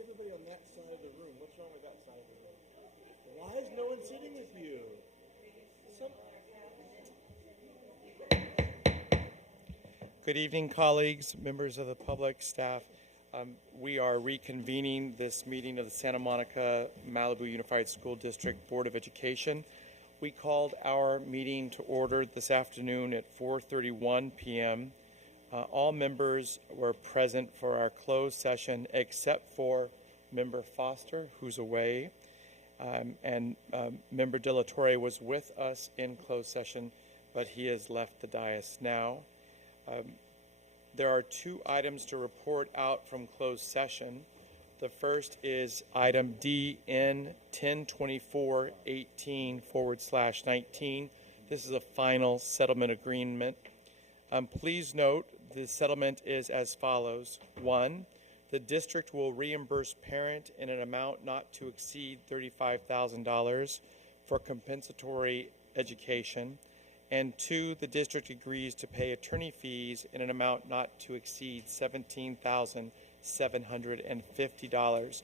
everybody on that side of the room? What's wrong with that side of the room? Why is no one sitting with you? Good evening, colleagues, members of the public, staff. We are reconvening this meeting of the Santa Monica Malibu Unified School District Board of Education. We called our meeting to order this afternoon at 4:31 p.m. All members were present for our closed session except for Member Foster, who's away, and Member De La Torre was with us in closed session, but he has left the dais now. There are two items to report out from closed session. The first is item DN 1024-18/19. This is a final settlement agreement. Please note the settlement is as follows. 1, the district will reimburse parent in an amount not to exceed $35,000 for compensatory education. And 2, the district agrees to pay attorney fees in an amount not to exceed $17,750.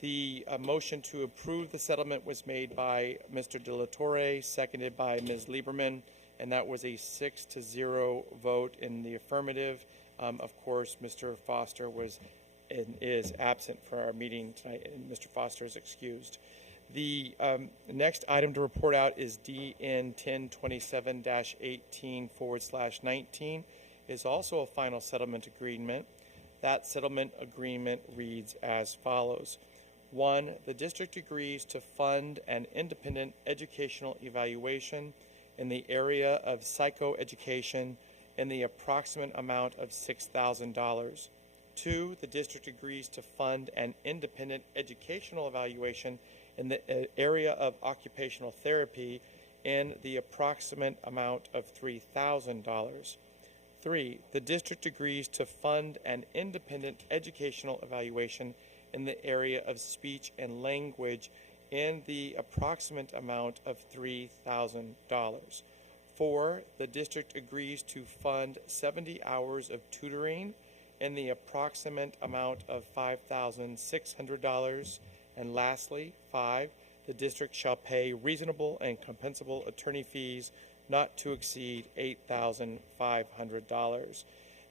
The motion to approve the settlement was made by Mr. De La Torre, seconded by Ms. Lieberman, and that was a 6-0 vote in the affirmative. Of course, Mr. Foster was and is absent for our meeting tonight, and Mr. Foster is excused. The next item to report out is DN 1027-18/19 is also a final settlement agreement. That settlement agreement reads as follows. 1, the district agrees to fund an independent educational evaluation in the area of psychoeducation in the approximate amount of $6,000. 2, the district agrees to fund an independent educational evaluation in the area of occupational therapy in the approximate amount of $3,000. 3, the district agrees to fund an independent educational evaluation in the area of speech and language in the approximate amount of $3,000. 4, the district agrees to fund 70 hours of tutoring in the approximate amount of $5,600. And lastly, 5, the district shall pay reasonable and compensable attorney fees not to exceed $8,500.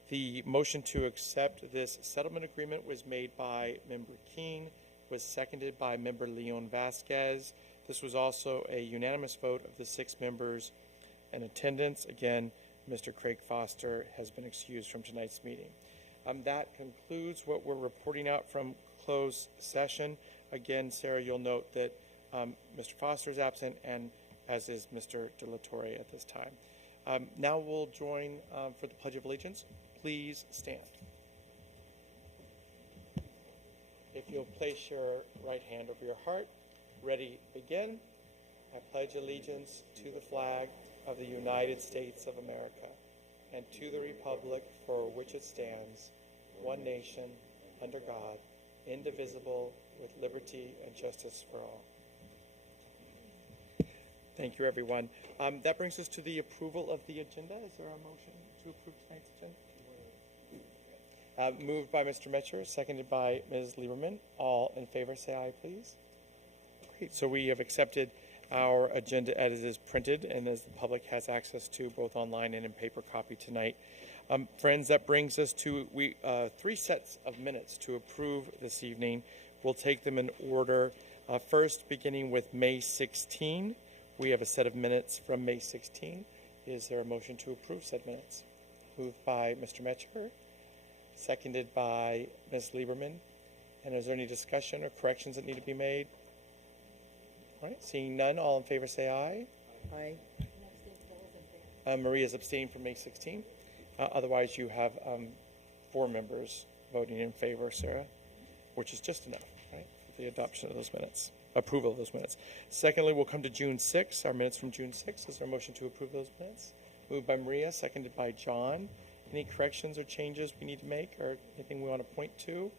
The motion to accept this settlement agreement was made by Member Keene, was seconded by Member Leon Vasquez. This was also a unanimous vote of the 6 members in attendance. Again, Mr. Craig Foster has been excused from tonight's meeting. That concludes what we're reporting out from closed session. Again, Sarah, you'll note that Mr. Foster is absent, and as is Mr. De La Torre at this time. Now we'll join for the Pledge of Allegiance. Please stand. If you'll place your right hand over your heart, ready, begin. I pledge allegiance to the flag of the United States of America and to the republic for which it stands, one nation, under God, indivisible, with liberty and justice for all. Thank you, everyone. That brings us to the approval of the agenda. Is there a motion to approve tonight's agenda? Moved by Mr. Metcher, seconded by Ms. Lieberman. All in favor, say aye, please. Great. So we have accepted our agenda as it is printed and as the public has access to both online and in paper copy tonight. Friends, that brings us to 3 sets of minutes to approve this evening. We'll take them in order. First, beginning with May 16. We have a set of minutes from May 16. Is there a motion to approve said minutes? Moved by Mr. Metcher, seconded by Ms. Lieberman. And is there any discussion or corrections that need to be made? All right, seeing none, all in favor say aye. Aye. Maria's abstained from May 16. Otherwise, you have 4 members voting in favor, Sarah, which is just enough, right, for the adoption of those minutes, approval of those minutes. Secondly, we'll come to June 6, our minutes from June 6. Is there a motion to approve those minutes? Moved by Maria, seconded by John. Any corrections or changes we need to make or anything we want to point to?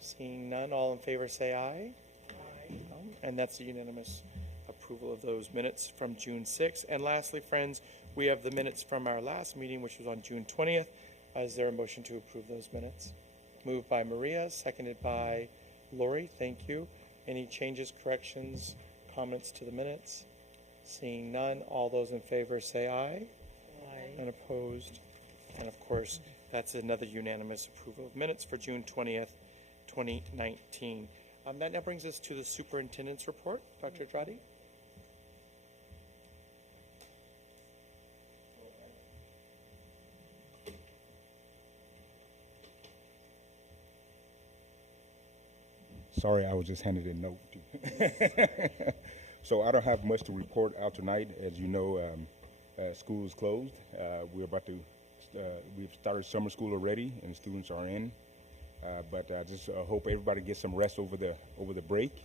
Seeing none, all in favor say aye. Aye. And that's a unanimous approval of those minutes from June 6. And lastly, friends, we have the minutes from our last meeting, which was on June 20th. Is there a motion to approve those minutes? Moved by Maria, seconded by Lori, thank you. Any changes, corrections, comments to the minutes? Seeing none, all those in favor say aye. Aye. And opposed? And of course, that's another unanimous approval of minutes for June 20th, 2019. That now brings us to the superintendent's report. Dr. Andrade? Sorry, I was just handed a note. So I don't have much to report out tonight. As you know, school is closed. We've started summer school already, and students are in. But I just hope everybody gets some rest over the break.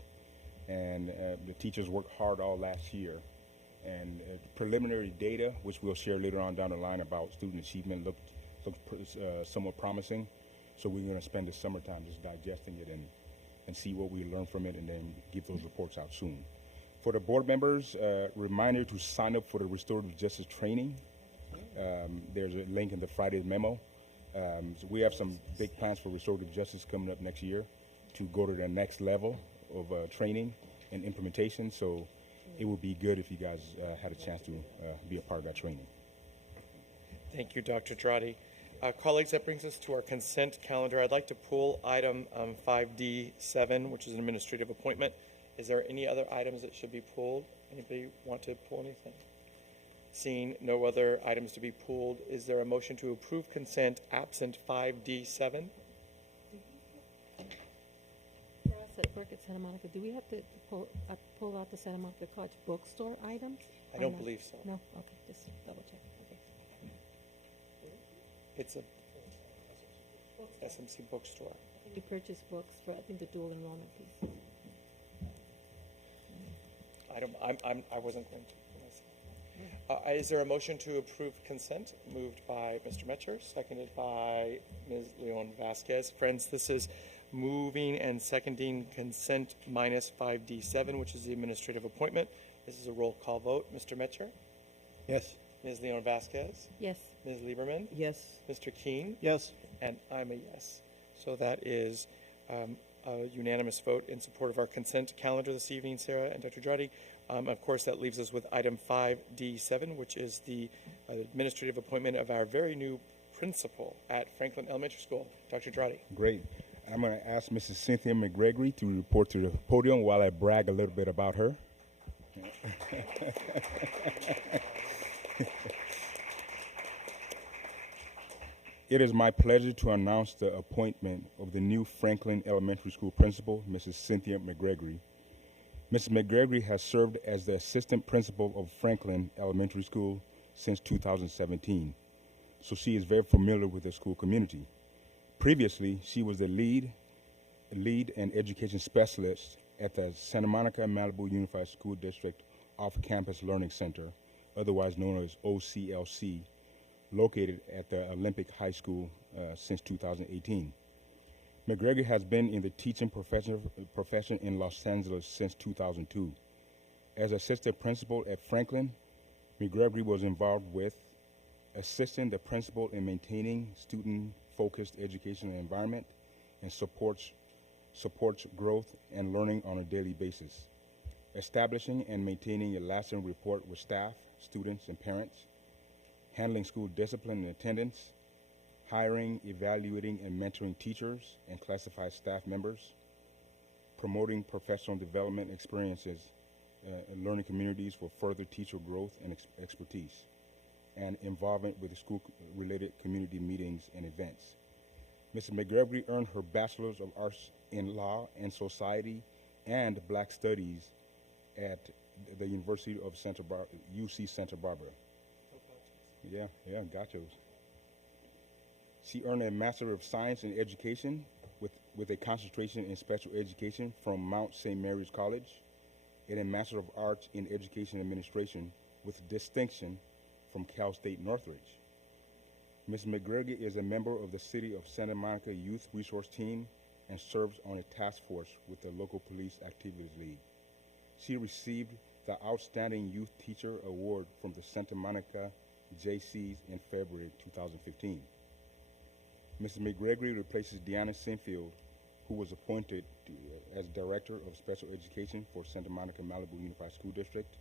And the teachers worked hard all last year. And preliminary data, which we'll share later on down the line about student achievement, looked somewhat promising. So we're going to spend the summertime just digesting it and see what we learn from it, and then give those reports out soon. For the board members, reminder to sign up for the restorative justice training. There's a link in the Friday memo. So we have some big plans for restorative justice coming up next year to go to the next level of training and implementation. So it would be good if you guys had a chance to be a part of that training. Thank you, Dr. Andrade. Colleagues, that brings us to our consent calendar. I'd like to pull item 5D7, which is an administrative appointment. Is there any other items that should be pulled? Anybody want to pull anything? Seeing no other items to be pulled, is there a motion to approve consent absent 5D7? For us at work at Santa Monica, do we have to pull out the Santa Monica College bookstore items? I or don't not? believe so. No? Okay, just double check. Okay. It's a SMC bookstore. I think you purchased books for, I think, the dual enrollment piece. I wasn't going to. Is there a motion to approve consent? Moved by Mr. Metcher, seconded by Ms. Leon Vasquez. Friends, this is moving and seconding consent minus 5D7, which is the administrative appointment. This is a roll call vote. Mr. Metcher? Yes. Ms. Leon Vasquez? Yes. Ms. Lieberman? Yes. Mr. Keene? Yes. And I'm a yes. So that is a unanimous vote in support of our consent calendar this evening, Sarah and Dr. Andrade. Of course, that leaves us with item 5D7, which is the administrative appointment of our very new principal at Franklin Elementary School. Dr. Andrade. Great. I'm going to ask Mrs. Cynthia McGregory to report to the podium while I brag a little bit about her. It is my pleasure to announce the appointment of the new Franklin Elementary School principal, Mrs. Cynthia McGregory. Mrs. McGregory has served as the assistant principal of Franklin Elementary School since 2017, so she is very familiar with the school community. Previously, she was the lead and education specialist at the Santa Monica Malibu Unified School District Off-Campus Learning Center, otherwise known as OCLC, located at the Olympic High School since 2018. McGregor has been in the teaching profession in Los Angeles since 2002. As assistant principal at Franklin, McGregor was involved with assisting the principal in maintaining student-focused educational environment and supports growth and learning on a daily basis, establishing and maintaining a lasting rapport with staff, students, and parents, handling school discipline and attendance, hiring, evaluating, and mentoring teachers and classified staff members, promoting professional development experiences, learning communities for further teacher growth and expertise, and involvement with the school-related community meetings and events. Mrs. McGregory earned her Bachelor's of Arts in Law and Society and Black Studies at the University of UC Santa Barbara. Yeah, gotcha. She earned a Master of Science in Education with a concentration in special education from Mount St. Mary's College, and a Master of Arts in Education Administration with distinction from Cal State Northridge. Ms. McGregor is a member of the City of Santa Monica Youth Resource Team and serves on a task force with the local Police Activities League. She received the Outstanding Youth Teacher Award from the Santa Monica JCs in February 2015. Mrs. McGregory replaces Deanna Sinfield, who was appointed as Director of Special Education for Santa Monica Malibu Unified School District.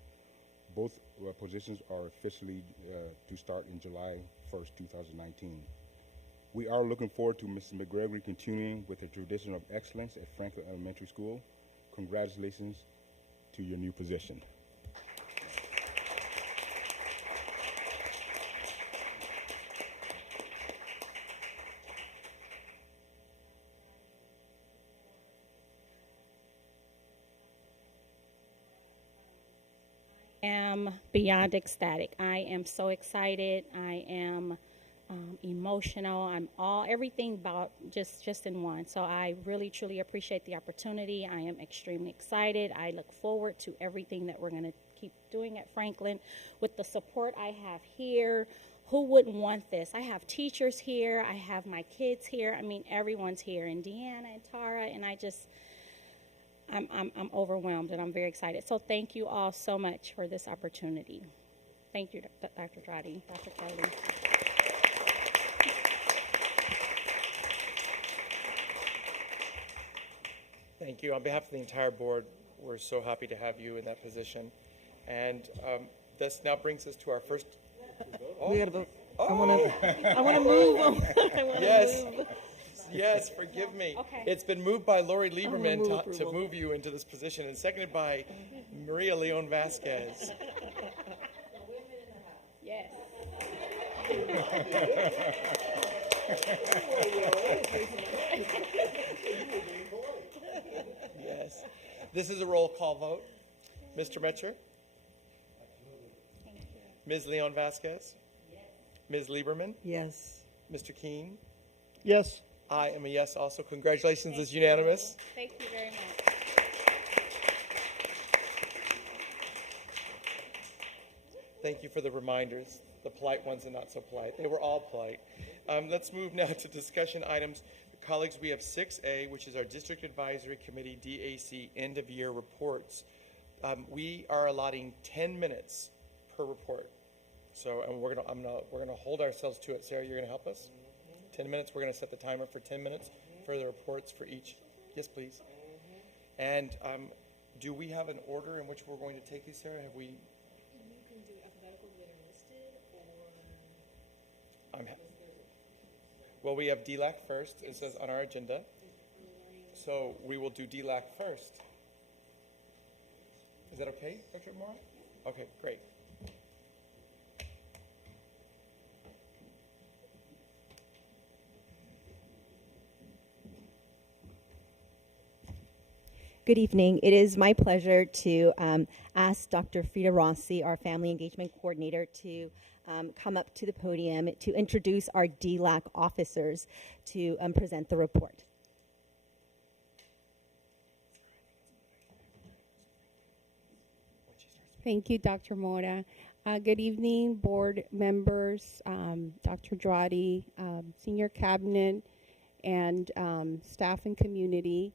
Both positions are officially to start in July 1st, 2019. We are looking forward to Mrs. McGregory continuing with her tradition of excellence at Franklin Elementary School. Congratulations to your new position. Am beyond ecstatic. I am so excited. I am emotional. I'm everything about just in one. So I really truly appreciate the opportunity. I am extremely excited. I look forward to everything that we're going to keep doing at Franklin with the support I have here. Who wouldn't want this? I have teachers here. I have my kids here. I mean, everyone's here, and Deanna and Tara, and I'm overwhelmed, and I'm very excited. So thank you all so much for this opportunity. Thank you, Dr. Dradi, Dr. Kelly. Thank you. On behalf of the entire board, we're so happy to have you in that position. And this now brings us to our first. Oh. We gotta vote. Oh. I wanna move. I wanna Yes. move. Yes, forgive me. Okay. It's been moved by Lori move Lieberman to approval. move you into this position, and seconded by Maria Leon Vasquez. Yes. Yes. This is a roll call vote. Mr. Metcher? Ms. Leon Vasquez? Ms. Lieberman? Yes. Mr. Keene? Yes. I am a yes also. Congratulations, it's unanimous. Thank you very much. Thank you for the reminders, the polite ones and not so polite. They were all polite. Let's move now to discussion items. Colleagues, we have 6A, which is our District Advisory Committee DAC end-of-year reports. We are allotting 10 minutes per report. So, and we're gonna hold ourselves to it. Sarah, you're gonna help us? 10 minutes. We're gonna set the timer for 10 minutes for the reports for each. Yes, please. And do we have an order in which we're going to take these, Sarah? Have we? You can do alphabetical that are listed, or Well, we have DLAC first. It says on our agenda. So we will do DLAC first. Is that okay, Dr. Mora? Okay, great. Good evening. It is my pleasure to ask Dr. Frida Rossi, our Family Engagement Coordinator, to come up to the podium to introduce our DLAC officers to present the report. Thank you, Dr. Mora. Good evening, board members, Dr. Dradi, senior cabinet, and staff and community.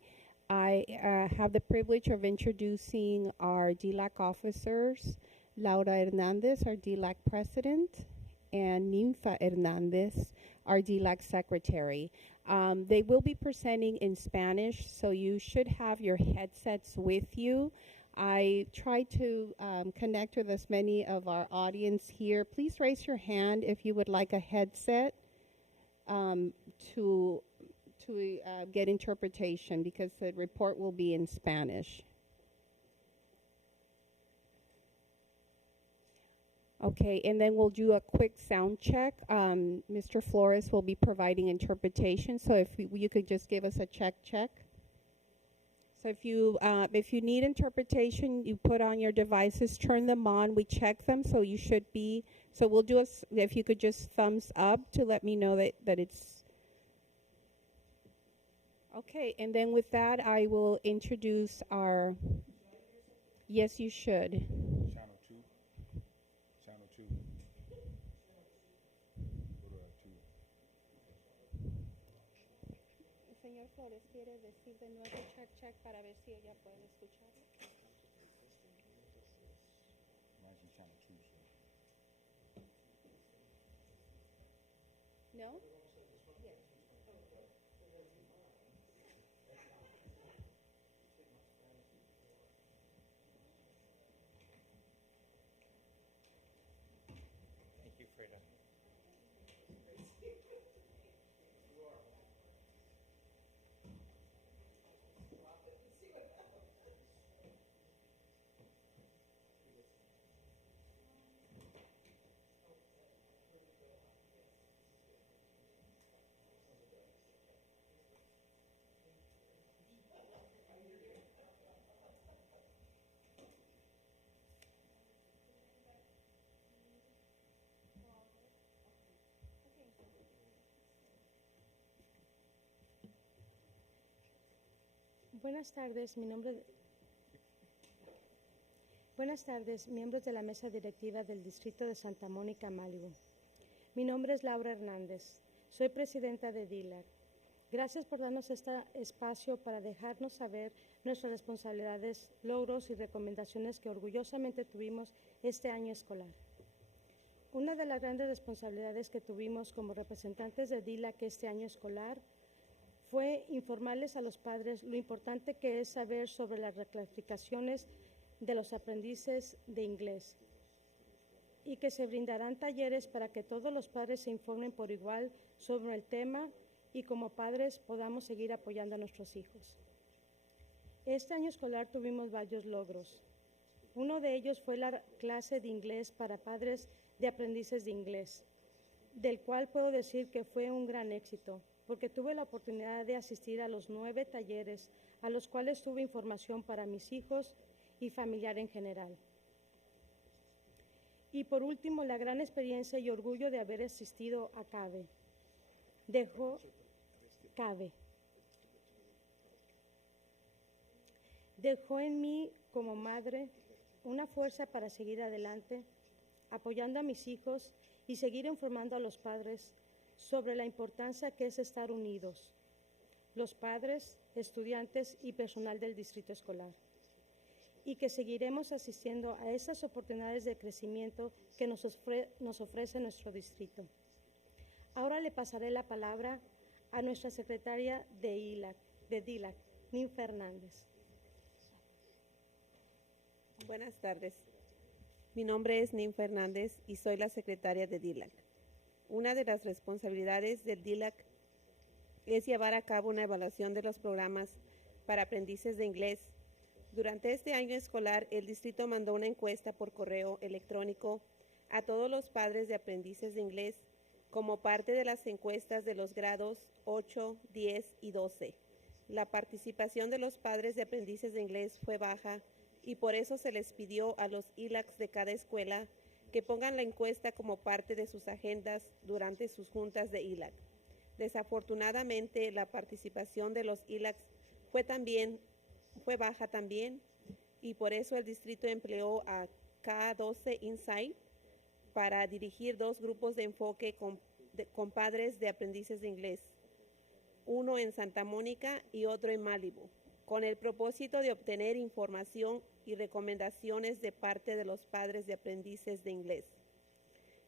I have the privilege of introducing our DLAC officers, Laura Hernandez, our DLAC president, and Ninfa Hernandez, our DLAC secretary. They will be presenting in Spanish, so you should have your headsets with you. I try to connect with as many of our audience here. Please raise your hand if you would like a headset to get interpretation, because the report will be in Spanish. Okay, and then we'll do a quick sound check. Mr. Flores will be providing interpretation, so if you could just give us a check. So if you need interpretation, you put on your devices, turn them on, we check them, so you should be, so we'll do if you could just thumbs up to let me know that it's. Okay, and then with that, I will introduce our, yes, you should. Channel 2. Channel 2. Go to 2. Señor Flores, ¿quiere decir de nuevo check para ver si ella puede escucharlo? Mine's in channel 2, so. No? Buenas tardes, Buenas tardes, miembros de la mesa directiva del Distrito de Santa Mónica, Malibu. Mi nombre es Laura Hernández, soy presidenta de DILAC. Gracias por darnos este espacio para dejarnos saber nuestras responsabilidades, logros y recomendaciones que orgullosamente tuvimos este año escolar. Una de las grandes responsabilidades que tuvimos como representantes de DILAC este año escolar fue informarles a los padres lo importante que es saber sobre las reclasificaciones de los aprendices de inglés y que se brindarán talleres para que todos los padres se informen por igual sobre el tema y como padres podamos seguir apoyando a nuestros hijos. Este año escolar tuvimos varios logros. Uno de ellos fue la clase de inglés para padres de aprendices de inglés, del cual puedo decir que fue un gran éxito, porque tuve la oportunidad de asistir a los 9 talleres, a los cuales tuve información para mis hijos y familiar en general. Y por último, la gran experiencia y orgullo de haber asistido a CABE. Dejó en mí como madre una fuerza para seguir adelante, apoyando a mis hijos y seguir informando a los padres sobre la importancia que es estar unidos, los padres, estudiantes y personal del distrito escolar, y que seguiremos asistiendo a esas oportunidades de crecimiento que nos ofrece nuestro distrito. Ahora le pasaré la palabra a nuestra secretaria de DILAC, Nin Fernández. Buenas tardes. Mi nombre es Nin Fernández y soy la secretaria de DILAC. Una de las responsabilidades del DILAC es llevar a cabo una evaluación de los programas para aprendices de inglés. Durante este año escolar, el distrito mandó una encuesta por correo electrónico a todos los padres de aprendices de inglés como parte de las encuestas de los grados 8, 10 y 12. La participación de los padres de aprendices de inglés fue baja y por eso se les pidió a los ILACs de cada escuela que pongan la encuesta como parte de sus agendas durante sus juntas de ILAC. Desafortunadamente, la participación de los ILACs fue baja también y por eso el distrito empleó a K12 Insight para dirigir 2 grupos de enfoque con padres de aprendices de inglés, uno en Santa Mónica y otro en Malibu, con el propósito de obtener información y recomendaciones de parte de los padres de aprendices de inglés.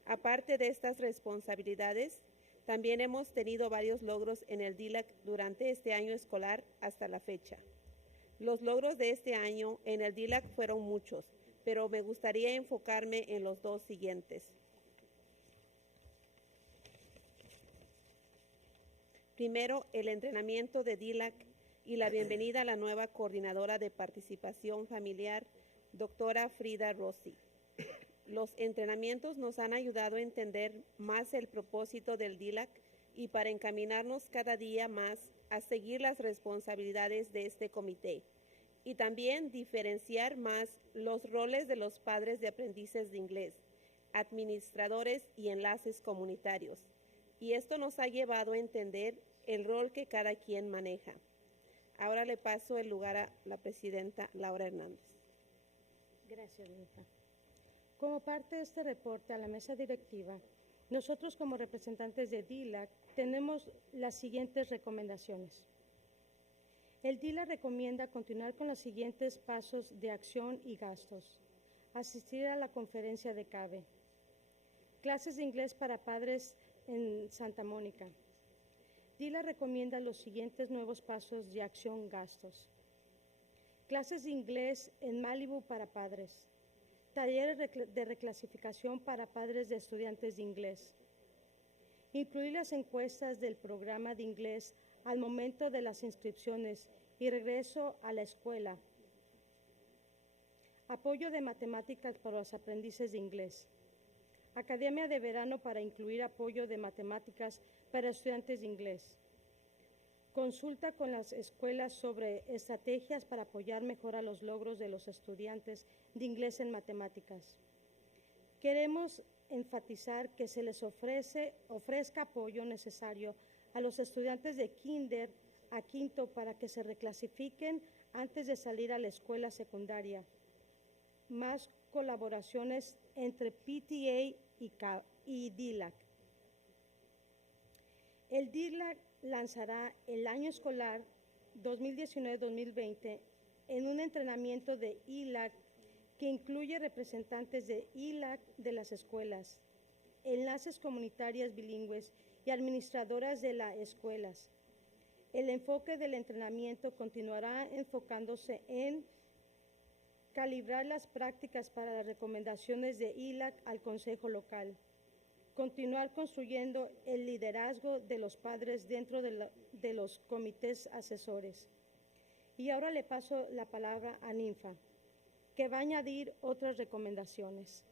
Aparte de estas responsabilidades, también hemos tenido varios logros en el DILAC durante este año escolar hasta la fecha. Los logros de este año en el DILAC fueron muchos, pero me gustaría enfocarme en los 2 siguientes. Primero, el entrenamiento de DILAC y la bienvenida a la nueva coordinadora de participación familiar, doctora Frida Rossi. Los entrenamientos nos han ayudado a entender más el propósito del DILAC y para encaminarnos cada día más a seguir las responsabilidades de este comité y también diferenciar más los roles de los padres de aprendices de inglés, administradores y enlaces comunitarios. Y esto nos ha llevado a entender el rol que cada quien maneja. Ahora le paso el lugar a la presidenta Laura Hernández. Gracias, Lisa. Como parte de este reporte a la mesa directiva, nosotros como representantes de DILAC tenemos las siguientes recomendaciones. El DILAC recomienda continuar con los siguientes pasos de acción y gastos. Asistir a la conferencia de CABE. Clases de inglés para padres en Santa Mónica. DILAC recomienda los siguientes nuevos pasos de acción gastos. Clases de inglés en Malibu para padres. Talleres de reclasificación para padres de estudiantes de inglés. Incluir las encuestas del programa de inglés al momento de las inscripciones y regreso a la escuela. Apoyo de matemáticas para los aprendices de inglés. Academia de verano para incluir apoyo de matemáticas para estudiantes de inglés. Consulta con las escuelas sobre estrategias para apoyar mejor a los logros de los estudiantes de inglés en matemáticas. Queremos enfatizar que se les ofrezca apoyo necesario a los estudiantes de kinder a quinto para que se reclasifiquen antes de salir a la escuela secundaria. Más colaboraciones entre PTA y DLAC. El DLAC lanzará el año escolar 2019-2020 en un entrenamiento de ILAC que incluye representantes de ILAC de las escuelas, enlaces comunitarias bilingües y administradoras de las escuelas. El enfoque del entrenamiento continuará enfocándose en calibrar las prácticas para las recomendaciones de ILAC al Consejo Local, continuar construyendo el liderazgo de los padres dentro de los comités asesores. Y ahora le paso la palabra a Ninfa, que va a añadir otras recomendaciones.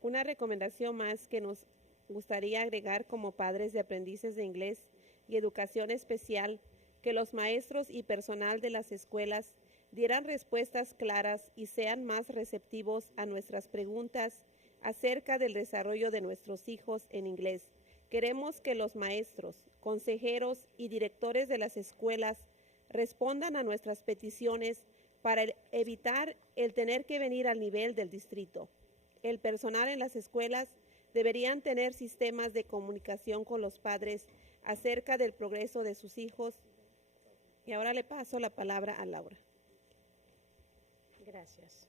Una recomendación más que nos gustaría agregar como padres de aprendices de inglés y educación especial, que los maestros y personal de las escuelas dieran respuestas claras y sean más receptivos a nuestras preguntas acerca del desarrollo de nuestros hijos en inglés. Queremos que los maestros, consejeros y directores de las escuelas respondan a nuestras peticiones para evitar el tener que venir al nivel del distrito. El personal en las escuelas deberían tener sistemas de comunicación con los padres acerca del progreso de sus hijos. Y ahora le paso la palabra a Laura. Gracias.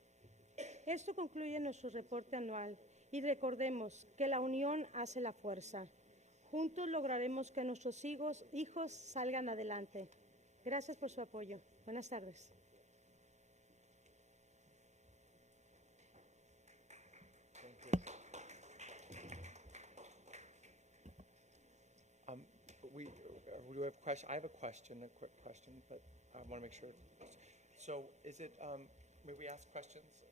Esto concluye nuestro reporte anual y recordemos que la unión hace la fuerza. Juntos lograremos que nuestros hijos salgan adelante. Gracias por su apoyo. Buenas tardes. We have question. I have a question, a quick question, but I want to make sure. So, is it? May we ask questions, please?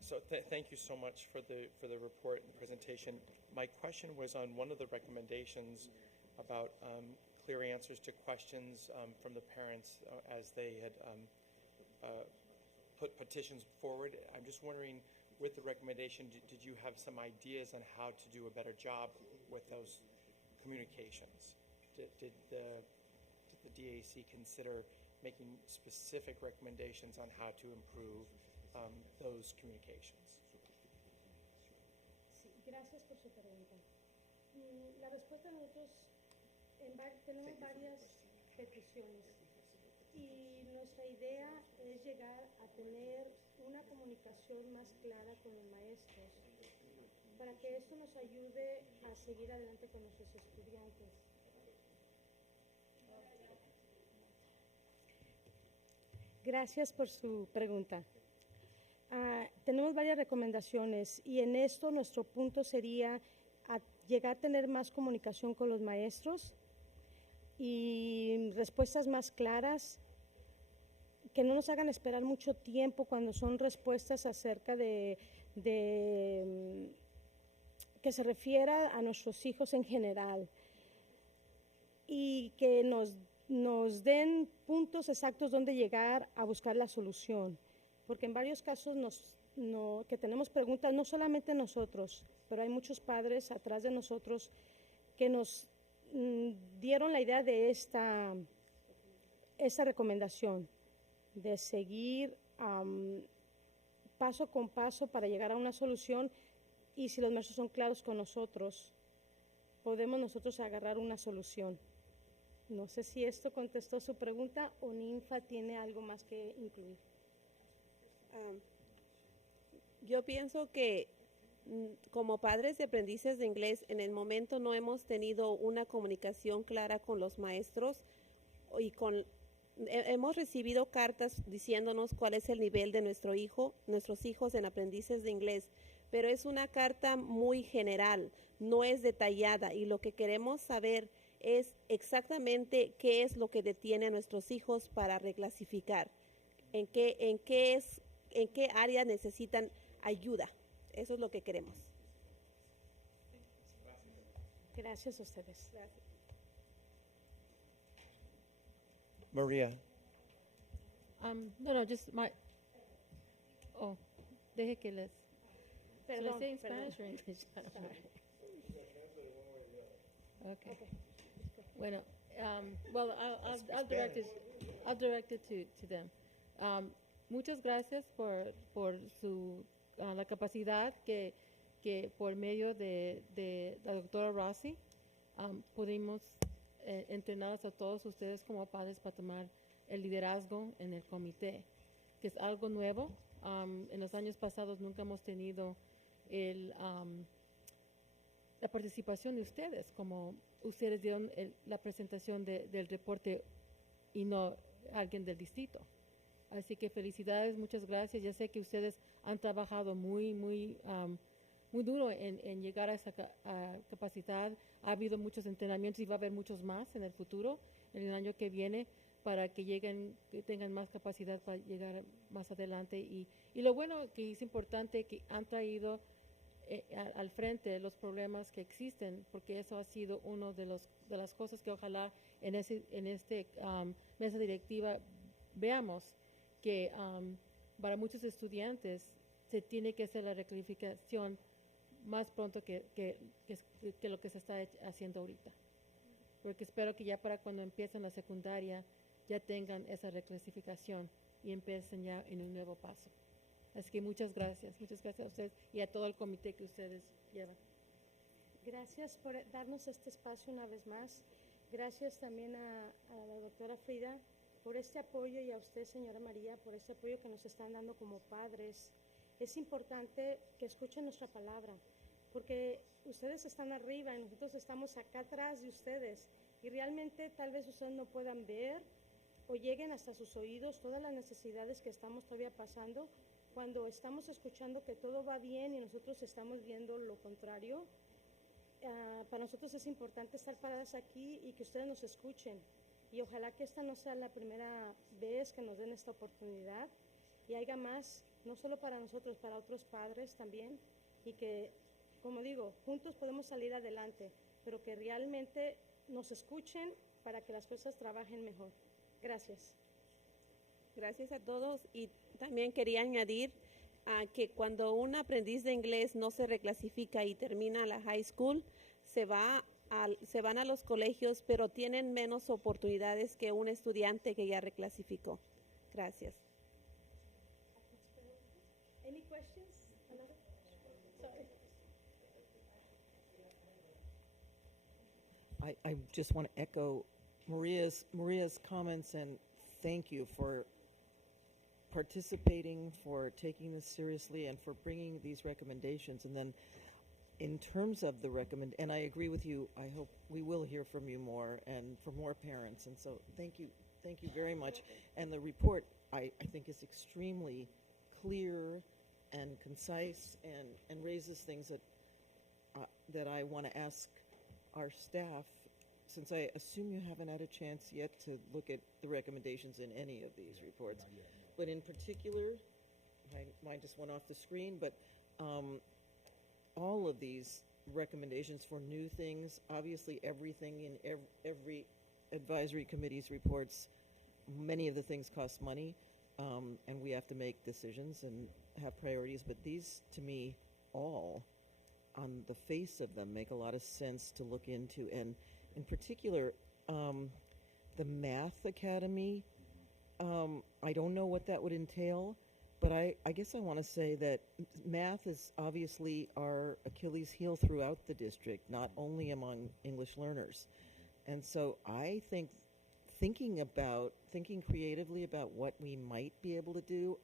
So thank you so much for the report and the presentation. My question was on one of the recommendations about clear answers to questions from the parents as they had put petitions forward. I'm just wondering, with the recommendation, did you have some ideas on how to do a better job with those communications? Did the DAC consider making specific recommendations on how to improve those communications? Sí, gracias por su pregunta. La respuesta, nosotros tenemos varias peticiones y nuestra idea es llegar a tener una comunicación más clara con los maestros para que esto nos ayude a seguir adelante con nuestros estudiantes. Gracias por su pregunta. Tenemos varias recomendaciones y en esto nuestro punto sería llegar a tener más comunicación con los maestros y respuestas más claras, que no nos hagan esperar mucho tiempo cuando son respuestas acerca de que se refiera a nuestros hijos en general y que nos den puntos exactos donde llegar a buscar la solución. Porque en varios casos que tenemos preguntas, no solamente nosotros, pero hay muchos padres atrás de nosotros que nos dieron la idea de esta recomendación, de seguir paso con paso para llegar a una solución, y si los maestros son claros con nosotros, podemos nosotros agarrar una solución. No sé si esto contestó su pregunta o Ninfa tiene algo más que incluir. Yo pienso que como padres de aprendices de inglés, en el momento no hemos tenido una comunicación clara con los maestros y hemos recibido cartas diciéndonos cuál es el nivel de nuestros hijos en aprendices de inglés, pero es una carta muy general, no es detallada, y lo que queremos saber es exactamente qué es lo que detiene a nuestros hijos para reclasificar, en qué es en qué área necesitan ayuda. Eso es lo que queremos. Gracias a ustedes. Gracias. Maria. No, just my. Oh, deje que les. Should I Perdón, say in perdón. Spanish or English? Okay. Bueno, well, I'll direct it. I'll direct it to them. Muchas gracias por su la capacidad que por medio de la doctora Rossi pudimos entrenar a todos ustedes como padres para tomar el liderazgo en el comité, que es algo nuevo. En los años pasados nunca hemos tenido la participación de ustedes, como ustedes dieron la presentación del reporte y no alguien del distrito. Así que felicidades, muchas gracias. Ya sé que ustedes han trabajado muy duro en llegar a esa capacidad. Ha habido muchos entrenamientos y va a haber muchos más en el futuro, en el año que viene, para que tengan más capacidad para llegar más adelante. Y lo bueno que es importante que han traído al frente los problemas que existen, porque eso ha sido uno de las cosas que ojalá en este mesa directiva veamos que para muchos estudiantes se tiene que hacer la reclasificación más pronto que lo que se está haciendo ahorita, porque espero que ya para cuando empiecen la secundaria ya tengan esa reclasificación y empiecen ya en un nuevo paso. Así que muchas gracias a ustedes y a todo el comité que ustedes llevan. Gracias por darnos este espacio una vez más. Gracias también a la doctora Frida por este apoyo y a usted, señora María, por este apoyo que nos están dando como padres. Es importante que escuchen nuestra palabra, porque ustedes están arriba y nosotros estamos acá atrás de ustedes. Y realmente tal vez ustedes no puedan ver o lleguen hasta sus oídos todas las necesidades que estamos todavía pasando. Cuando estamos escuchando que todo va bien y nosotros estamos viendo lo contrario, para nosotros es importante estar paradas aquí y que ustedes nos escuchen. Y ojalá que esta no sea la primera vez que nos den esta oportunidad y haya más, no solo para nosotros, para otros padres también. Y que, como digo, juntos podemos salir adelante, pero que realmente nos escuchen para que las cosas trabajen mejor. Gracias. Gracias a todos. Y también quería añadir que cuando un aprendiz de inglés no se reclasifica y termina la high school, se van a los colegios, pero tienen menos oportunidades que un estudiante que ya reclasificó. Gracias. Any questions? Sorry. I just want to echo Maria's comments and thank you for participating, for taking this seriously, and for bringing these recommendations. And then in terms of the and I agree with you, I hope we will hear from you more and for more parents. And so thank you very much. And the report, I think, is extremely clear and concise and raises things that I want to ask our staff, since I assume you haven't had a chance yet to look at the recommendations in any of these reports. But in particular, mine just went off the screen, but all of these recommendations for new things, obviously everything in every advisory committee's reports, many of the things cost money, and we have to make decisions and have priorities, but these, to me, all, on the face of them, make a lot of sense to look into. And in particular, the Math Academy, I don't know what that would entail, but I guess I want to say that math is obviously our Achilles heel throughout the district, not only among English learners. And so I think thinking creatively about what we might be able to do,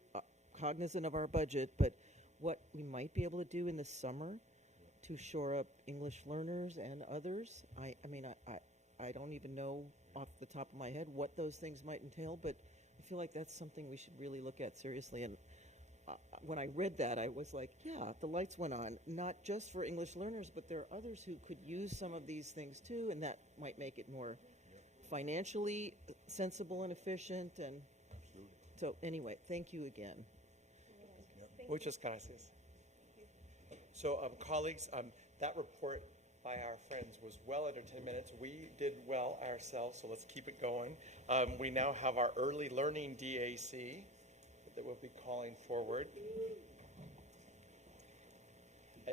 cognizant of our budget, but what we might be able to do in the summer to shore up English learners and others. I mean, I don't even know off the top of my head what those things might entail, but I feel like that's something we should really look at seriously. And when I read that, I was like, yeah, the lights went on, not just for English learners, but there are others who could use some of these things too, and that might make it more financially sensible and efficient. And so anyway, thank you again. Muchas gracias. So, colleagues, that report by our friends was well under 10 minutes. We did well ourselves, so let's keep it going. We now have our early learning DAC that we'll be calling forward.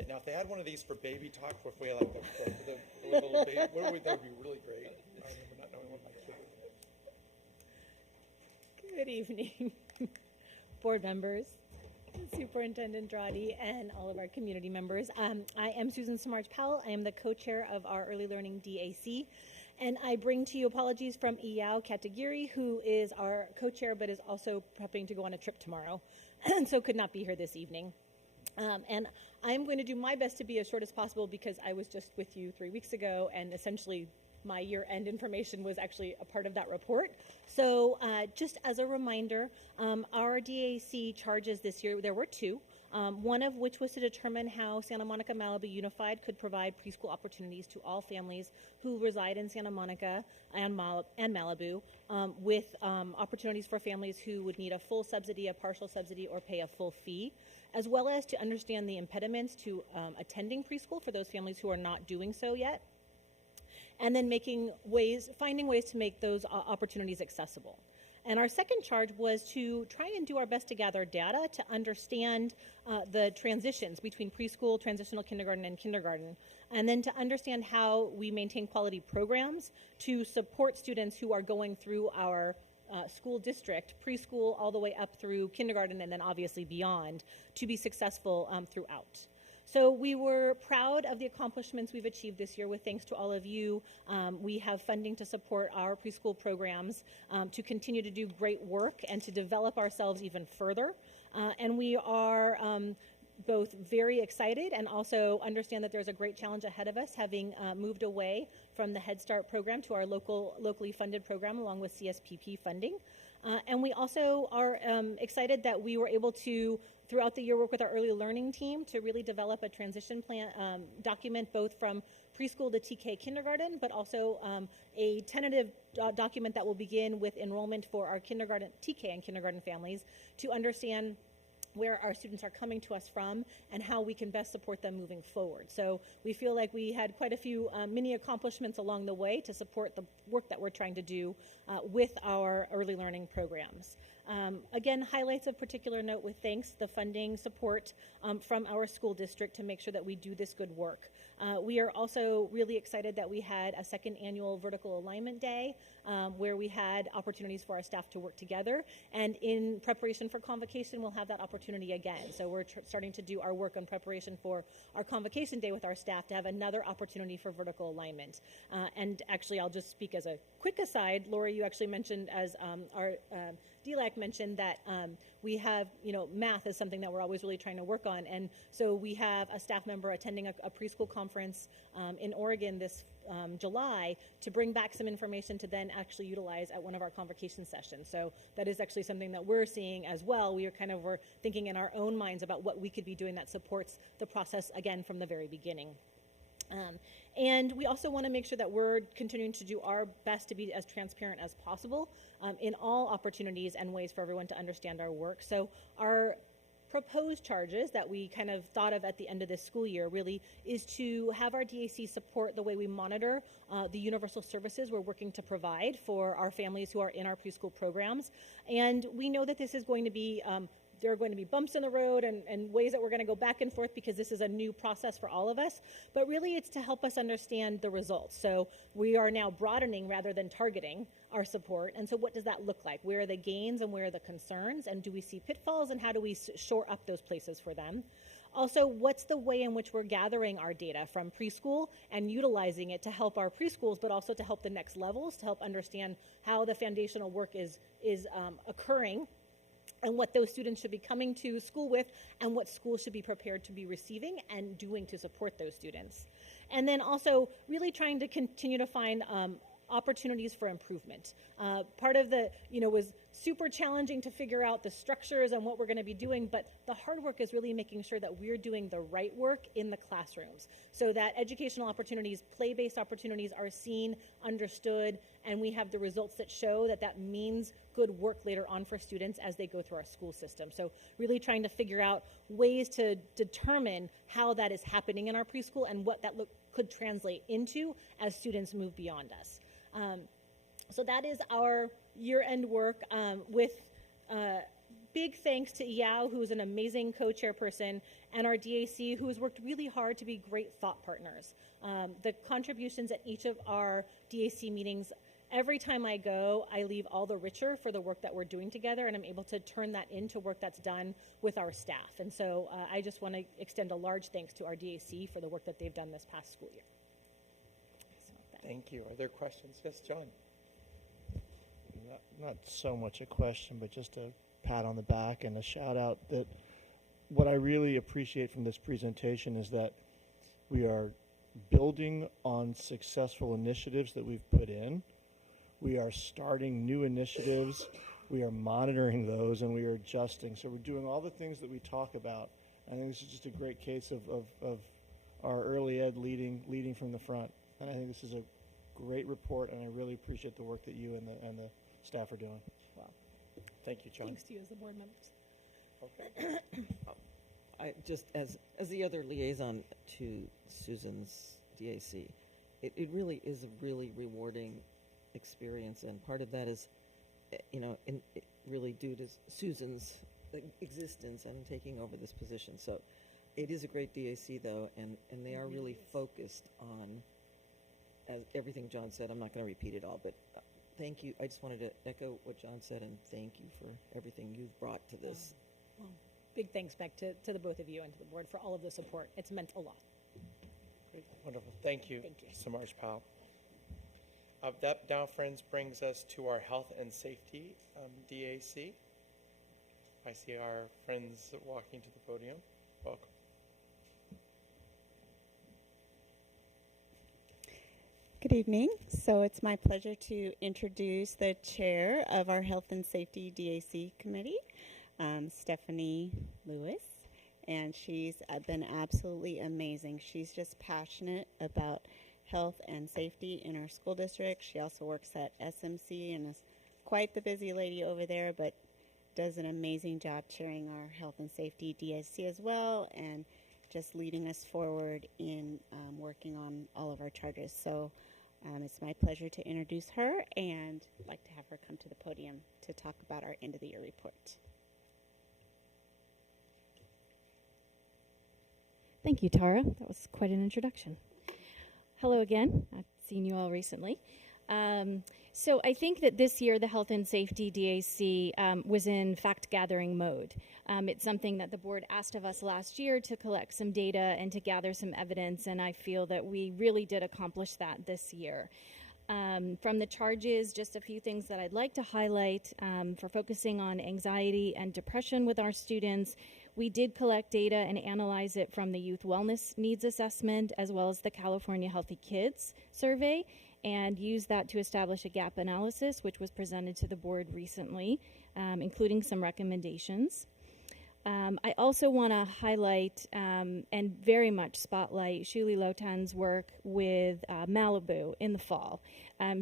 Now, if they had one of these for baby talk, if we had like the little baby, that would be really great. I remember not knowing what my kid was. Good evening, board members, Superintendent Dradi, and all of our community members. I am Susan Samarge Powell. I am the co-chair of our Early Learning DAC, and I bring to you apologies from Iyao Katagiri, who is our co-chair but is also prepping to go on a trip tomorrow, and so could not be here this evening. And I'm going to do my best to be as short as possible because I was just with you 3 weeks ago, and essentially my year-end information was actually a part of that report. So just as a reminder, our DAC charges this year, there were two, one of which was to determine how Santa Monica Malibu Unified could provide preschool opportunities to all families who reside in Santa Monica and Malibu, with opportunities for families who would need a full subsidy, a partial subsidy, or pay a full fee, as well as to understand the impediments to attending preschool for those families who are not doing so yet, and then finding ways to make those opportunities accessible. And our second charge was to try and do our best to gather data to understand the transitions between preschool, transitional kindergarten, and kindergarten, and then to understand how we maintain quality programs to support students who are going through our school district, preschool all the way up through kindergarten, and then obviously beyond, to be successful throughout. So we were proud of the accomplishments we've achieved this year with thanks to all of you. We have funding to support our preschool programs, to continue to do great work and to develop ourselves even further. And we are both very excited and also understand that there's a great challenge ahead of us, having moved away from the Head Start program to our locally funded program along with CSPP funding. And we also are excited that we were able to, throughout the year, work with our early learning team to really develop a transition plan document, both from preschool to TK kindergarten, but also a tentative document that will begin with enrollment for our kindergarten, TK and kindergarten families, to understand where our students are coming to us from and how we can best support them moving forward. So we feel like we had quite a few mini accomplishments along the way to support the work that we're trying to do with our early learning programs. Again, highlights of particular note with thanks, the funding support from our school district to make sure that we do this good work. We are also really excited that we had a second annual Vertical Alignment Day where we had opportunities for our staff to work together. And in preparation for convocation, we'll have that opportunity again. So we're starting to do our work on preparation for our convocation day with our staff to have another opportunity for vertical alignment. And actually, I'll just speak as a quick aside. Lori, you actually mentioned, as our DLAC mentioned, that we have, math is something that we're always really trying to work on. And so we have a staff member attending a preschool conference in Oregon this July to bring back some information to then actually utilize at one of our convocation sessions. So that is actually something that we're seeing as well. We are we're thinking in our own minds about what we could be doing that supports the process, again, from the very beginning. And we also want to make sure that we're continuing to do our best to be as transparent as possible in all opportunities and ways for everyone to understand our work. So our proposed charges that we kind of thought of at the end of this school year really is to have our DAC support the way we monitor the universal services we're working to provide for our families who are in our preschool programs. And we know that this is going to be there are going to be bumps in the road and ways that we're going to go back and forth because this is a new process for all of us. But really, it's to help us understand the results. So we are now broadening rather than targeting our support. And so what does that look like? Where are the gains and where are the concerns? And do we see pitfalls, and how do we shore up those places for them? Also, what's the way in which we're gathering our data from preschool and utilizing it to help our preschools, but also to help the next levels, to help understand how the foundational work is occurring, and what those students should be coming to school with, and what schools should be prepared to be receiving and doing to support those students. And then also really trying to continue to find opportunities for improvement. Part of the, was super challenging to figure out the structures and what we're going to be doing, but the hard work is really making sure that we're doing the right work in the classrooms so that educational opportunities, play-based opportunities are seen, understood, and we have the results that show that that means good work later on for students as they go through our school system. So really trying to figure out ways to determine how that is happening in our preschool and what that could translate into as students move beyond us. So that is our year-end work with big thanks to Yao, who's an amazing co-chairperson, and our DAC, who has worked really hard to be great thought partners. The contributions at each of our DAC meetings, every time I go, I leave all the richer for the work that we're doing together, and I'm able to turn that into work that's done with our staff. And so I just want to extend a large thanks to our DAC for the work that they've done this past school year. Thank you. Are there questions? Yes, John. Not so much a question, but just a pat on the back and a shout out that what I really appreciate from this presentation is that we are building on successful initiatives that we've put in. We are starting new initiatives. We are monitoring those and we are adjusting. So we're doing all the things that we talk about. I think this is just a great case of our early ed leading from the front. And I think this is a great report, and I really appreciate the work that you and the staff are doing. Wow. Thank you, John. Thanks to you as the board members. Okay. I just, as the other liaison to Susan's DAC, it really is a really rewarding experience, and part of that is, really due to Susan's existence and taking over this position. So it is a great DAC, though, and they are really focused on, as everything John said. I'm not going to repeat it all, but thank you. I just wanted to echo what John said, and thank you for everything you've brought to this. Well, big thanks back to the both of you and to the board for all of the support. It's meant a lot. Great. Wonderful. Thank you, Thank you. Samarj Powell. That now, friends, brings us to our health and safety DAC. I see our friends walking to the podium. Welcome. Good evening. So it's my pleasure to introduce the chair of our Health and Safety DAC Committee, Stephanie Lewis, and she's been absolutely amazing. She's just passionate about health and safety in our school district. She also works at SMC and is quite the busy lady over there, but does an amazing job chairing our Health and Safety DAC as well, and just leading us forward in working on all of our charges. So it's my pleasure to introduce her, and I'd like to have her come to the podium to talk about our end of the year report. Thank you, Tara. That was quite an introduction. Hello again. I've seen you all recently. So I think that this year the Health and Safety DAC was in fact-gathering mode. It's something that the board asked of us last year to collect some data and to gather some evidence, and I feel that we really did accomplish that this year. From the charges, just a few things that I'd like to highlight for focusing on anxiety and depression with our students. We did collect data and analyze it from the Youth Wellness Needs Assessment as well as the California Healthy Kids Survey, and use that to establish a gap analysis, which was presented to the board recently, including some recommendations. I also want to highlight and very much spotlight Shuli Lotan's work with Malibu in the fall.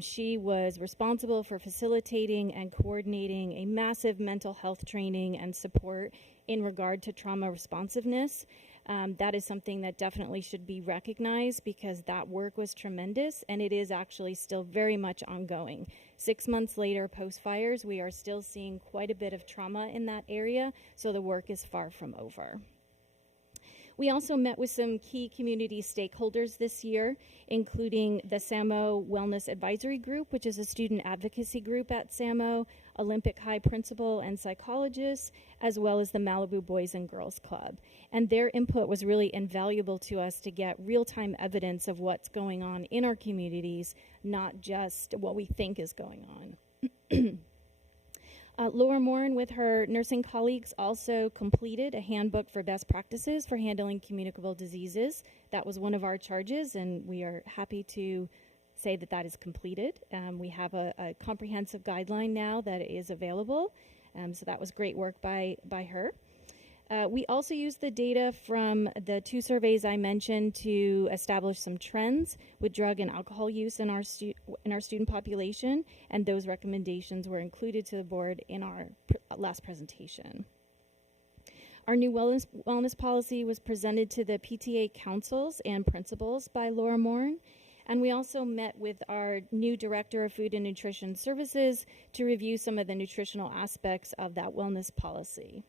She was responsible for facilitating and coordinating a massive mental health training and support in regard to trauma responsiveness. That is something that definitely should be recognized because that work was tremendous, and it is actually still very much ongoing. 6 months later, post-fires, we are still seeing quite a bit of trauma in that area, so the work is far from over. We also met with some key community stakeholders this year, including the SAMO Wellness Advisory Group, which is a student advocacy group at SAMO, Olympic High principal and psychologists, as well as the Malibu Boys and Girls Club. And their input was really invaluable to us to get real-time evidence of what's going on in our communities, not just what we think is going on. Laura Morin, with her nursing colleagues, also completed a handbook for best practices for handling communicable diseases. That was one of our charges, and we are happy to say that that is completed. We have a comprehensive guideline now that is available, so that was great work by her. We also used the data from the 2 surveys I mentioned to establish some trends with drug and alcohol use in our student population, and those recommendations were included to the board in our last presentation. Our new wellness policy was presented to the PTA councils and principals by Laura Morin, and we also met with our new Director of Food and Nutrition Services to review some of the nutritional aspects of that wellness policy.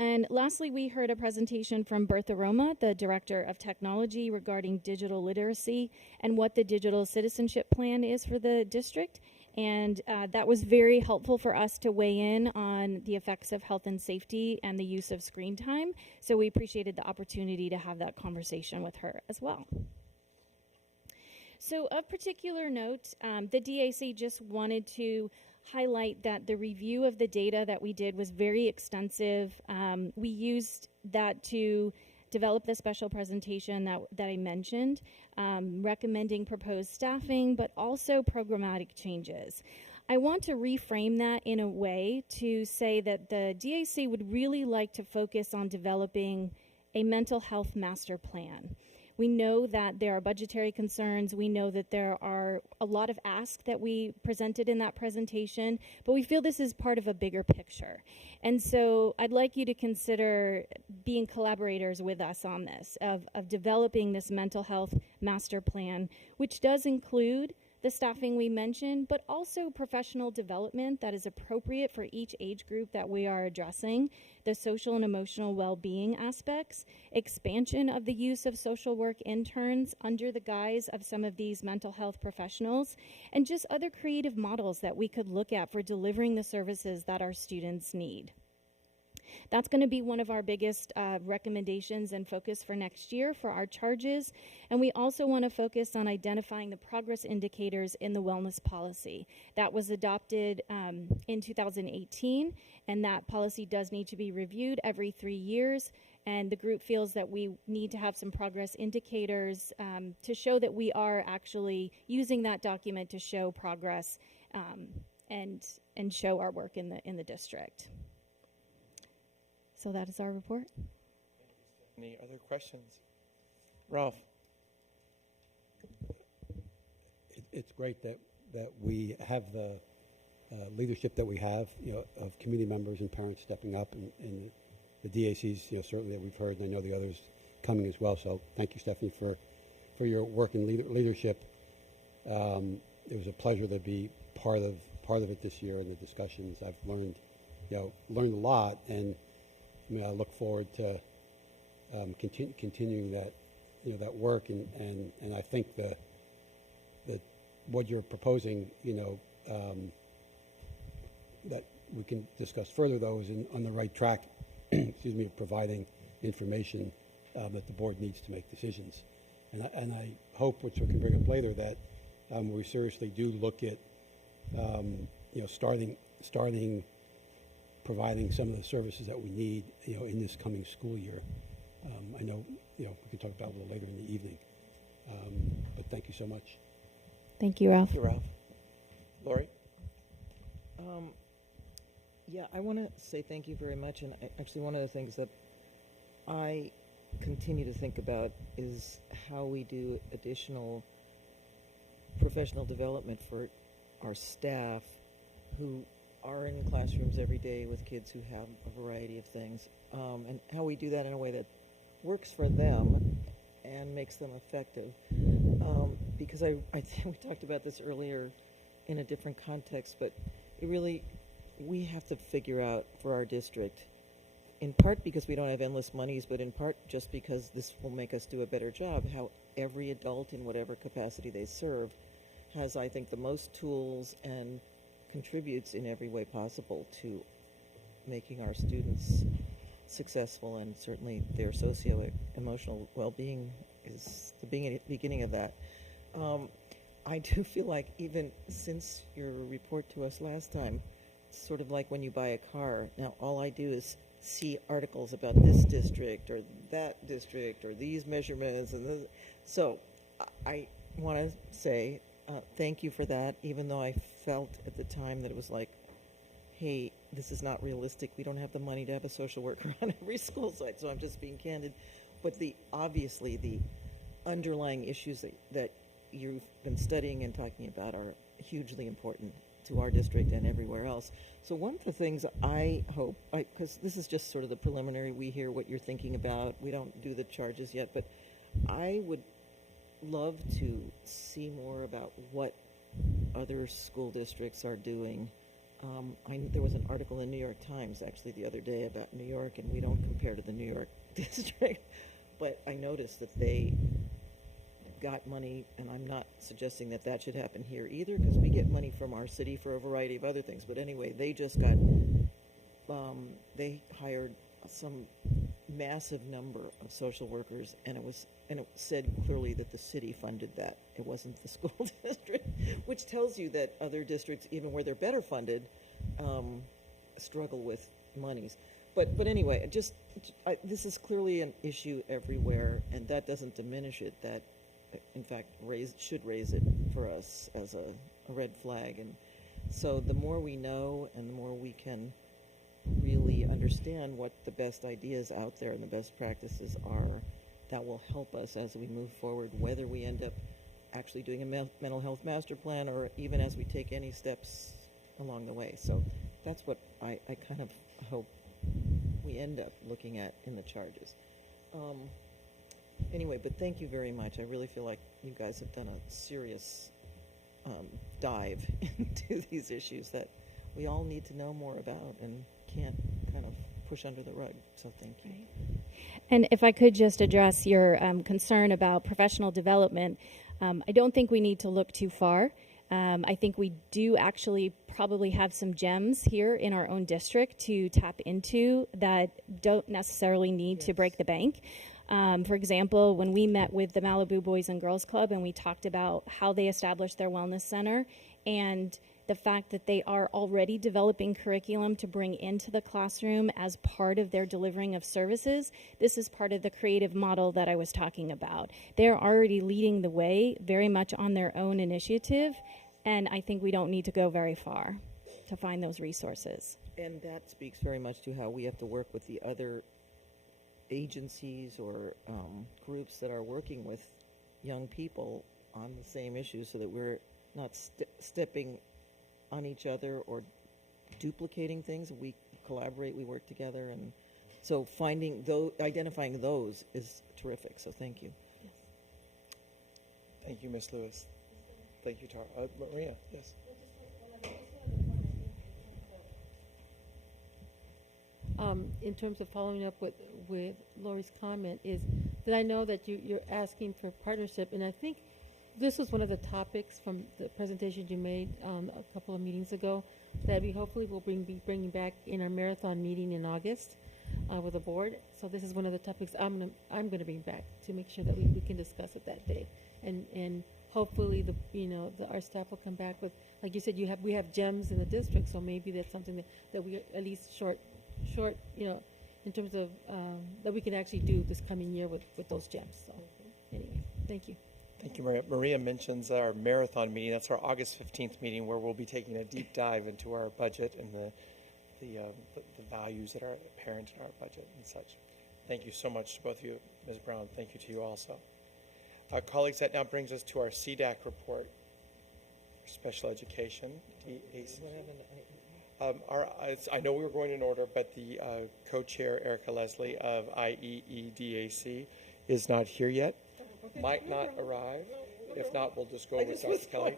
And lastly, we heard a presentation from Bertha Roma, the Director of Technology, regarding digital literacy and what the digital citizenship plan is for the district. And that was very helpful for us to weigh in on the effects of health and safety and the use of screen time. So we appreciated the opportunity to have that conversation with her as well. So of particular note, the DAC just wanted to highlight that the review of the data that we did was very extensive. We used that to develop the special presentation that I mentioned, recommending proposed staffing, but also programmatic changes. I want to reframe that in a way to say that the DAC would really like to focus on developing a mental health master plan. We know that there are budgetary concerns. We know that there are a lot of asks that we presented in that presentation, but we feel this is part of a bigger picture. And so I'd like you to consider being collaborators with us on this, of developing this mental health master plan, which does include the staffing we mentioned, but also professional development that is appropriate for each age group that we are addressing, the social and emotional well-being aspects, expansion of the use of social work interns under the guise of some of these mental health professionals, and just other creative models that we could look at for delivering the services that our students need. That's going to be one of our biggest recommendations and focus for next year for our charges. And we also want to focus on identifying the progress indicators in the wellness policy. That was adopted in 2018, and that policy does need to be reviewed every 3 years. And the group feels that we need to have some progress indicators to show that we are actually using that document to show progress and show our work in the district. So that is our report. Any other questions? Ralph? It's great that we have the leadership that we have, of community members and parents stepping up, and the DACs, certainly that we've heard, and I know the others coming as well. So thank you, Stephanie, for your work and leadership. It was a pleasure to be part of it this year in the discussions. I've learned a lot, and I look forward to continuing that work, and I think that what you're proposing, that we can discuss further, though, is on the right track. Excuse me, of providing information that the board needs to make decisions, and I hope, which we can bring up later, that we seriously do look at starting providing some of the services that we need, in this coming school year. I know, we can talk about it a little later in the evening, but thank you so much. Thank you, Ralph. Thank you, Ralph. Lori? Yeah, I want to say thank you very much. And actually, one of the things that I continue to think about is how we do additional professional development for our staff who are in classrooms every day with kids who have a variety of things, and how we do that in a way that works for them and makes them effective. Because I think we talked about this earlier in a different context, but we have to figure out for our district, in part because we don't have endless monies, but in part just because this will make us do a better job, how every adult in whatever capacity they serve has, I think, the most tools and contributes in every way possible to making our students successful, and certainly their socio-emotional well-being is the beginning of that. I do feel like even since your report to us last time, it's sort of like when you buy a car. Now all I do is see articles about this district or that district or these measurements, and so I want to say thank you for that, even though I felt at the time that it was like, hey, this is not realistic. We don't have the money to have a social worker on every school site, so I'm just being candid. But obviously the underlying issues that you've been studying and talking about are hugely important to our district and everywhere else. So one of the things I hope, because this is just sort of the preliminary, we hear what you're thinking about. We don't do the charges yet, but I would love to see more about what other school districts are doing. There was an article in New York Times actually the other day about New York, and we don't compare to the New York district, but I noticed that they got money, and I'm not suggesting that that should happen here either, because we get money from our city for a variety of other things. But anyway, they just got, they hired some massive number of social workers, and it said clearly that the city funded that. It wasn't the school district, which tells you that other districts, even where they're better funded, struggle with monies. But anyway, this is clearly an issue everywhere, and that doesn't diminish it. That, in fact, should raise it for us as a red flag. And so the more we know and the more we can really understand what the best ideas out there and the best practices are, that will help us as we move forward, whether we end up actually doing a mental health master plan or even as we take any steps along the way. So that's what I kind of hope we end up looking at in the charges. Anyway, but thank you very much. I really feel like you guys have done a serious dive into these issues that we all need to know more about and can't kind of push under the rug. So thank you. Right. And if I could just address your concern about professional development, I don't think we need to look too far. I think we do actually probably have some gems here in our own district to tap into that don't necessarily need to break the bank. For example, when we met with the Malibu Boys and Girls Club and we talked about how they established their wellness center and the fact that they are already developing curriculum to bring into the classroom as part of their delivering of services, this is part of the creative model that I was talking about. They're already leading the way very much on their own initiative, and I think we don't need to go very far to find those resources. And that speaks very much to how we have to work with the other agencies or groups that are working with young people on the same issues, so that we're not stepping on each other or duplicating things. We collaborate, we work together, and so identifying those is terrific. So thank you. Yes. Thank you, Ms. Lewis. Thank you, Tara. Maria, yes. In terms of following up with Lori's comment, is that I know that you're asking for partnership, and I think this was one of the topics from the presentation you made a couple of meetings ago that we hopefully will be bringing back in our marathon meeting in August with the board. So this is one of the topics I'm going to bring back to make sure that we can discuss it that day, and hopefully our staff will come back with, like you said, we have gems in the district, so maybe that's something that we at least short in terms of that we can actually do this coming year with those gems. So anyway, thank you. Thank you, Maria. Maria mentions our marathon meeting. That's our August 15th meeting, where we'll be taking a deep dive into our budget and the values that are apparent in our budget and such. Thank you so much to both of you, Ms. Brown. Thank you to you also. Colleagues, that now brings us to our CDAC report, special education, DAC. I know we were going in order, but the co-chair, Erica Leslie of IEEDAC, is not here yet. Might not arrive. If not, we'll just go with Dr. Kelly.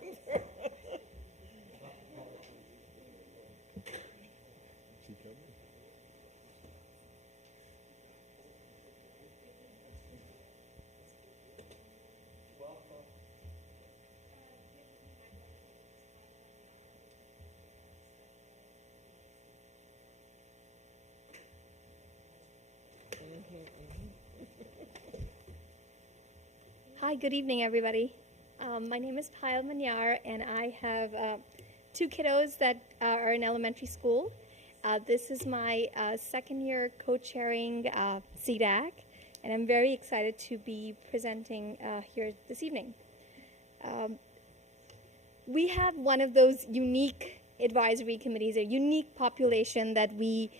Hi, good evening, everybody. My name is Payal Manyar, and I have two kiddos that are in elementary school. This is my second year co-chairing CDAC, and I'm very excited to be presenting here this evening. We have one of those unique advisory committees, a unique population that we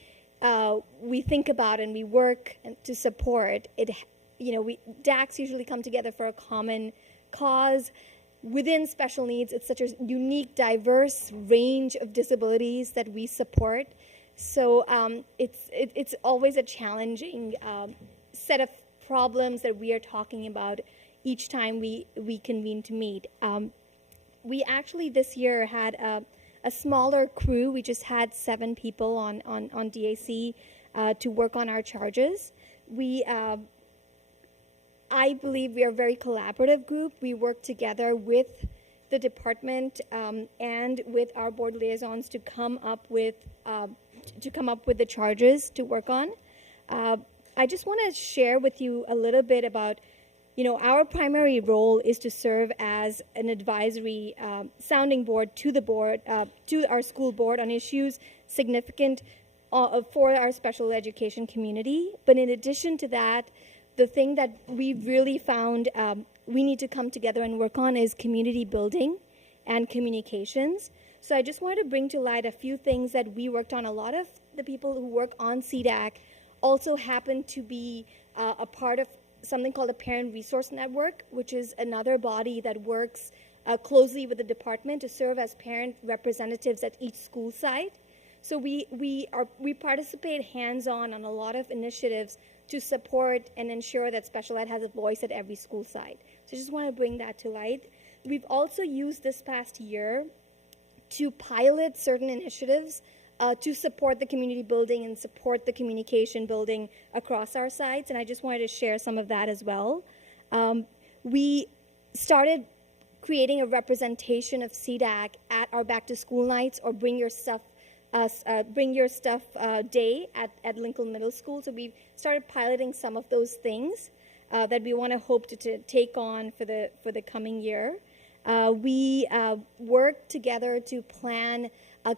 think about and we work to support. DACs usually come together for a common cause. Within special needs, it's such a unique, diverse range of disabilities that we support. So it's always a challenging set of problems that we are talking about each time we convene to meet. We actually this year had a smaller crew. We just had 7 people on DAC to work on our charges. I believe we are a very collaborative group. We work together with the department and with our board liaisons to come up with the charges to work on. I just want to share with you a little bit about, our primary role is to serve as an advisory sounding board to the board, to our school board on issues significant for our special education community. But in addition to that, the thing that we really found we need to come together and work on is community building and communications. So I just wanted to bring to light a few things that we worked on. A lot of the people who work on CDAC also happen to be a part of something called a Parent Resource Network, which is another body that works closely with the department to serve as parent representatives at each school site. So we participate hands-on on a lot of initiatives to support and ensure that special ed has a voice at every school site. So I just want to bring that to light. We've also used this past year to pilot certain initiatives to support the community building and support the communication building across our sites, and I just wanted to share some of that as well. We started creating a representation of CDAC at our back-to-school nights or Bring Your Stuff day at Lincoln Middle School. So we started piloting some of those things that we want to hope to take on for the coming year. We work together to plan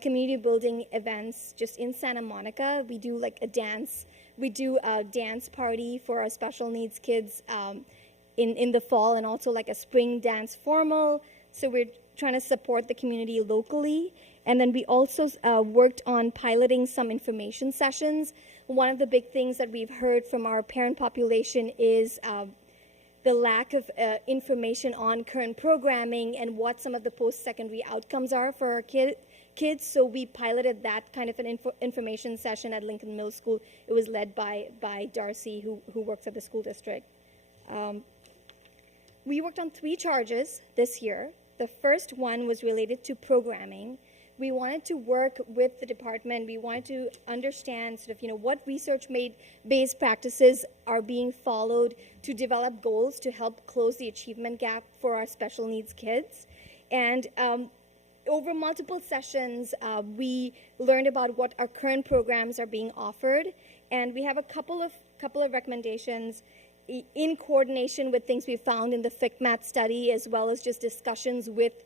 community building events just in Santa Monica. We do like a dance party for our special needs kids in the fall, and also like a spring dance formal. So we're trying to support the community locally. And then we also worked on piloting some information sessions. One of the big things that we've heard from our parent population is the lack of information on current programming and what some of the post-secondary outcomes are for our kids. So we piloted that kind of an information session at Lincoln Middle School. It was led by Darcy, who works at the school district. We worked on 3 charges this year. The first one was related to programming. We wanted to work with the department. We wanted to understand what research-based practices are being followed to develop goals to help close the achievement gap for our special needs kids. And over multiple sessions, we learned about what our current programs are being offered, and we have a couple of recommendations in coordination with things we found in the FICMAT study, as well as just discussions with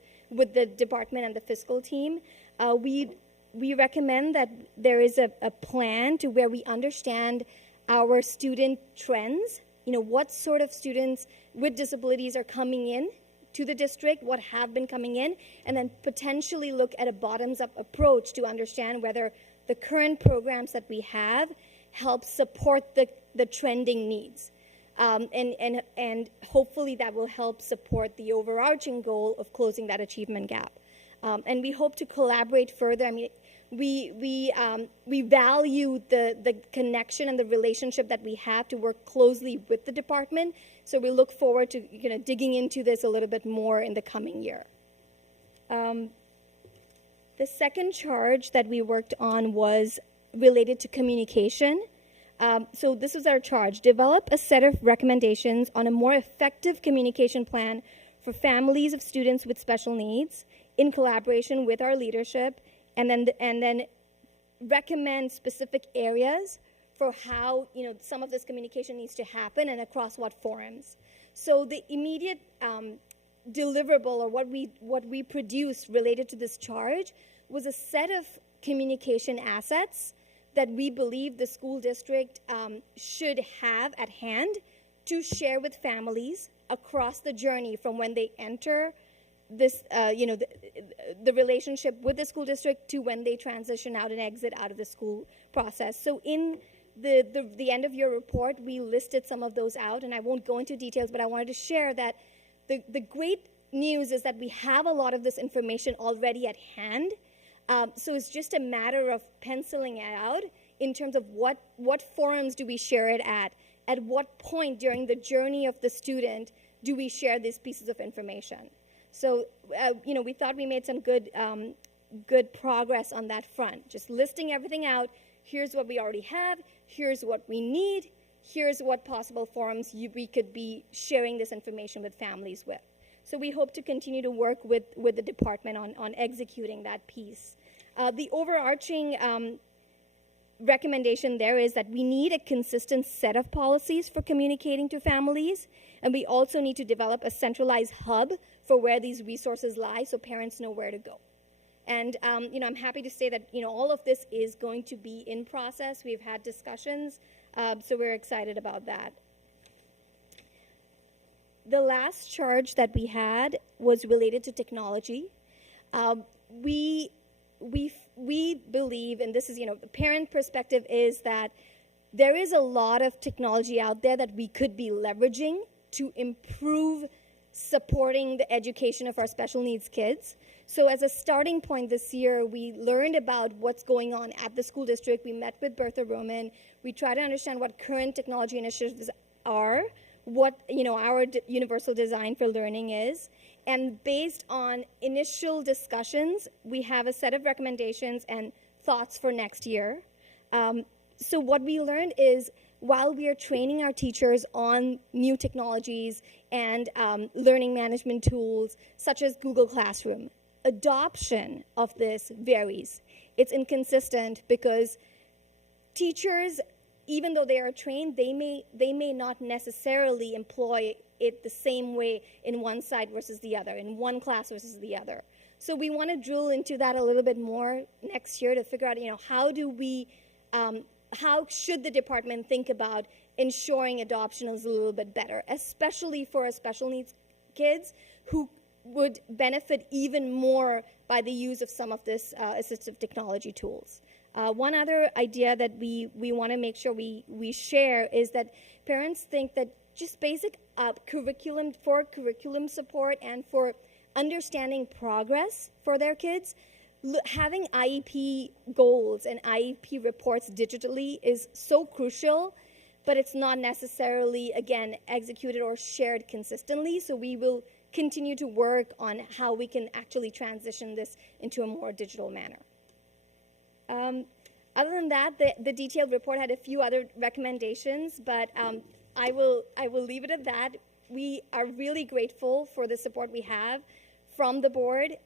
the department and the fiscal team. We recommend that there is a plan to where we understand our student trends, what sort of students with disabilities are coming in to the district, what have been coming in, and then potentially look at a bottoms-up approach to understand whether the current programs that we have help support the trending needs. And hopefully that will help support the overarching goal of closing that achievement gap. And we hope to collaborate further. I mean, we value the connection and the relationship that we have to work closely with the department. So we look forward to digging into this a little bit more in the coming year. The second charge that we worked on was related to communication. So this was our charge: develop a set of recommendations on a more effective communication plan for families of students with special needs in collaboration with our leadership, and then recommend specific areas for how some of this communication needs to happen and across what forums. So the immediate deliverable, or what we produced related to this charge, was a set of communication assets that we believe the school district should have at hand to share with families across the journey from when they enter this, the relationship with the school district to when they transition out and exit out of the school process. So in the end of your report, we listed some of those out, and I won't go into details, but I wanted to share that the great news is that we have a lot of this information already at hand. So it's just a matter of penciling it out in terms of what forums do we share it at what point during the journey of the student do we share these pieces of information. So, we thought we made some good progress on that front, just listing everything out. Here's what we already have, here's what we need, here's what possible forums we could be sharing this information with families with. So we hope to continue to work with the department on executing that piece. The overarching recommendation there is that we need a consistent set of policies for communicating to families, and we also need to develop a centralized hub for where these resources lie so parents know where to go. And I'm happy to say that all of this is going to be in process. We've had discussions, so we're excited about that. The last charge that we had was related to technology. We believe, and this is, the parent perspective is that there is a lot of technology out there that we could be leveraging to improve supporting the education of our special needs kids. So as a starting point this year, we learned about what's going on at the school district. We met with Bertha Roman. We try to understand what current technology initiatives are, what our universal design for learning is. And based on initial discussions, we have a set of recommendations and thoughts for next year. So what we learned is while we are training our teachers on new technologies and learning management tools such as Google Classroom, adoption of this varies. It's inconsistent because teachers, even though they are trained, they may not necessarily employ it the same way in one side versus the other, in one class versus the other. So we want to drill into that a little bit more next year to figure out, how should the department think about ensuring adoption is a little bit better, especially for our special needs kids who would benefit even more by the use of some of this assistive technology tools. One other idea that we want to make sure we share is that parents think that just basic curriculum support and for understanding progress for their kids, having IEP goals and IEP reports digitally is so crucial, but it's not necessarily, again, executed or shared consistently. So we will continue to work on how we can actually transition this into a more digital manner. Other than that, the detailed report had a few other recommendations, but I will leave it at that. We are really grateful for the support we have from the board.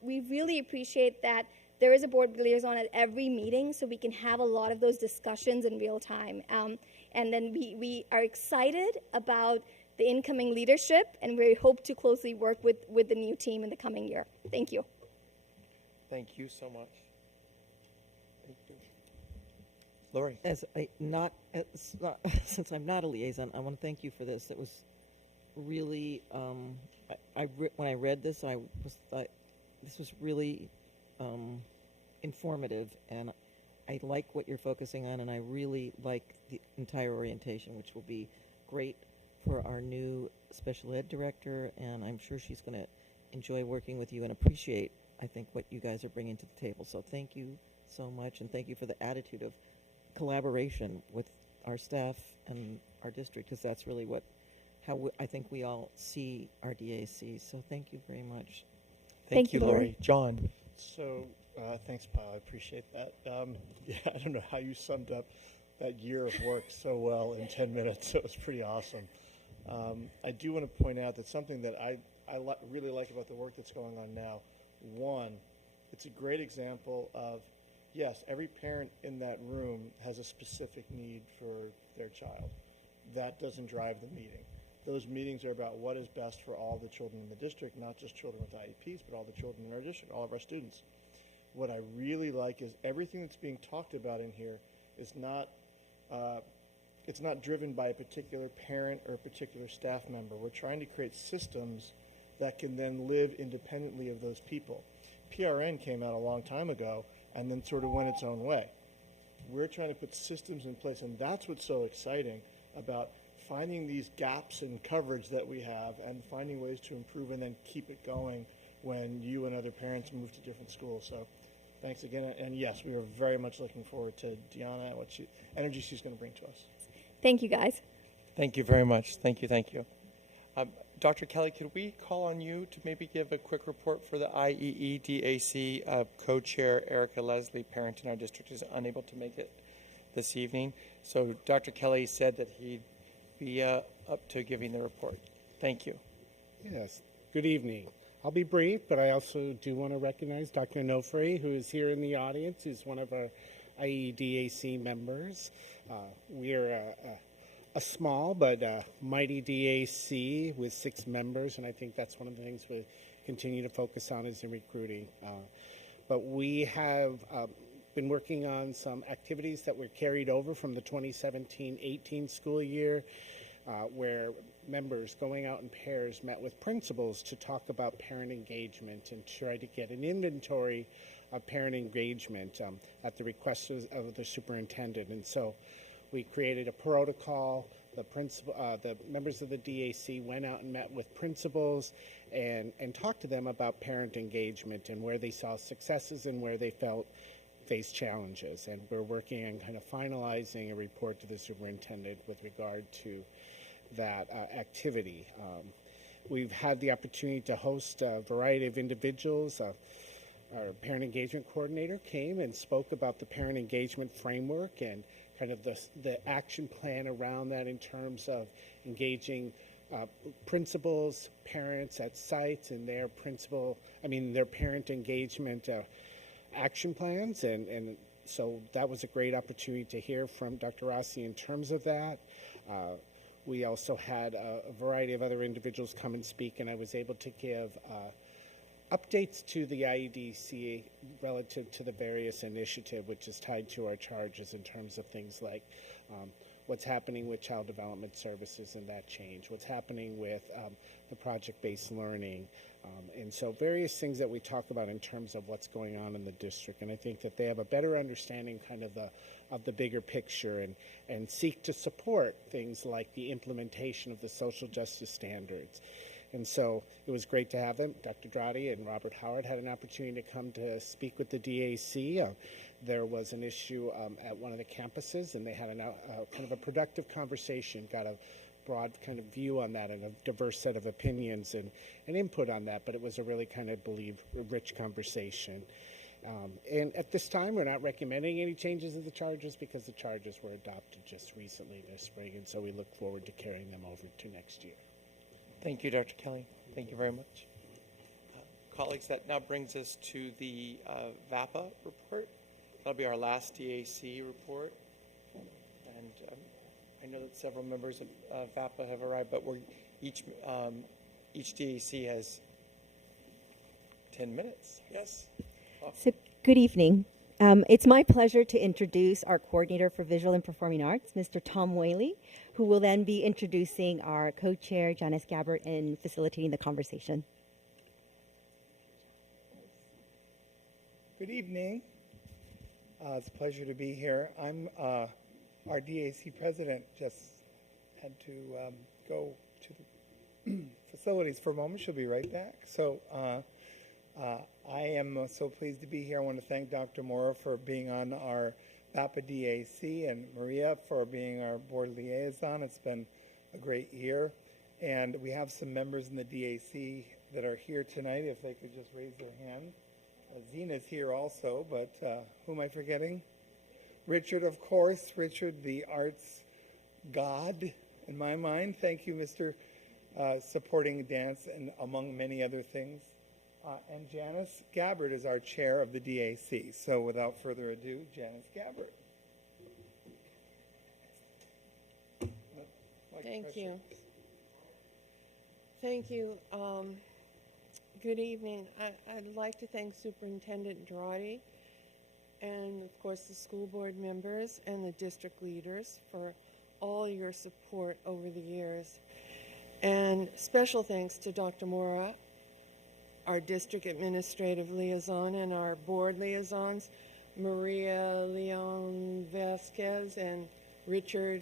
We really appreciate that there is a board liaison at every meeting so we can have a lot of those discussions in real time. And then we are excited about the incoming leadership, and we hope to closely work with the new team in the coming year. Thank you. Thank you so much. Thank you. Lori. Since I'm not a liaison, I want to thank you for this. It was really, when I read this, this was really informative, and I like what you're focusing on, and I really like the entire orientation, which will be great for our new special ed director, and I'm sure she's going to enjoy working with you and appreciate, I think, what you guys are bringing to the table. So thank you so much, and thank you for the attitude of collaboration with our staff and our district, because that's really how I think we all see our DAC. So thank you very much. Thank you, Lori. John. So thanks, Pyle. I appreciate that. I don't know how you summed up that year of work so well in 10 minutes. It was pretty awesome. I do want to point out that something that I really like about the work that's going on now, one, it's a great example of, yes, every parent in that room has a specific need for their child. That doesn't drive the meeting. Those meetings are about what is best for all the children in the district, not just children with IEPs, but all the children in our district, all of our students. What I really like is everything that's being talked about in here is not it's not driven by a particular parent or a particular staff member. We're trying to create systems that can then live independently of those people. PRN came out a long time ago and then sort of went its own way. We're trying to put systems in place, and that's what's so exciting about finding these gaps in coverage that we have and finding ways to improve and then keep it going when you and other parents move to different schools. So thanks again. And yes, we are very much looking forward to Deanna and what energy she's going to bring to us. Thank you, guys. Thank you very much. Thank you. Thank you. Dr. Kelly, could we call on you to maybe give a quick report for the IEE DAC co-chair Erica Leslie, parent in our district, is unable to make it this evening. So Dr. Kelly said that he'd be up to giving the report. Thank you. Yes. Good evening. I'll be brief, but I also do want to recognize Dr. Nofri, who is here in the audience, who's one of our IEE DAC members. We're a small but mighty DAC with 6 members, and I think that's one of the things we continue to focus on is in recruiting. But we have been working on some activities that were carried over from the 2017-18 school year, where members going out in pairs met with principals to talk about parent engagement and try to get an inventory of parent engagement at the request of the superintendent. And so we created a protocol. The members of the DAC went out and met with principals and talked to them about parent engagement and where they saw successes and where they faced challenges. And we're working on kind of finalizing a report to the superintendent with regard to that activity. We've had the opportunity to host a variety of individuals. Our parent engagement coordinator came and spoke about the parent engagement framework and kind of the action plan around that in terms of engaging principals, parents at sites, and their parent engagement action plans. And so that was a great opportunity to hear from Dr. Rossi in terms of that. We also had a variety of other individuals come and speak, and I was able to give updates to the IEDC relative to the various initiative, which is tied to our charges in terms of things like what's happening with child development services and that change, what's happening with the project-based learning, and so various things that we talk about in terms of what's going on in the district. And I think that they have a better understanding kind of the bigger picture and seek to support things like the implementation of the social justice standards. And so it was great to have them. Dr. Drati and Robert Howard had an opportunity to come to speak with the DAC. There was an issue at one of the campuses, and they had kind of a productive conversation, got a broad kind of view on that and a diverse set of opinions and input on that. But it was a really kind of, rich conversation. And at this time, we're not recommending any changes in the charges because the charges were adopted just recently this spring, and so we look forward to carrying them over to next year. Thank you, Dr. Kelly. Thank you very much. Colleagues, that now brings us to the VAPA report. That'll be our last DAC report. And I know that several members of VAPA have arrived, but each DAC has 10 minutes. Yes? So, good evening. It's my pleasure to introduce our coordinator for visual and performing arts, Mr. Tom Whaley, who will then be introducing our co-chair, Janice Gabbard, and facilitating the conversation. Good evening. It's a pleasure to be here. I'm our DAC president. Just had to go to the facilities for a moment. She'll be right back. So I am so pleased to be here. I want to thank Dr. Mora for being on our VAPA DAC and Maria for being our board liaison. It's been a great year. And we have some members in the DAC that are here tonight. If they could just raise their hand. Zena's here also, but who am I forgetting? Richard, of course. Richard, the arts god in my mind. Thank you, Mr. Supporting dance and among many other things. And Janice Gabbard is our chair of the DAC. So without further ado, Janice Gabbard. Thank you. Thank you. Good evening. I'd like to thank Superintendent Drati and, of course, the school board members and the district leaders for all your support over the years. And special thanks to Dr. Mora, our district administrative liaison, and our board liaisons, Maria Leon Vasquez and Richard,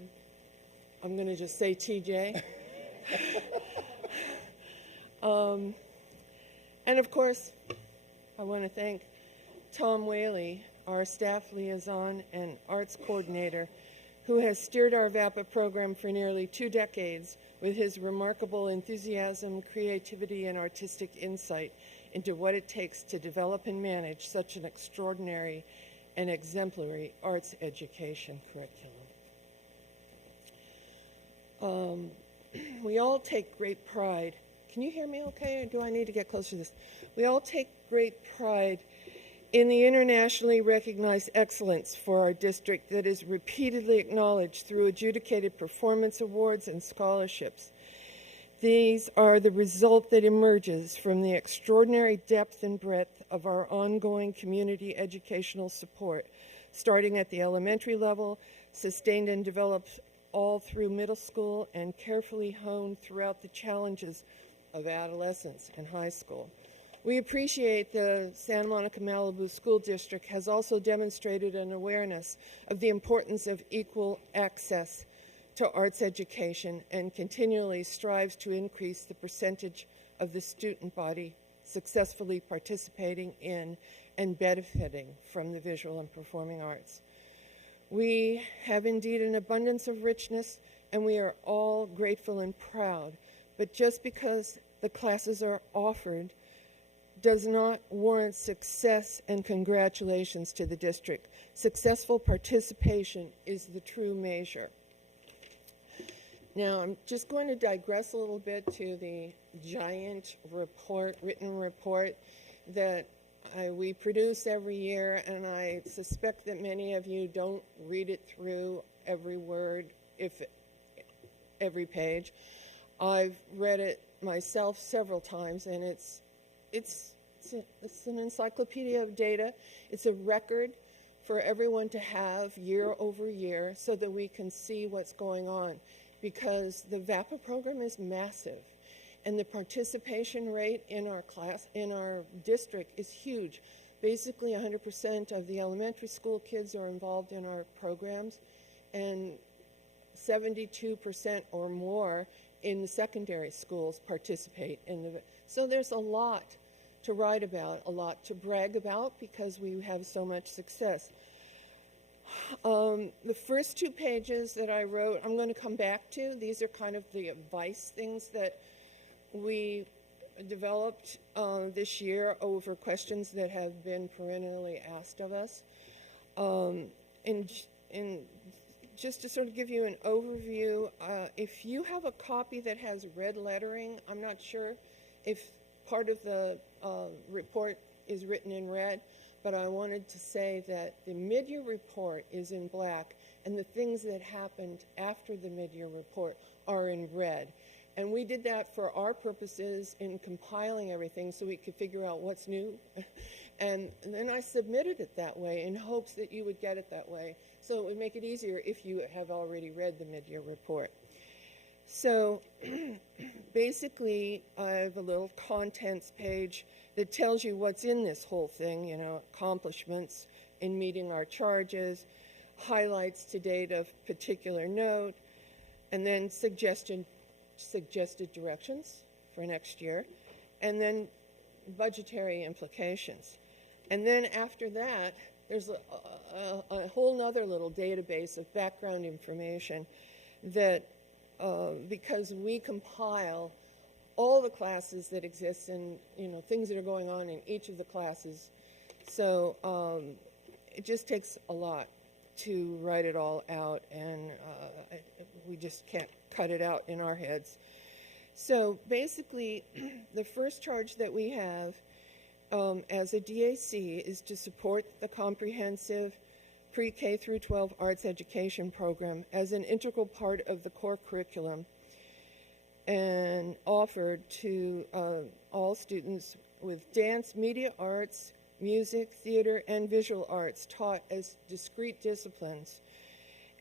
I'm going to just say TJ. And of course, I want to thank Tom Whaley, our staff liaison and arts coordinator, who has steered our VAPA program for nearly 2 decades with his remarkable enthusiasm, creativity, and artistic insight into what it takes to develop and manage such an extraordinary and exemplary arts education curriculum. We all take great pride. Can you hear me okay, or do I need to get closer to this? We all take great pride in the internationally recognized excellence for our district that is repeatedly acknowledged through adjudicated performance awards and scholarships. These are the result that emerges from the extraordinary depth and breadth of our ongoing community educational support, starting at the elementary level, sustained and developed all through middle school, and carefully honed throughout the challenges of adolescence and high school. We appreciate the Santa Monica Malibu School District has also demonstrated an awareness of the importance of equal access to arts education and continually strives to increase the percentage of the student body successfully participating in and benefiting from the visual and performing arts. We have indeed an abundance of richness, and we are all grateful and proud, but just because the classes are offered does not warrant success and congratulations to the district. Successful participation is the true measure. Now, I'm just going to digress a little bit to the giant report, written report that we produce every year, and I suspect that many of you don't read it through every word, every page. I've read it myself several times, and it's an encyclopedia of data. It's a record for everyone to have year over year so that we can see what's going on, because the VAPA program is massive, and the participation rate in our district is huge. Basically 100% of the elementary school kids are involved in our programs, and 72% or more in the secondary schools participate in the. So there's a lot to write about, a lot to brag about, because we have so much success. The first 2 pages that I wrote, I'm going to come back to. These are kind of the advice things that we developed this year over questions that have been perennially asked of us. And just to sort of give you an overview, if you have a copy that has red lettering, I'm not sure if part of the report is written in red, but I wanted to say that the mid-year report is in black, and the things that happened after the mid-year report are in red. And we did that for our purposes in compiling everything so we could figure out what's new. And then I submitted it that way in hopes that you would get it that way, so it would make it easier if you have already read the mid-year report. So basically, I have a little contents page that tells you what's in this whole thing, accomplishments in meeting our charges, highlights to date of particular note, and then suggested directions for next year, and then budgetary implications. And then after that, there's a whole nother little database of background information that, because we compile all the classes that exist and things that are going on in each of the classes, so it just takes a lot to write it all out, and we just can't cut it out in our heads. So basically, the first charge that we have as a DAC is to support the comprehensive pre-K through 12 arts education program as an integral part of the core curriculum and offered to all students with dance, media arts, music, theater, and visual arts taught as discrete disciplines.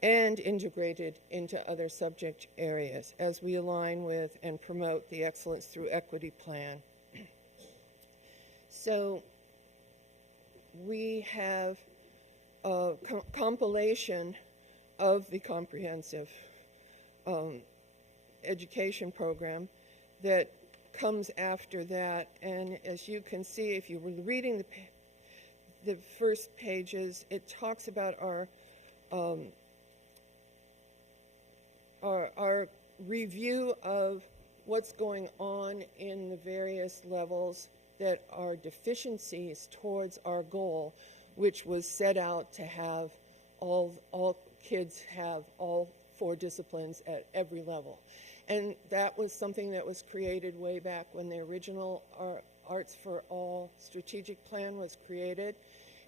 and integrated into other subject areas as we align with and promote the Excellence Through Equity plan. So we have a compilation of the comprehensive education program that comes after that, and as you can see, if you were reading the first pages, it talks about our review of what's going on in the various levels that are deficiencies towards our goal, which was set out to have all kids have all 4 disciplines at every level. And that was something that was created way back when the original Arts for All strategic plan was created.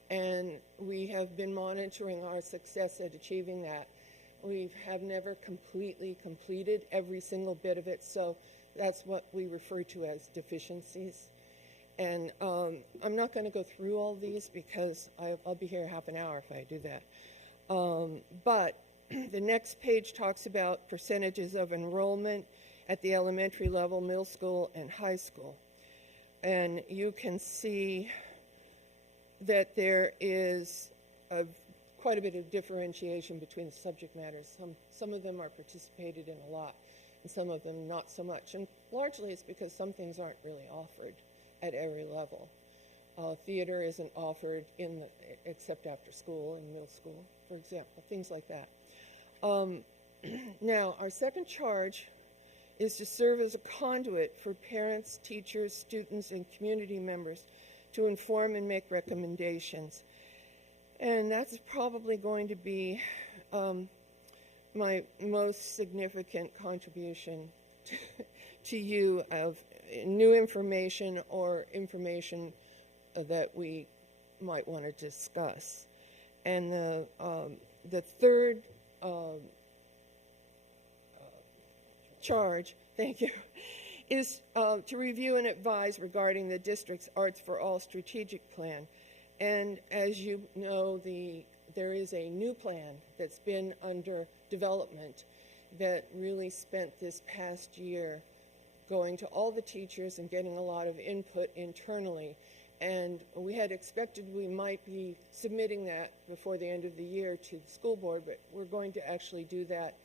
And we have been monitoring our success at achieving that. We have never completely completed every single bit of it, so that's what we refer to as deficiencies. And I'm not going to go through all these because I'll be here half an hour if I do that. But the next page talks about percentages of enrollment at the elementary level, middle school, and high school. And you can see that there is quite a bit of differentiation between the subject matters. Some of them are participated in a lot, and some of them not so much. And largely it's because some things aren't really offered at every level. Theater isn't offered except after school in middle school, for example, things like that. Now, our second charge is to serve as a conduit for parents, teachers, students, and community members to inform and make recommendations. And that's probably going to be my most significant contribution to you of new information or information that we might want to discuss. And the third charge, thank you, is to review and advise regarding the district's Arts for All strategic plan. And as you know, there is a new plan that's been under development that really spent this past year going to all the teachers and getting a lot of input internally. And we had expected we might be submitting that before the end of the year to the school board, but we're going to actually do that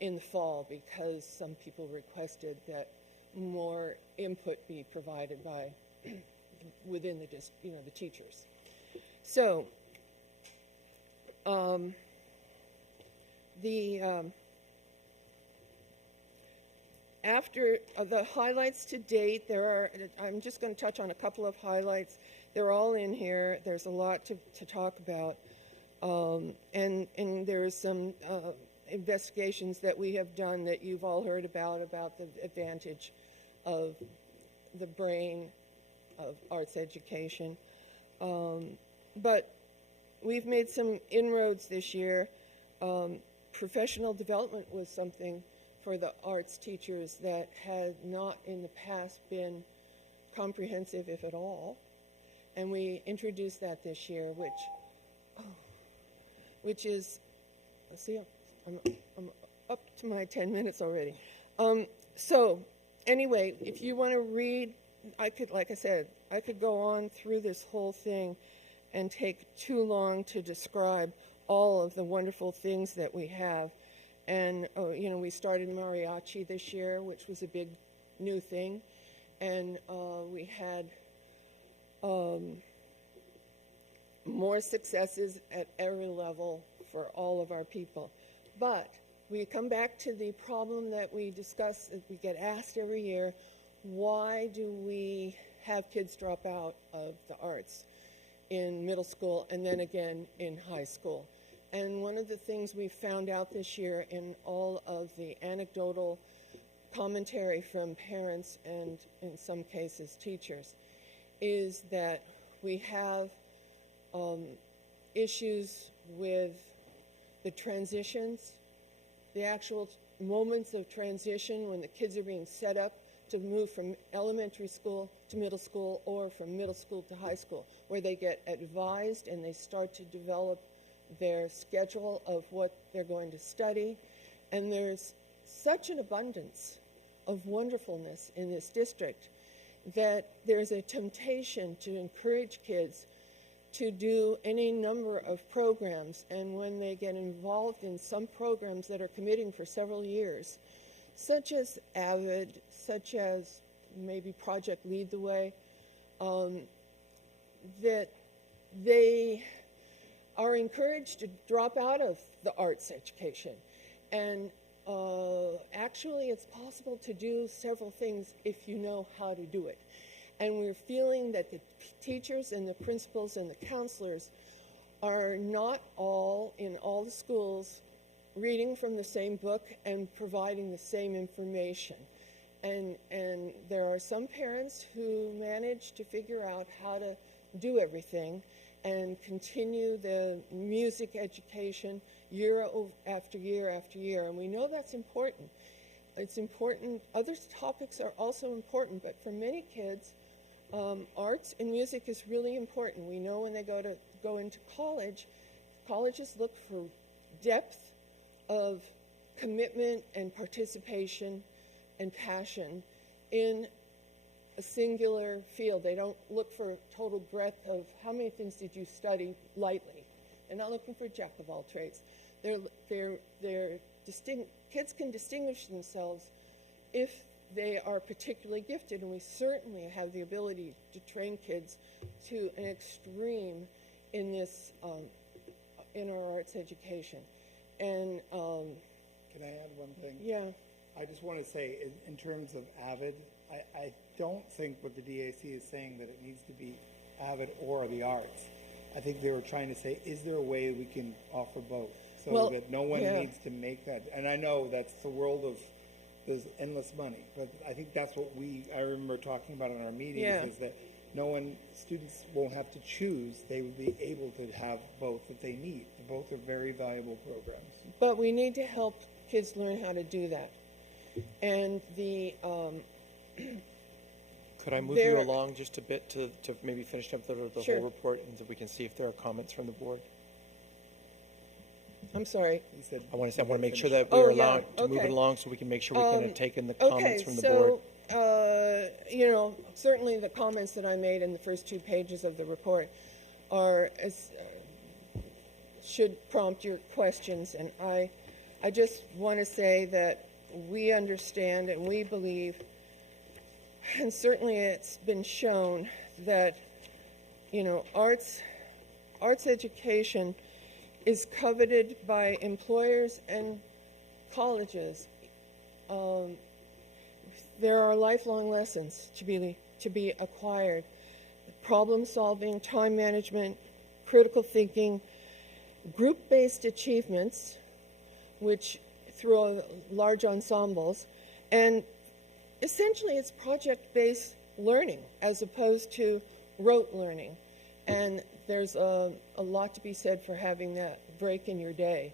in the fall because some people requested that more input be provided by within the teachers. So after the highlights to date, I'm just going to touch on a couple of highlights. They're all in here. There's a lot to talk about. And there's some investigations that we have done that you've all heard about the advantage of the brain of arts education. But we've made some inroads this year. Professional development was something for the arts teachers that had not in the past been comprehensive, if at all. And we introduced that this year, which is, let's see, I'm up to my 10 minutes already. So anyway, if you want to read, like I said, I could go on through this whole thing and take too long to describe all of the wonderful things that we have. And, we started mariachi this year, which was a big new thing. And we had more successes at every level for all of our people. But we come back to the problem that we discuss, that we get asked every year, why do we have kids drop out of the arts in middle school and then again in high school? And one of the things we found out this year in all of the anecdotal commentary from parents and, in some cases, teachers, is that we have issues with the transitions, the actual moments of transition when the kids are being set up to move from elementary school to middle school or from middle school to high school, where they get advised and they start to develop their schedule of what they're going to study. And there's such an abundance of wonderfulness in this district that there's a temptation to encourage kids to do any number of programs. And when they get involved in some programs that are committing for several years, such as AVID, such as maybe Project Lead the Way, that they are encouraged to drop out of the arts education. And actually, it's possible to do several things if you know how to do it. And we're feeling that the teachers and the principals and the counselors are not all in all the schools reading from the same book and providing the same information. And there are some parents who manage to figure out how to do everything and continue the music education year after year after year. And we know that's important. It's important. Other topics are also important, but for many kids, arts and music is really important. We know when they go into college, colleges look for depth of commitment and participation and passion in a singular field. They don't look for total breadth of how many things did you study lightly. They're not looking for jack of all trades. Kids can distinguish themselves if they are particularly gifted, and we certainly have the ability to train kids to an extreme in this in our arts education. And can I add one thing? Yeah. I just want to say, in terms of AVID, I don't think what the DAC is saying that it needs to be AVID or the arts. I think they were trying to say, is there a way we can offer both so that no one needs to make that? And I know that's the world of there's endless money, but I think that's what I remember talking about in our meetings is that students won't have to choose. They would be able to have both that they need. Both are very valuable programs. But we need to help kids learn how to do that. And could I move you along just a bit to maybe finish up the Sure. whole report, and so we can see if there are comments from the board? I'm sorry. He said I want to make sure that we're allowed to move it okay. along so we can make sure we can take in the comments from the board. Certainly the comments that I made in the first 2 pages of the report should prompt your questions. And I just want to say that we understand and we believe, and certainly it's been shown that, arts education is coveted by employers and colleges. There are lifelong lessons to be acquired. Problem solving, time management, critical thinking, group-based achievements, which through large ensembles, and essentially it's project-based learning as opposed to rote learning. And there's a lot to be said for having that break in your day.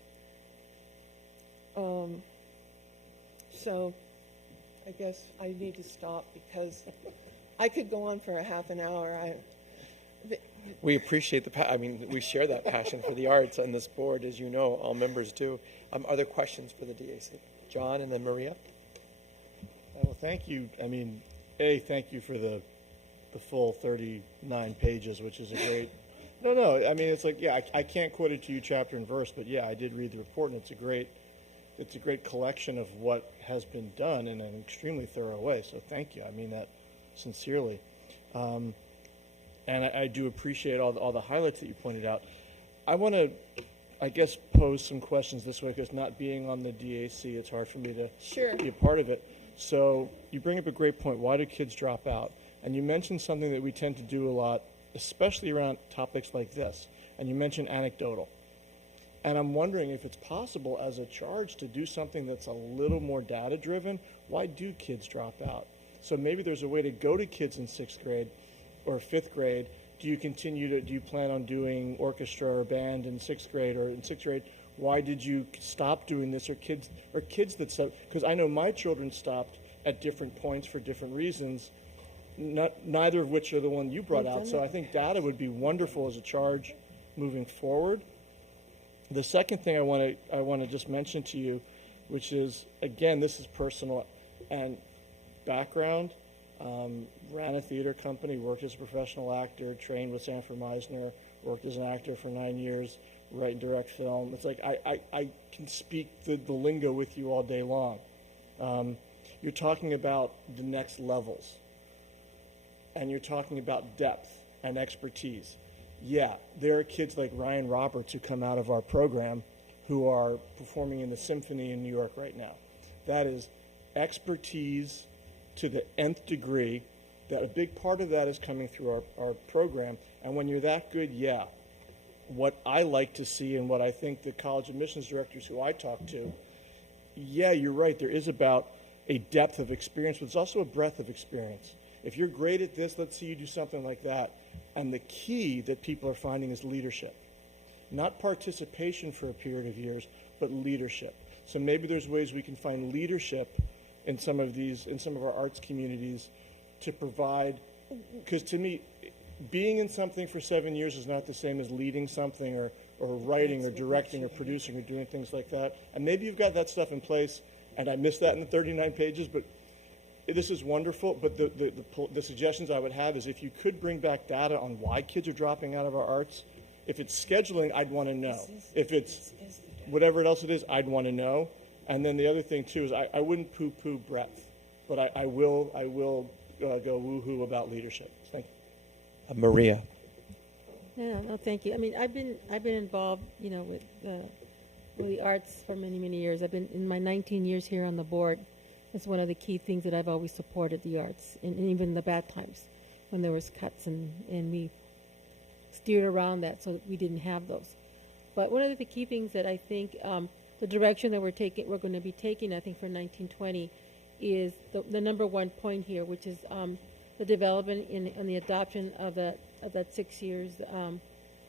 So I guess I need to stop because I could go on for a half an hour. We appreciate we share that passion for the arts on this board, as you know, all members do. Are there questions for the DAC? John and then Maria? Well, thank you. Thank you for the full 39 pages, which is a great... No, it's like, I can't quote it to you chapter and verse, but I did read the report, and it's a great collection of what has been done in an extremely thorough way, so thank you. I mean that sincerely. And I do appreciate all the highlights that you pointed out. I want to, pose some questions this way, because not being on the DAC, it's hard for me to be a part of it. So you bring up a great point. Why do kids drop out? And you mentioned something that we tend to do a lot, especially around topics like this. And you mentioned anecdotal. And I'm wondering if it's possible as a charge to do something that's a little more data-driven. Why do kids drop out? So maybe there's a way to go to kids in 6th grade or 5th grade. Do you plan on doing orchestra or band in 6th grade or in 6th grade? Why did you stop doing this? Or kids that stopped? Because I know my children stopped at different points for different reasons, neither of which are the one you brought out. So I think data would be wonderful as a charge moving forward. The second thing I want to just mention to you, which is, again, this is personal and background. Ran a theater company, worked as a professional actor, trained with Sanford Meisner, worked as an actor for 9 years, write and direct film. It's like I can speak the lingo with you all day long. You're talking about the next levels, and you're talking about depth and expertise. Yeah, there are kids like Ryan Roberts who come out of our program who are performing in the symphony in New York right now. That is expertise to the nth degree. That a big part of that is coming through our program. And when you're that good, yeah, what I like to see and what I think the college admissions directors who I talk to, yeah, you're right, there is about a depth of experience, but it's also a breadth of experience. If you're great at this, let's see you do something like that. And the key that people are finding is leadership. Not participation for a period of years, but leadership. So maybe there's ways we can find leadership in some of our arts communities to provide, because to me, being in something for 7 years is not the same as leading something or writing or directing or producing or doing things like that. And maybe you've got that stuff in place, and I missed that in the 39 pages, but this is wonderful. But the suggestions I would have is if you could bring back data on why kids are dropping out of our arts. If it's scheduling, I'd want to know. If it's whatever else it is, I'd want to know. And then the other thing too is I wouldn't poo-poo breadth, but I will go woo-hoo about leadership. Thank you. Maria. No, thank you. I mean, I've been involved, with the arts for many, many years. I've been in my 19 years here on the board. It's one of the key things that I've always supported the arts, and even in the bad times when there was cuts, and we steered around that so that we didn't have those. But one of the key things that I think the direction that we're going to be taking, I think, for 1920 is the number one point here, which is the development and the adoption of that 6 years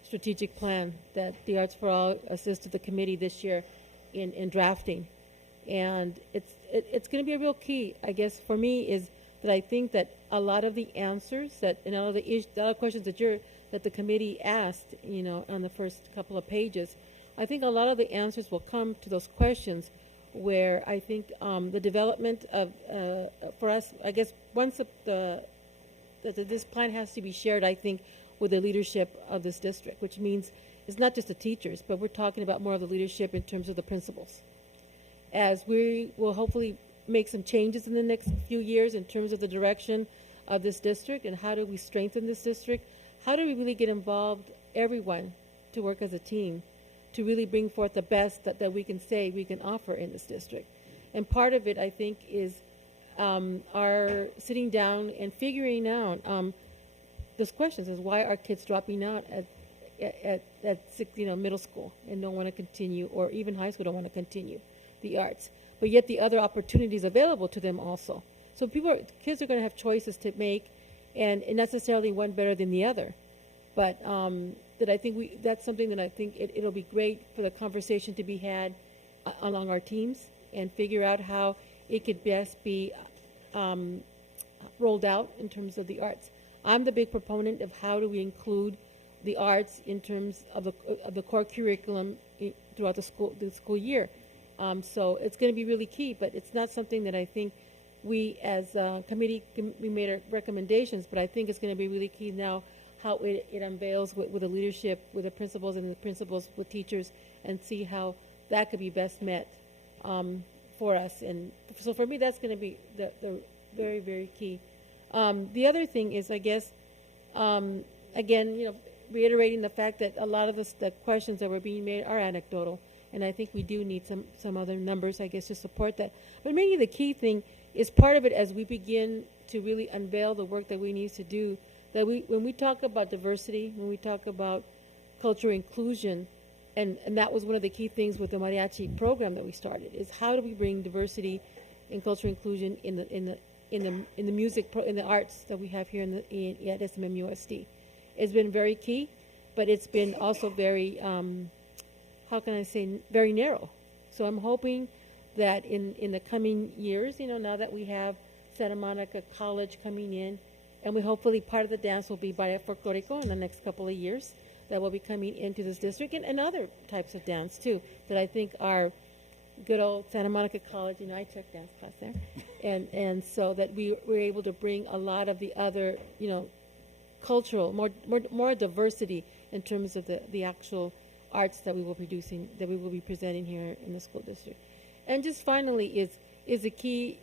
strategic plan that the Arts for All assisted the committee this year in drafting. And it's going to be a real key, I guess, for me, is that I think that a lot of the answers and all the questions that the committee asked, on the first couple of pages, I think a lot of the answers will come to those questions where I think the development of, for us, I guess, once this plan has to be shared, I think, with the leadership of this district, which means it's not just the teachers, but we're talking about more of the leadership in terms of the principals. As we will hopefully make some changes in the next few years in terms of the direction of this district and how do we strengthen this district, how do we really get involved, everyone, to work as a team to really bring forth the best that we can say we can offer in this district. And part of it, I think, is our sitting down and figuring out those questions, is why are kids dropping out at middle school and don't want to continue, or even high school don't want to continue the arts, but yet the other opportunities available to them also. So kids are going to have choices to make, and not necessarily one better than the other. But that I think that's something that I think it'll be great for the conversation to be had along our teams and figure out how it could best be rolled out in terms of the arts. I'm the big proponent of how do we include the arts in terms of the core curriculum throughout the school year. So it's going to be really key, but it's not something that I think we as a committee, we made our recommendations, but I think it's going to be really key now how it unveils with the leadership, with the principals and the principals with teachers, and see how that could be best met for us. And so for me, that's going to be the very, very key. The other thing is, I guess, again, reiterating the fact that a lot of the questions that were being made are anecdotal, and I think we do need some other numbers, I guess, to support that. But maybe the key thing is part of it as we begin to really unveil the work that we need to do, that when we talk about diversity, when we talk about cultural inclusion, and that was one of the key things with the mariachi program that we started, is how do we bring diversity and cultural inclusion in the music in the arts that we have here at SMMUSD. It's been very key, but it's been also very how can I say, very narrow. So I'm hoping that in the coming years, now that we have Santa Monica College coming in, and we hopefully part of the dance will be Ballet Folklorico in the next couple of years, that will be coming into this district, and other types of dance too, that I think are good old Santa Monica College. I took dance class there, and so that we're able to bring a lot of the other, cultural, more diversity in terms of the actual arts that we will be presenting here in the school district. And just finally is the key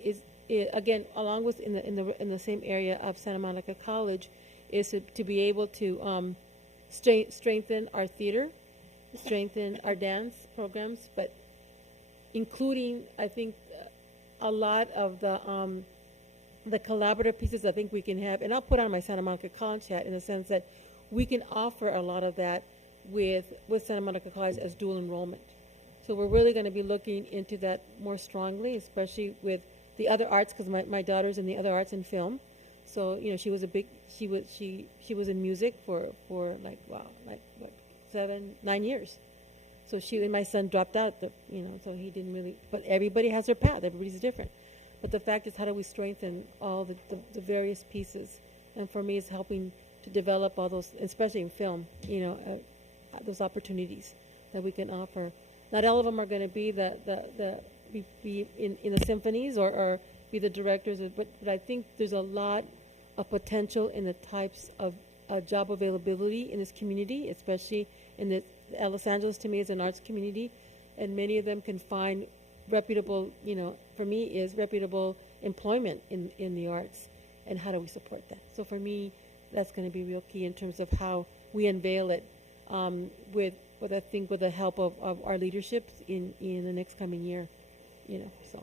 again, along with in the same area of Santa Monica College, is to be able to strengthen our theater, strengthen our dance programs, but including, I think, a lot of the collaborative pieces I think we can have, and I'll put on my Santa Monica College hat in the sense that we can offer a lot of that with Santa Monica College as dual enrollment. So we're really going to be looking into that more strongly, especially with the other arts, because my daughter's in the other arts and film. So she was she was in music for like 7-9 years. So she and my son dropped out, so he didn't really. But everybody has their path. Everybody's different. But the fact is, how do we strengthen all the various pieces? And for me, it's helping to develop all those, especially in film, those opportunities that we can offer. Not all of them are going to be be in the symphonies or be the directors, but I think there's a lot of potential in the types of job availability in this community, especially in Los Angeles. To me, is an arts community, and many of them can find reputable, for me, is reputable employment in the arts, and how do we support that? So for me, that's going to be real key in terms of how we unveil it with I think with the help of our leadership in the next coming year, so.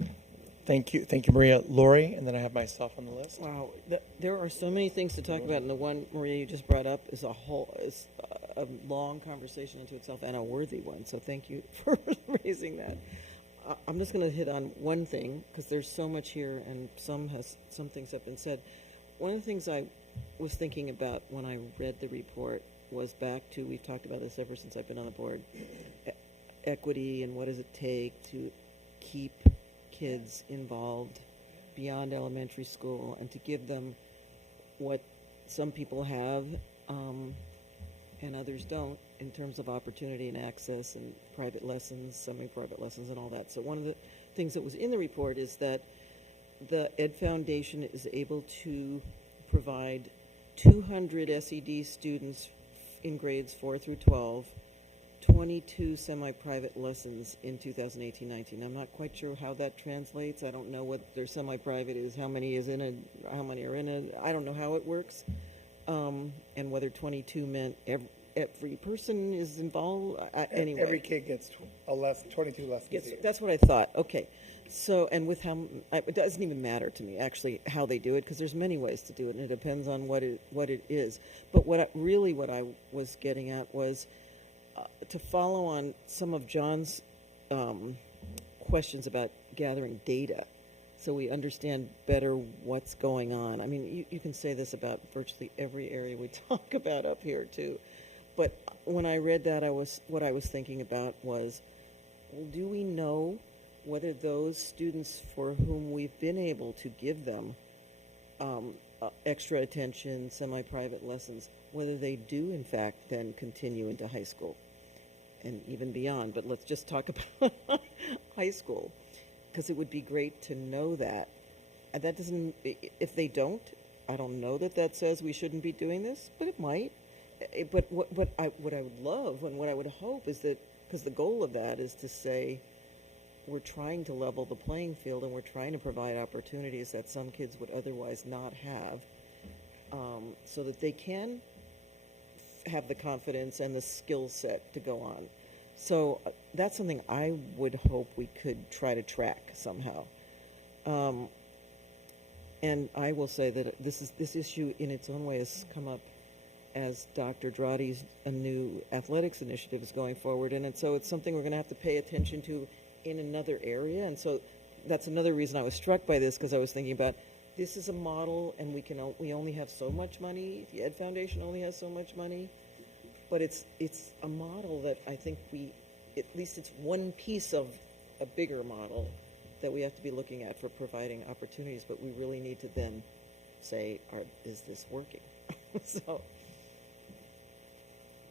Thank you, Maria. Lori, and then I have myself on the list. Wow, there are so many things to talk about, and the one, Maria, you just brought up is a long conversation into itself and a worthy one. So thank you for raising that. I'm just going to hit on one thing because there's so much here, and some things have been said. One of the things I was thinking about when I read the report was back to, we've talked about this ever since I've been on the board, equity and what does it take to keep kids involved beyond elementary school and to give them what some people have and others don't in terms of opportunity and access and private lessons, semi-private lessons and all that. So one of the things that was in the report is that the Ed Foundation is able to provide 200 SED students in grades 4 through 12, 22 semi-private lessons in 2018-19. I'm not quite sure how that translates. I don't know what their semi-private is, how many are in it. I don't know how it works. And whether 22 meant every person is involved. Anyway. Every kid gets 22 lessons. Yes, that's what I thought. Okay. So, and with it doesn't even matter to me actually how they do it, because there's many ways to do it, and it depends on what it is. But what I was getting at was to follow on some of John's questions about gathering data, so we understand better what's going on. I mean, you can say this about virtually every area we talk about up here too. But when I read that, what I was thinking about was, well, do we know whether those students for whom we've been able to give them extra attention, semi-private lessons, whether they do in fact then continue into high school and even beyond? But let's just talk about high school, because it would be great to know that. And that doesn't, if they don't, I don't know that says we shouldn't be doing this, but it might. But what I would love and what I would hope is that, because the goal of that is to say, we're trying to level the playing field and we're trying to provide opportunities that some kids would otherwise not have, so that they can have the confidence and the skill set to go on. So that's something I would hope we could try to track somehow. And I will say that this issue in its own way has come up as Dr. Drotti's new athletics initiative is going forward, and so it's something we're going to have to pay attention to in another area. And so that's another reason I was struck by this, because I was thinking about, this is a model and we only have so much money. The Ed Foundation only has so much money, but it's a model that I think at least it's one piece of a bigger model that we have to be looking at for providing opportunities, but we really need to then say, is this working? So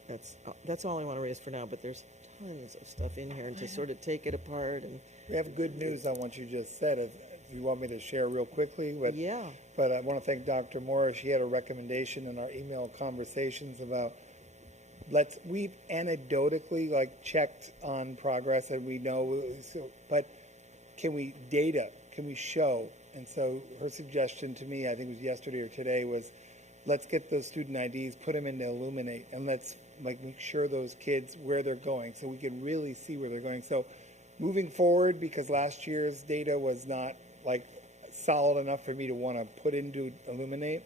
that's all I want to raise for now, but there's tons of stuff in here, and to sort of take it apart and We have good news on what you just said. If you want me to share real quickly, yeah. But I want to thank Dr. Moore. She had a recommendation in our email conversations about we've anecdotally checked on progress, and we know, but can we show? And so her suggestion to me, I think it was yesterday or today, was let's get those student IDs, put them into Illuminate, and let's make sure those kids where they're going, so we can really see where they're going. So moving forward, because last year's data was not solid enough for me to want to put into Illuminate,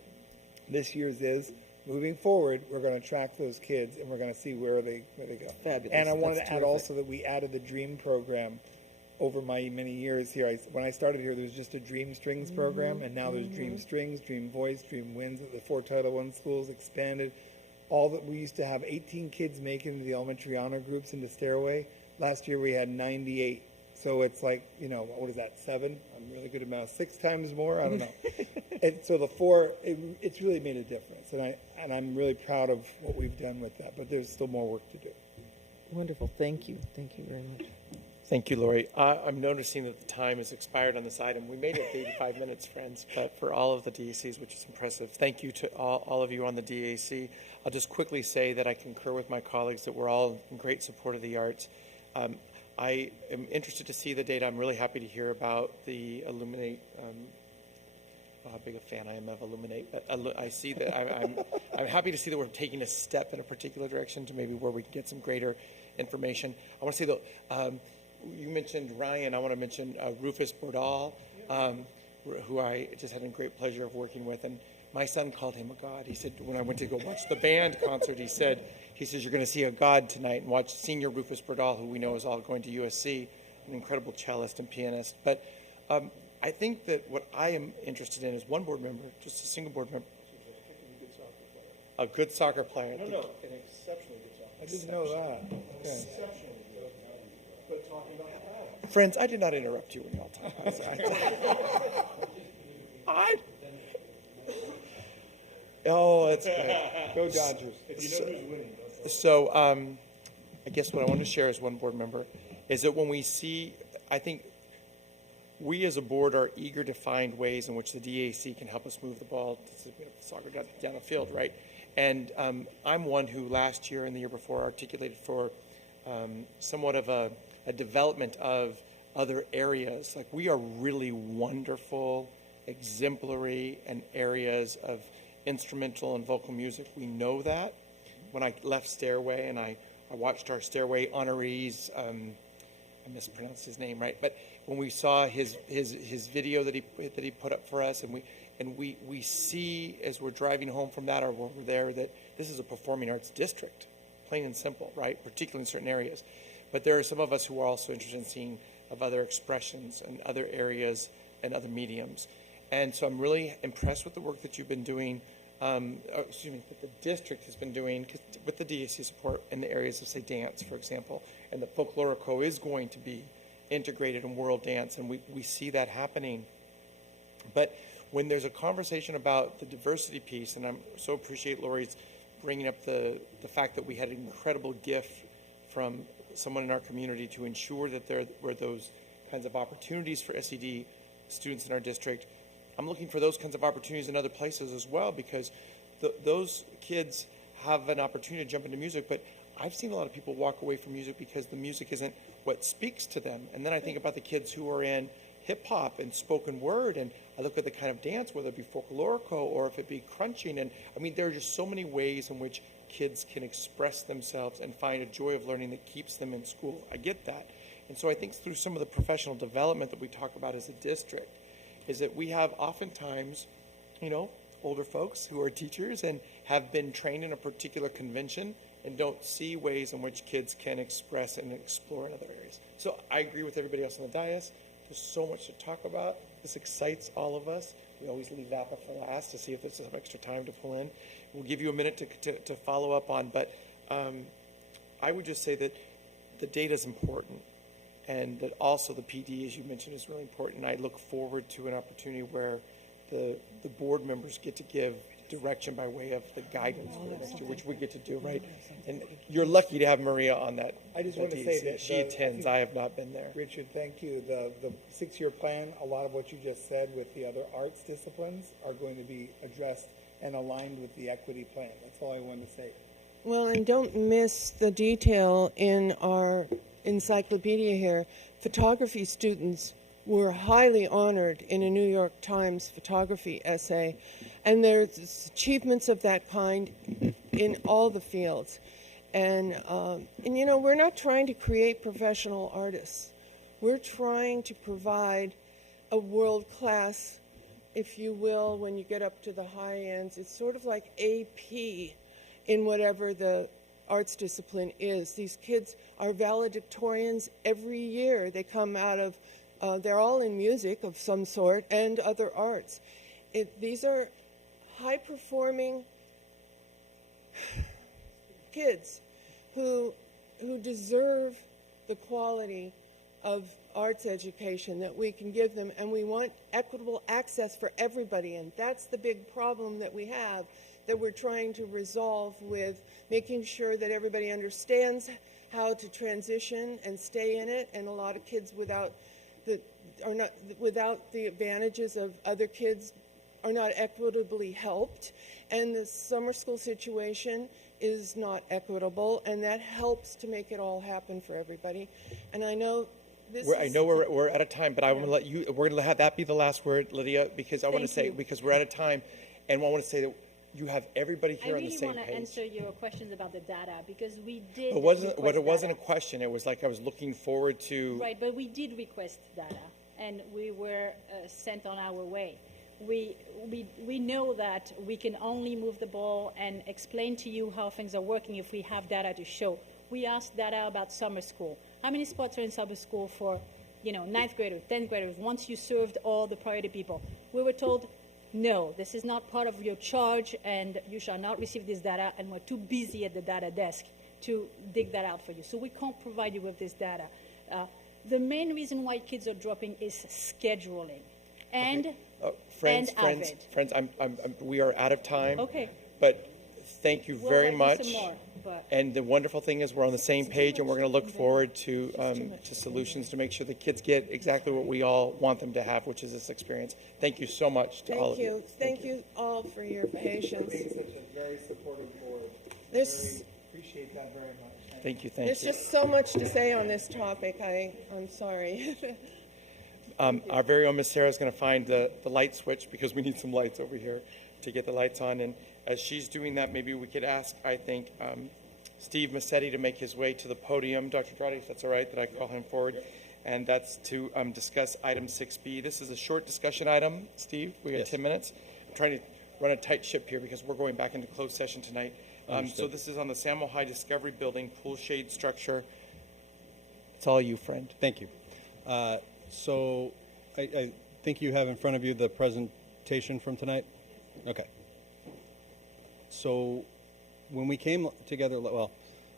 this year's is. Moving forward, we're going to track those kids, and we're going to see where they go. Fabulous. And I wanted That's to add terrific. also that we added the DREAM program over my many years here. When I started here, there was just a Dream Strings program, and now there's Dream Strings, Dream Voice, Dream Wins. The 4 Title I schools expanded. All that we used to have 18 kids make it into the elementary honor groups into Stairway. Last year we had 98. So it's what is that, 7? I'm really good at math. 6 times more? I don't know. And so the 4, it's really made a difference. And I'm really proud of what we've done with that. But there's still more work to do. Wonderful. Thank you. Thank you very much. Thank you, Lori. I'm noticing that the time has expired on this item. We made it 85 minutes, friends, but for all of the DACs, which is impressive. Thank you to all of you on the DAC. I'll just quickly say that I concur with my colleagues that we're all in great support of the arts. I am interested to see the data. I'm really happy to hear about the Illuminate. How big a fan I am of Illuminate, but I see that I'm happy to see that we're taking a step in a particular direction to maybe where we can get some greater information. I want to say though, you mentioned Ryan. I want to mention Rufus Bordal, who I just had a great pleasure of working with, and my son called him a god. He said when I went to go watch the band concert, he says you're going to see a god tonight, and watch senior Rufus Bordal, who we know is all going to USC, an incredible cellist and pianist. But I think that what I am interested in is one board member, just a single board member. A good soccer player. No, an exceptionally good soccer player. I didn't know that. Okay. Exceptionally good. But talking about the power. Friends, I did not interrupt you when y'all talk. Oh, that's great. Go Dodgers. If you know who's winning. So I guess what I want to share as one board member is that when we see, I think we as a board are eager to find ways in which the DAC can help us move the ball, soccer down the field, right? And I'm one who last year and the year before articulated for somewhat of a development of other areas. Like we are really wonderful, exemplary in areas of instrumental and vocal music. We know that. When I left Stairway and I watched our Stairway honorees, I mispronounced his name, right? But when we saw his video that he put up for us, and we see as we're driving home from that or when we're there that this is a performing arts district, plain and simple, right? Particularly in certain areas. But there are some of us who are also interested in seeing of other expressions and other areas and other mediums. And so I'm really impressed with the work that you've been doing, that the district has been doing with the DAC support in the areas of, say, dance, for example. And the Folklorico is going to be integrated in world dance, and we see that happening. But when there's a conversation about the diversity piece, and I so appreciate Lori's bringing up the fact that we had an incredible gift from someone in our community to ensure that there were those kinds of opportunities for SED students in our district. I'm looking for those kinds of opportunities in other places as well, because those kids have an opportunity to jump into music, but I've seen a lot of people walk away from music because the music isn't what speaks to them. And then I think about the kids who are in hip-hop and spoken word, and I look at the kind of dance, whether it be folklorico or if it be crunching, and I mean, there are just so many ways in which kids can express themselves and find a joy of learning that keeps them in school. I get that. And so I think through some of the professional development that we talk about as a district is that we have oftentimes, older folks who are teachers and have been trained in a particular convention and don't see ways in which kids can express and explore in other areas. So I agree with everybody else on the dais. There's so much to talk about. This excites all of us. We always leave that for last to see if there's some extra time to pull in. We'll give you a minute to follow up on, but I would just say that the data is important, and that also the PD, as you mentioned, is really important. I look forward to an opportunity where the board members get to give direction by way of the guidance for next year, which we get to do, right? And you're lucky to have Maria on that. I just that want to say DEC. that She attends. I have not been there. Richard, thank you. The 6-year plan, a lot of what you just said with the other arts disciplines are going to be addressed and aligned with the equity plan. That's all I wanted to say. Well, and don't miss the detail in our encyclopedia here. Photography students were highly honored in a New York Times photography essay, and there's achievements of that kind in all the fields. And you know, we're not trying to create professional artists. We're trying to provide a world-class, if you will, when you get up to the high ends, it's sort of like AP in whatever the arts discipline is. These kids are valedictorians every year. They come out of, they're all in music of some sort and other arts. These are high-performing kids who deserve the quality of arts education that we can give them, and we want equitable access for everybody, and that's the big problem that we have, that we're trying to resolve with making sure that everybody understands how to transition and stay in it, and a lot of kids without the advantages of other kids are not equitably helped, and the summer school situation is not equitable, and that helps to make it all happen for everybody. And I know we're out of time, but I want to let you. We're going to have that be the last word, Lydia, because I want to say because we're out of time, and I want to say that you have everybody here on the same page. I really want to answer your questions about the data because we did. It wasn't a question. It was like I was looking forward to. Right, but we did request data, and we were sent on our way. We know that we can only move the ball and explain to you how things are working if we have data to show. We asked data about summer school. How many spots are in summer school for, 9th graders, 10th graders, once you served all the priority people? We were told, no, this is not part of your charge and you shall not receive this data, and we're too busy at the data desk to dig that out for you. So we can't provide you with this data. The main reason why kids are dropping is scheduling. And friends, we are out of time. Okay. But thank you very much. Some more, and the wonderful thing is we're on the same page, and we're going to look forward to solutions to make sure the kids get exactly what we all want them to have, which is this experience. Thank you so much to all of you. Thank you all for your patience. Being such a very supportive board. Really appreciate that very much. Thank you. There's just so much to say on this topic. I'm sorry. Our very own Miss Sarah is going to find the light switch because we need some lights over here to get the lights on. And as she's doing that, maybe we could ask, I think, Steve Massetti to make his way to the podium. Dr. Drati, if that's all right, that I call him forward. And that's to discuss item 6B. This is a short discussion item, Steve. We got 10 minutes. I'm trying to run a tight ship here because we're going back into closed session tonight. So this is on the Samuel High Discovery Building pool shade structure. It's all you, friend. Thank you. So I think you have in front of you the presentation from tonight? Okay. So when we came together, well,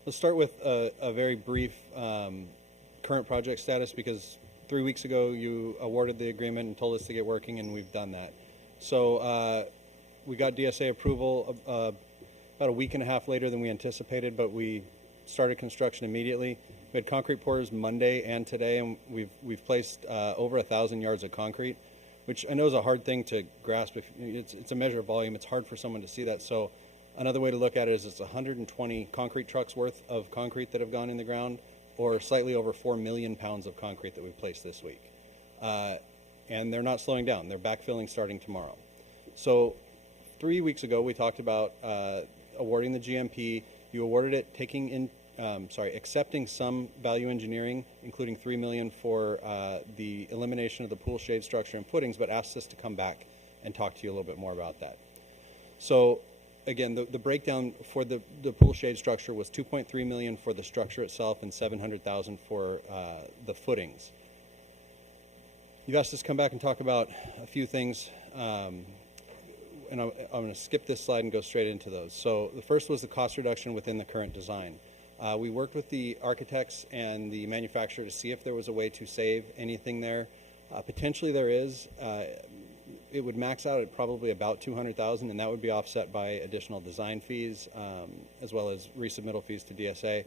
let's start with a very brief current project status because 3 weeks ago you awarded the agreement and told us to get working, and we've done that. So we got DSA approval about a week and a half later than we anticipated, but we started construction immediately. We had concrete pours Monday and today, and we've placed over 1,000 yards of concrete, which I know is a hard thing to grasp. It's a measure of volume. It's hard for someone to see that. So another way to look at it is it's 120 concrete trucks worth of concrete that have gone in the ground, or slightly over 4 million pounds of concrete that we've placed this week. And they're not slowing down. They're backfilling starting tomorrow. So 3 weeks ago, we talked about awarding the GMP. You awarded it accepting some value engineering, including $3 million for the elimination of the pool shade structure and footings, but asked us to come back and talk to you a little bit more about that. So again, the breakdown for the pool shade structure was $2.3 million for the structure itself and $700,000 for the footings. You've asked us to come back and talk about a few things, and I'm going to skip this slide and go straight into those. So the first was the cost reduction within the current design. We worked with the architects and the manufacturer to see if there was a way to save anything there. Potentially there is. it would max out at probably about 200,000, and that would be offset by additional design fees, as well as resubmittal fees to DSA.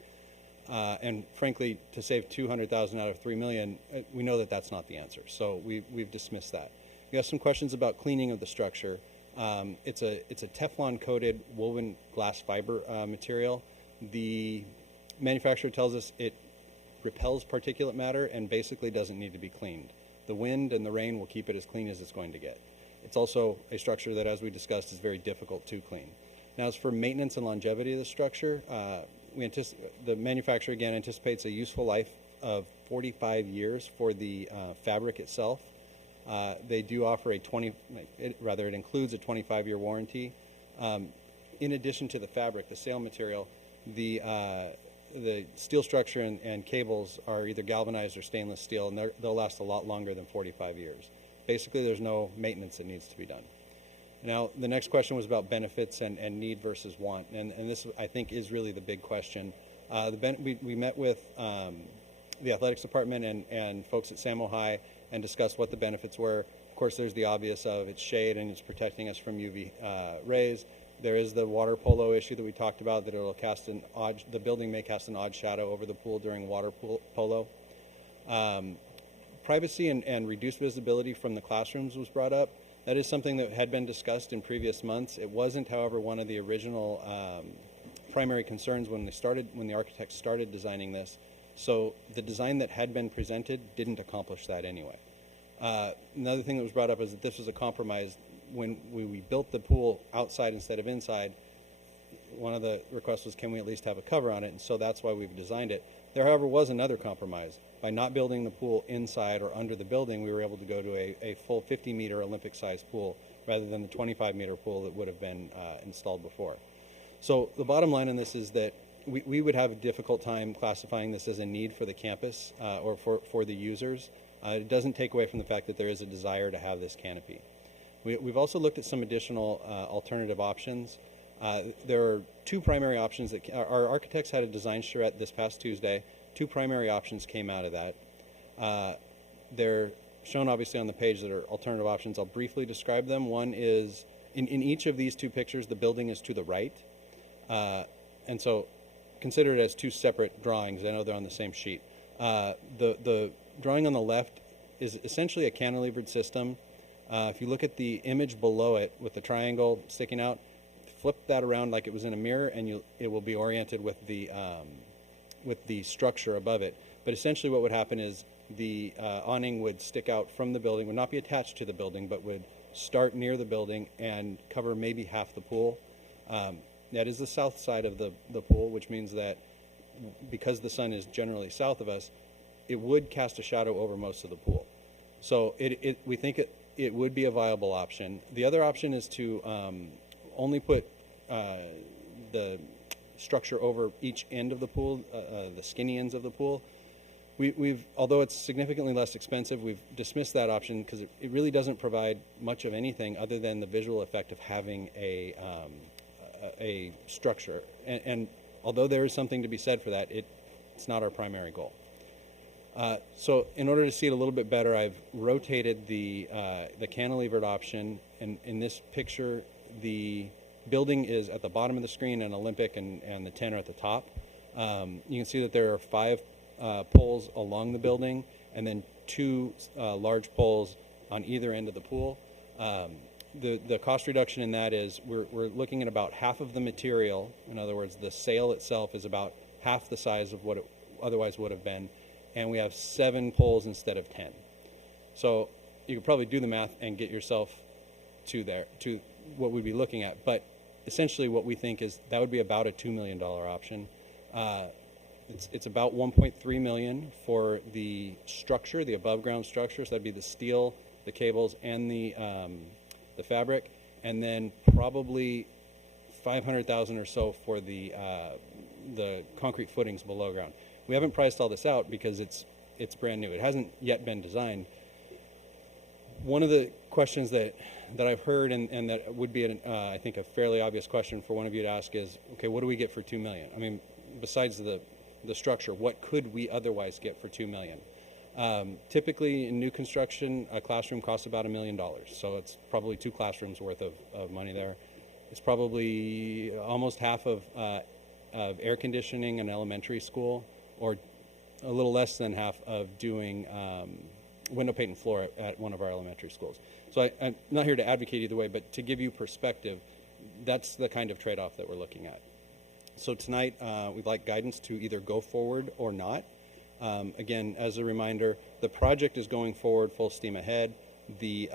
And frankly, to save 200,000 out of 3 million, we know that that's not the answer. So we've dismissed that. We have some questions about cleaning of the structure. It's a Teflon coated woven glass fiber material. The manufacturer tells us it repels particulate matter and basically doesn't need to be cleaned. The wind and the rain will keep it as clean as it's going to get. It's also a structure that, as we discussed, is very difficult to clean. Now, as for maintenance and longevity of the structure, the manufacturer again anticipates a useful life of 45 years for the fabric itself. They do offer it includes a 25-year warranty. In addition to the fabric, the sail material, the steel structure and cables are either galvanized or stainless steel, and they'll last a lot longer than 45 years. Basically, there's no maintenance that needs to be done. Now, the next question was about benefits and need versus want, and this, I think, is really the big question. We met with the athletics department and folks at Samo High and discussed what the benefits were. Of course, there's the obvious of it's shade and it's protecting us from UV rays. There is the water polo issue that we talked about, that it'll cast the building may cast an odd shadow over the pool during water polo. Privacy and reduced visibility from the classrooms was brought up. That is something that had been discussed in previous months. It wasn't, however, one of the original primary concerns when the architects started designing this. So the design that had been presented didn't accomplish that anyway. Another thing that was brought up is that this was a compromise. When we built the pool outside instead of inside, one of the requests was, can we at least have a cover on it? And so that's why we've designed it. There, however, was another compromise. By not building the pool inside or under the building, we were able to go to a full 50-meter Olympic-sized pool rather than the 25-meter pool that would have been installed before. So the bottom line on this is that we would have a difficult time classifying this as a need for the campus or for the users. It doesn't take away from the fact that there is a desire to have this canopy. We've also looked at some additional alternative options. There are two primary options that our architects had a design charrette this past Tuesday. Two primary options came out of that. They're shown obviously on the page that are alternative options. I'll briefly describe them. One is, in each of these two pictures, the building is to the right. And so consider it as two separate drawings. I know they're on the same sheet. The drawing on the left is essentially a cantilevered system. If you look at the image below it with the triangle sticking out, flip that around like it was in a mirror, and it will be oriented with the structure above it. But essentially what would happen is the awning would stick out from the building, would not be attached to the building, but would start near the building and cover maybe half the pool. That is the south side of the pool, which means that because the sun is generally south of us, it would cast a shadow over most of the pool. So we think it would be a viable option. The other option is to only put the structure over each end of the pool, the skinny ends of the pool. Although it's significantly less expensive, we've dismissed that option because it really doesn't provide much of anything other than the visual effect of having a structure. And although there is something to be said for that, it's not our primary goal. So in order to see it a little bit better, I've rotated the cantilevered option. And in this picture, the building is at the bottom of the screen, and Olympic and the 10 are at the top. You can see that there are 5 poles along the building, and then 2 large poles on either end of the pool. The cost reduction in that is we're looking at about half of the material. In other words, the sail itself is about half the size of what it otherwise would have been, and we have 7 poles instead of 10. So you could probably do the math and get yourself to what we'd be looking at. But essentially what we think is that would be about a $2 million option. It's about $1.3 million for the structure, the above ground structure. So that'd be the steel, the cables, and the fabric, and then probably $500,000 or so for the concrete footings below ground. We haven't priced all this out because it's brand new. It hasn't yet been designed. One of the questions that I've heard and that would be, I think, a fairly obvious question for one of you to ask is, okay, what do we get for $2 million? I mean, besides the structure, what could we otherwise get for $2 million? Typically, in new construction, a classroom costs about $1 million, so it's probably 2 classrooms worth of money there. It's probably almost half of air conditioning an elementary school, or a little less than half of doing window paint and floor at one of our elementary schools. So I'm not here to advocate either way, but to give you perspective, that's the kind of trade-off that we're looking at. So tonight, we'd like guidance to either go forward or not. Again, as a reminder, the project is going forward full steam ahead. The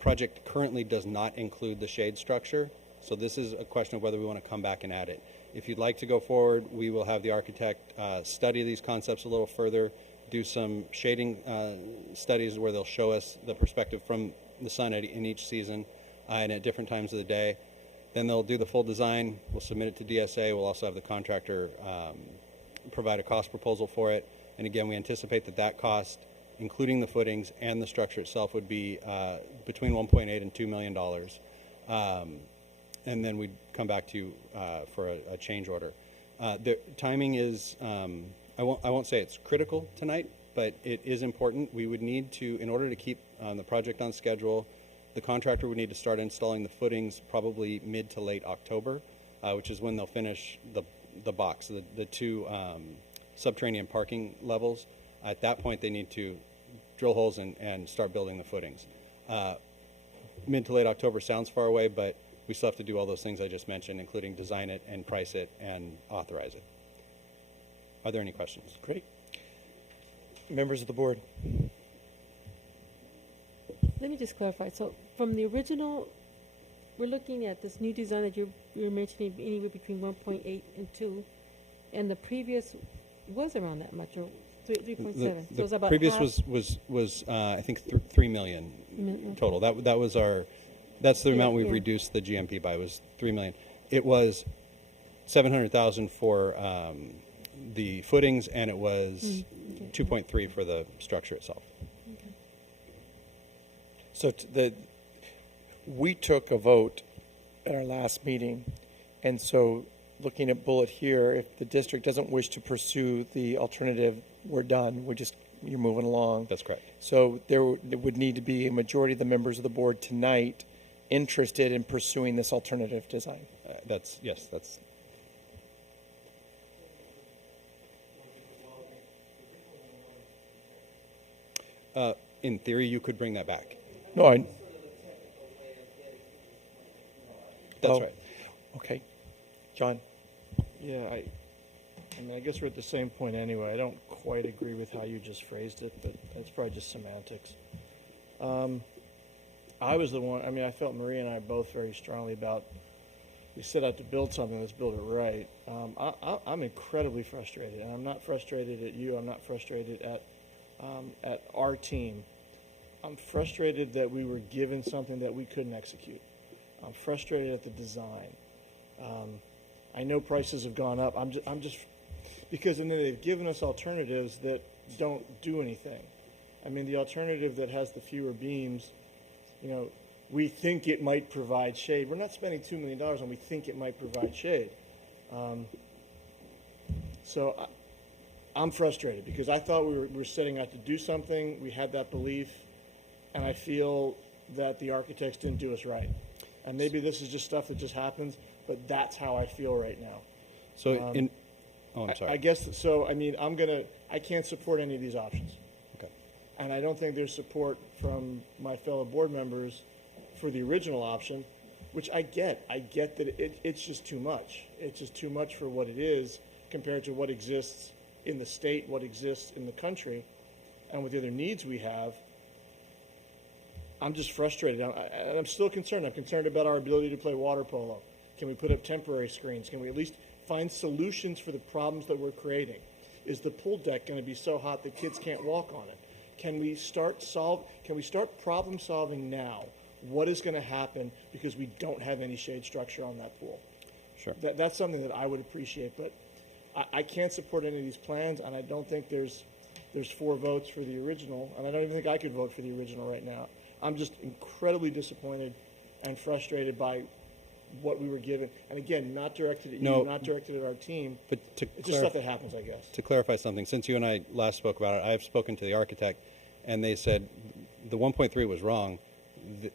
project currently does not include the shade structure, so this is a question of whether we want to come back and add it. If you'd like to go forward, we will have the architect study these concepts a little further, do some shading studies where they'll show us the perspective from the sun in each season and at different times of the day. Then they'll do the full design. We'll submit it to DSA. We'll also have the contractor provide a cost proposal for it. And again, we anticipate that cost, including the footings and the structure itself, would be between $1.8 and $2 million. And then we'd come back to you for a change order. The timing is, I won't say it's critical tonight, but it is important. We would need to, in order to keep the project on schedule, the contractor would need to start installing the footings probably mid to late October, which is when they'll finish the box, the 2 subterranean parking levels. At that point, they need to drill holes and start building the footings. Mid to late October sounds far away, but we still have to do all those things I just mentioned, including design it and price it and authorize it. Are there any questions? Great. Members of the board. Let me just clarify. So from the original, we're looking at this new design that you're mentioning anywhere between 1.8 and 2, and the previous was around that much, or 3.7. So it was The about previous half. was I think 3 million total. That was that's the amount we've reduced the GMP by, was 3 million. It was 700,000 for the footings, and it was 2.3 for the structure itself. So we took a vote at our last meeting, and so looking at bullet here, if the district doesn't wish to pursue the alternative, we're done. You're moving along. That's correct. So there would need to be a majority of the members of the board tonight interested in pursuing this alternative design. That's. In theory, you could bring that back. No, That's right. Okay. John? Yeah, I mean, I guess we're at the same point anyway. I don't quite agree with how you just phrased it, but that's probably just semantics. I was the one, I mean, I felt Maria and I both very strongly about, we set out to build something, let's build it right. I'm incredibly frustrated, and I'm not frustrated at you, I'm not frustrated at our team. I'm frustrated that we were given something that we couldn't execute. I'm frustrated at the design. I know prices have gone up. I'm just because then they've given us alternatives that don't do anything. I mean, the alternative that has the fewer beams, we think it might provide shade. We're not spending $2 million on we think it might provide shade. So I'm frustrated because I thought we were setting out to do something. We had that belief, and I feel that the architects didn't do us right. And maybe this is just stuff that just happens, but that's how I feel right now. So I'm sorry. I guess so. I mean, I can't support any of these options. Okay. And I don't think there's support from my fellow board members for the original option, which I get. I get that it's just too much. It's just too much for what it is compared to what exists in the state, what exists in the country, and with the other needs we have. I'm just frustrated. I'm still concerned. I'm concerned about our ability to play water polo. Can we put up temporary screens? Can we at least find solutions for the problems that we're creating? Is the pool deck going to be so hot that kids can't walk on it? Can we start problem solving now? What is going to happen because we don't have any shade structure on that pool? Sure. That's something that I would appreciate, but I can't support any of these plans, and I don't think there's 4 votes for the original, and I don't even think I could vote for the original right now. I'm just incredibly disappointed and frustrated by what we were given. And again, not directed at you, No. not directed at our team. But to It's just stuff that happens, I guess. To clarify something, since you and I last spoke about it, I've spoken to the architect, and they said the 1.3 was wrong.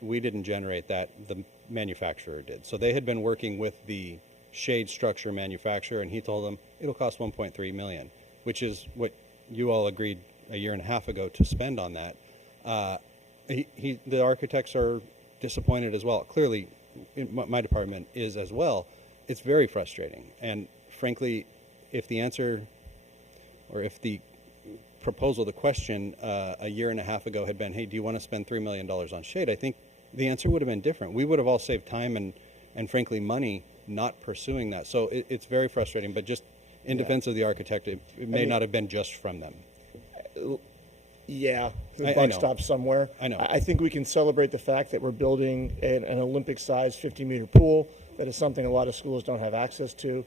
We didn't generate that; the manufacturer did. So they had been working with the shade structure manufacturer, and he told them it'll cost 1.3 million, which is what you all agreed a year and a half ago to spend on that. The architects are disappointed as well. Clearly, my department is as well. It's very frustrating, and frankly, if the answer, or if the proposal, the question a year and a half ago had been, hey, do you want to spend $3 million on shade? I think the answer would have been different. We would have all saved time and frankly money not pursuing that. So it's very frustrating, but just in defense of the architect, it may not have been just from them. Yeah, the I buck know. stops somewhere. I know. I think we can celebrate the fact that we're building an Olympic-sized 50-meter pool. That is something a lot of schools don't have access to.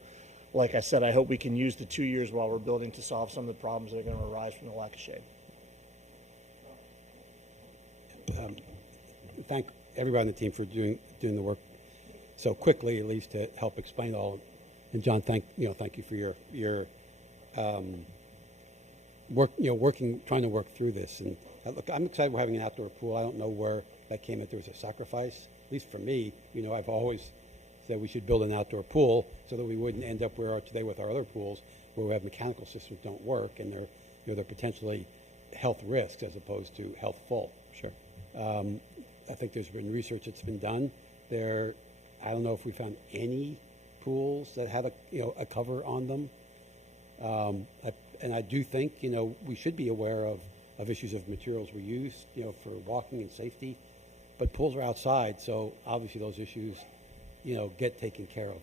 Like I said, I hope we can use the 2 years while we're building to solve some of the problems that are going to arise from the lack of shade. Thank everybody on the team for doing the work so quickly, at least to help explain all. And John, thank you for your work, trying to work through this. And look, I'm excited we're having an outdoor pool. I don't know where that came at. There was a sacrifice, at least for me. I've always said we should build an outdoor pool so that we wouldn't end up where we are today with our other pools, where we have mechanical systems don't work, and they're potentially health risks as opposed to healthful. Sure. I think there's been research that's been done there. I don't know if we found any pools that had a cover on them. And I do think we should be aware of issues of materials we use for walking and safety, but pools are outside, so obviously those issues get taken care of.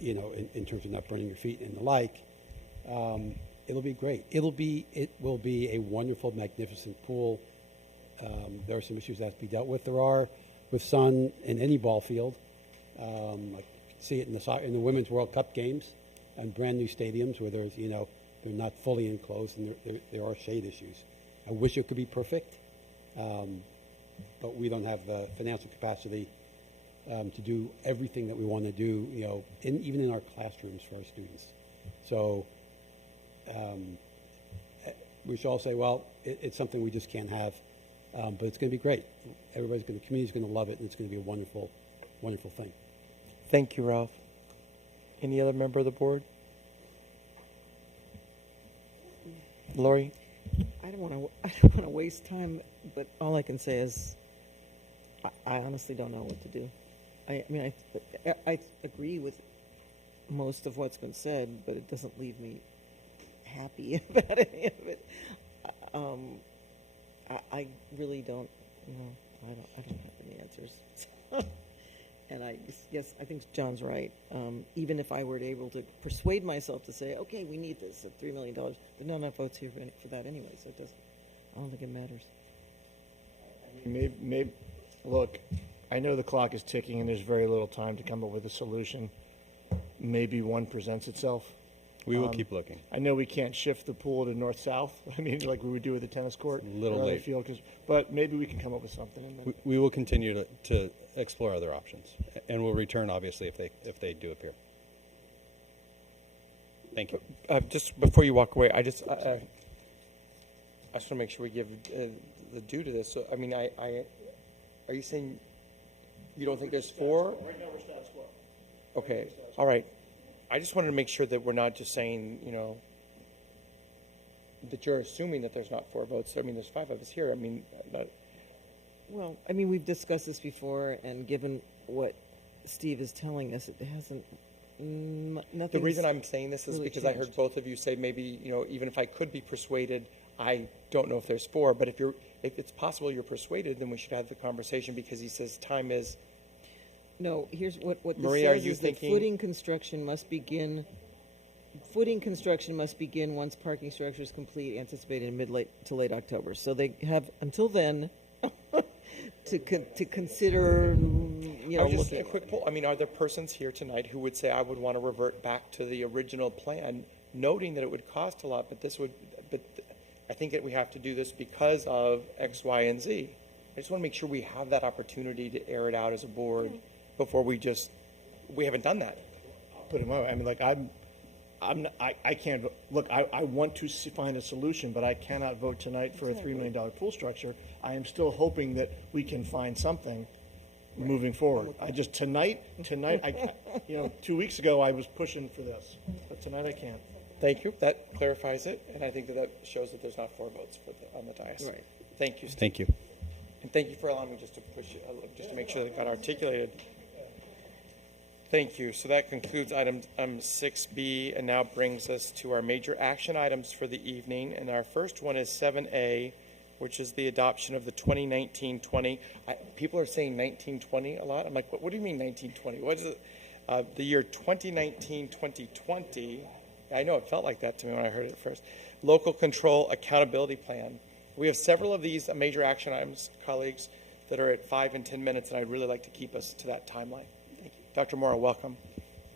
In terms of not burning your feet and the like. It'll be great. It will be a wonderful, magnificent pool. There are some issues that have to be dealt with. There are with sun in any ball field. I see it in the Women's World Cup games and brand new stadiums where there's they're not fully enclosed and there are shade issues. I wish it could be perfect, but we don't have the financial capacity to do everything that we want to do, even in our classrooms for our students. So we should all say, well, it's something we just can't have, but it's going to be great. The community's going to love it, and it's going to be a wonderful, wonderful thing. Thank you, Ralph. Any other member of the board? Lori? I don't want to waste time, but all I can say is I honestly don't know what to do. I mean, I agree with most of what's been said, but it doesn't leave me happy about any of it. I really don't know. I don't have any answers. And yes, I think John's right. Even if I were able to persuade myself to say, okay, we need this at $3 million, there's not enough votes here for that anyway, so I don't think it matters. Maybe, look, I know the clock is ticking and there's very little time to come up with a solution. Maybe one presents itself. We will keep looking. I know we can't shift the pool to north-south. I mean, like we would do with the tennis court. A little or the late. Field, but maybe we can come up with something. We will continue to explore other options, and we'll return, obviously, if they do appear. Thank you. Just before you walk away, I just want to make sure we give the due to this. So, I mean, are you saying you don't think there's 4? Right now we're status quo. Okay, all right. I just wanted to make sure that we're not just saying, that you're assuming that there's not 4 votes. I mean, there's 5 of us here. I mean, Well, I mean, we've discussed this before, and given what Steve is telling us, it hasn't. Nothing. the reason I'm saying this is really because I changed. heard both of you say maybe, even if I could be persuaded, I don't know if there's 4. But if it's possible you're persuaded, then we should have the conversation because he says time is. No, here's what this Maria, are says you is that thinking? footing construction must begin once parking structure is complete, anticipated in mid-late to late October. So they have until then to consider, Just a quick poll. I mean, are there persons here tonight who would say I would want to revert back to the original plan, noting that it would cost a lot, but I think that we have to do this because of X, Y, and Z. I just want to make sure we have that opportunity to air it out as a board before we haven't done that. Put it my way. I mean, like I can't look. I want to find a solution, but I cannot vote tonight for a $3 million pool structure. I am still hoping that we can find something moving forward. I just tonight. I 2 weeks ago I was pushing for this, but tonight I can't. Thank you. That clarifies it, and I think that shows that there's not 4 votes on the dais. Right. Thank you, Steve. Thank you. And thank you for allowing me just to push it, just to make sure that got articulated. Thank you. So that concludes item 6B, and now brings us to our major action items for the evening. And our first one is 7A, which is the adoption of the 2019-20. People are saying 1920 a lot. I'm like, what do you mean 1920? What is it? The year 2019-2020. I know it felt like that to me when I heard it first. Local Control Accountability Plan. We have several of these major action items, colleagues, that are at 5 and 10 minutes, and I'd really like to keep us to that timeline. Thank you. Dr. Mora, welcome.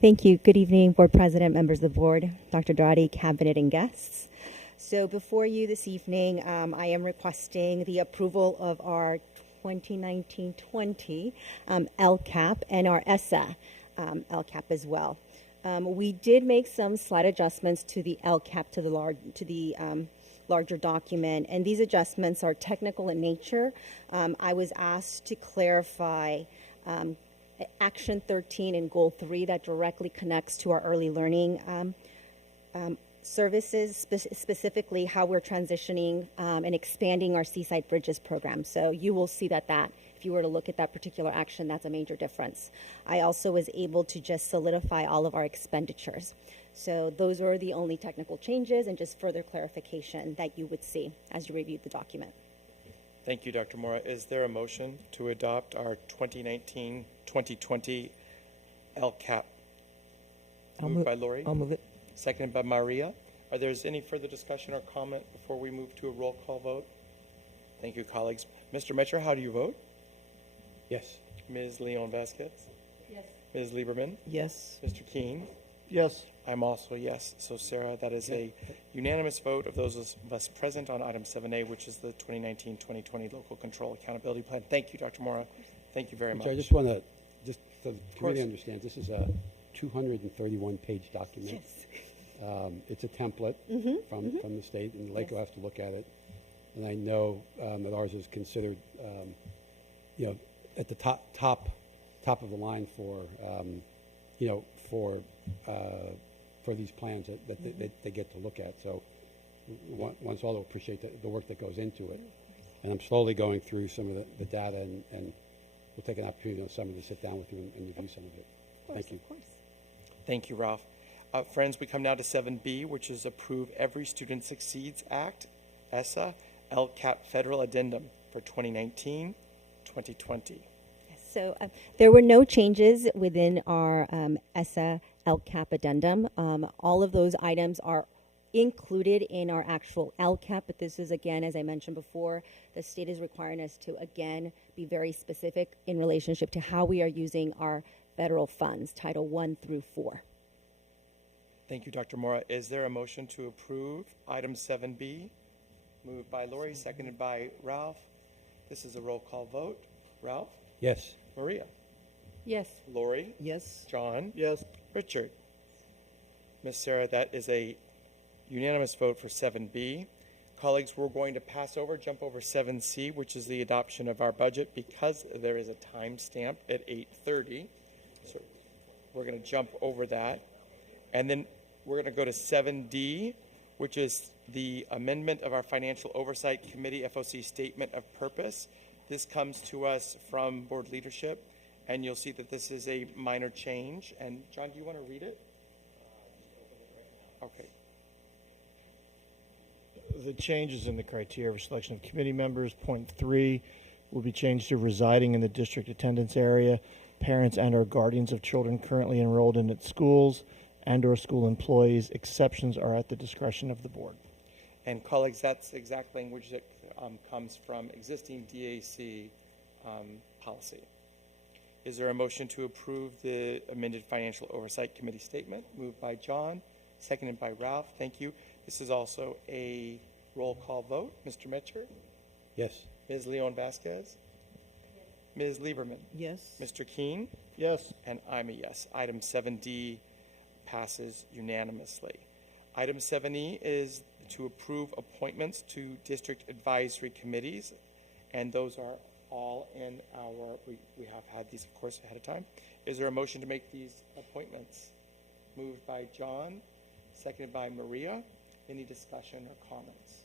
Thank you. Good evening, Board President, members of the Board, Dr. Dradi, Cabinet, and guests. So before you this evening, I am requesting the approval of our 2019-20 LCAP and our ESSA LCAP as well. We did make some slight adjustments to the LCAP, to the larger document, and these adjustments are technical in nature. I was asked to clarify Action 13 and Goal 3 that directly connects to our early learning services, specifically how we're transitioning and expanding our Seaside Bridges program. So you will see that if you were to look at that particular action, that's a major difference. I also was able to just solidify all of our expenditures. So those were the only technical changes and just further clarification that you would see as you reviewed the document. Thank you, Dr. Mora. Is there a motion to adopt our 2019-2020 LCAP? Moved by Lori. I'll move it. Seconded by Maria. Are there any further discussion or comment before we move to a roll call vote? Thank you, colleagues. Mr. Metcher, how do you vote? Yes. Ms. Leon Vasquez? Yes. Ms. Lieberman? Yes. Mr. Keene? Yes. I'm also yes. So, Sarah, that is a unanimous vote of those of us present on item 7A, which is the 2019-2020 Local Control Accountability Plan. Thank you, Dr. Mora. Thank you very much. I just want to, just so the committee understands, this is a 231-page document. Yes. It's a template from the state, and LACO has to look at it. And I know that ours is considered, at the top of the line for, for these plans that they get to look at. So once all, appreciate the work that goes into it. And I'm slowly going through some of the data, and we'll take an opportunity on Sunday to sit down with you and review some of it. Thank you. Of course. Thank you, Ralph. Friends, we come now to 7B, which is Approve Every Student Succeeds Act, ESSA, LCAP Federal Addendum for 2019-2020. So there were no changes within our ESSA LCAP addendum. All of those items are included in our actual LCAP, but this is, again, as I mentioned before, the state is requiring us to, again, be very specific in relationship to how we are using our federal funds, Title 1 through 4. Thank you, Dr. Mora. Is there a motion to approve item 7B? Moved by Lori, seconded by Ralph. This is a roll call vote. Ralph? Yes. Maria? Yes. Lori? Yes. John? Yes. Richard? Miss Sarah, that is a unanimous vote for 7B. Colleagues, we're going to jump over 7C, which is the adoption of our budget, because there is a time stamp at 8:30. So we're going to jump over that. And then we're going to go to 7D, which is the amendment of our Financial Oversight Committee FOC Statement of Purpose. This comes to us from board leadership, and you'll see that this is a minor change. And John, do you want to read it? Okay. The changes in the criteria for selection of committee members, point 3, will be changed to residing in the district attendance area, parents and or guardians of children currently enrolled in its schools, and or school employees. Exceptions are at the discretion of the board. And colleagues, that's exact language that comes from existing DAC policy. Is there a motion to approve the amended Financial Oversight Committee statement? Moved by John, seconded by Ralph. Thank you. This is also a roll call vote. Mr. Metcher? Yes. Ms. Leon Vasquez? Ms. Lieberman? Yes. Mr. Keen? Yes. And I'm a yes. Item 7D passes unanimously. Item 7E is to approve appointments to district advisory committees, and those are all in our, we have had these, of course, ahead of time. Is there a motion to make these appointments? Moved by John, seconded by Maria. Any discussion or comments?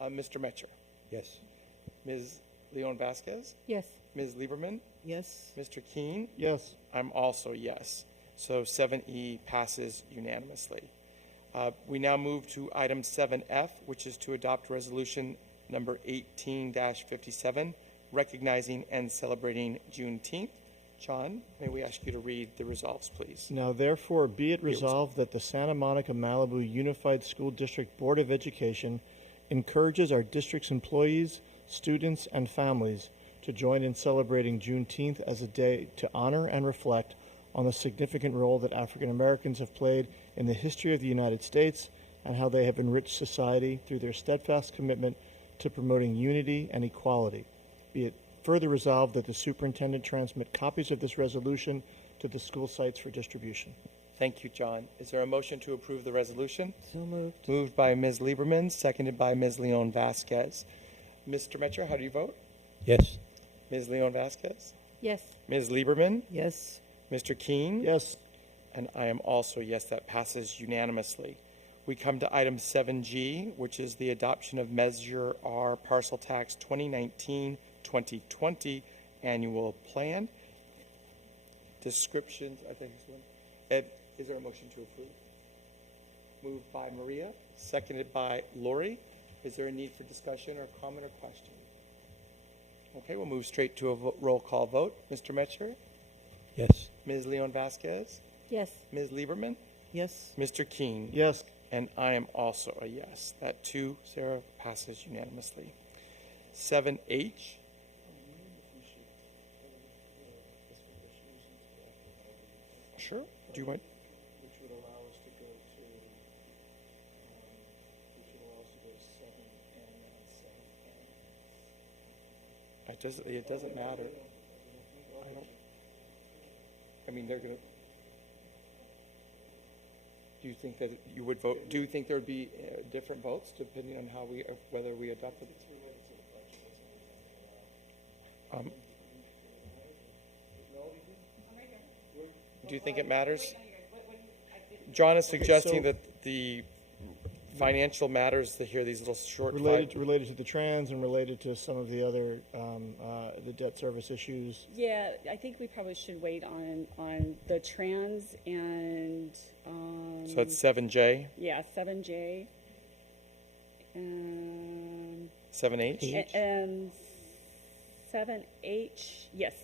Mr. Metcher? Yes. Ms. Leon Vasquez? Yes. Ms. Lieberman? Yes. Mr. Keen? Yes. I'm also yes. So 7E passes unanimously. We now move to item 7F, which is to adopt resolution number 18-57, recognizing and celebrating Juneteenth. John, may we ask you to read the resolves, please? Now therefore be it resolved that the Santa Monica Malibu Unified School District Board of Education encourages our district's employees, students, and families to join in celebrating Juneteenth as a day to honor and reflect on the significant role that African Americans have played in the history of the United States and how they have enriched society through their steadfast commitment to promoting unity and equality. Be it further resolved that the superintendent transmit copies of this resolution to the school sites for distribution. Thank you, John. Is there a motion to approve the resolution? So moved. Moved by Ms. Lieberman, seconded by Ms. Leon Vasquez. Mr. Metcher, how do you vote? Yes. Ms. Leon Vasquez? Yes. Ms. Lieberman? Yes. Mr. Keen? Yes. And I am also yes. That passes unanimously. We come to item 7G, which is the adoption of Measure R Parcel Tax 2019-2020 Annual Plan. Descriptions, I think this one. Ed, is there a motion to approve? Moved by Maria, seconded by Lori. Is there a need for discussion or comment or question? Okay, we'll move straight to a roll call vote. Mr. Metcher? Yes. Ms. Leon Vasquez? Yes. Ms. Lieberman? Yes. Mr. Keen? Yes. And I am also a yes. That too, Sarah, passes unanimously. 7H. Sure. Do you want? Which would allow us to go to, which would allow us to go to 7N and 7N. It doesn't matter. I mean, they're going to. Do you think that you would vote? Do you think there would be different votes depending on how we, whether we adopt it? Do you think it matters? John is suggesting that the financial matters to hear these little short related to the trans and related to some of the other the debt service issues. Yeah, I think we probably should wait on the trans and so it's 7J. Yeah, 7J and 7H and 7H. Yes,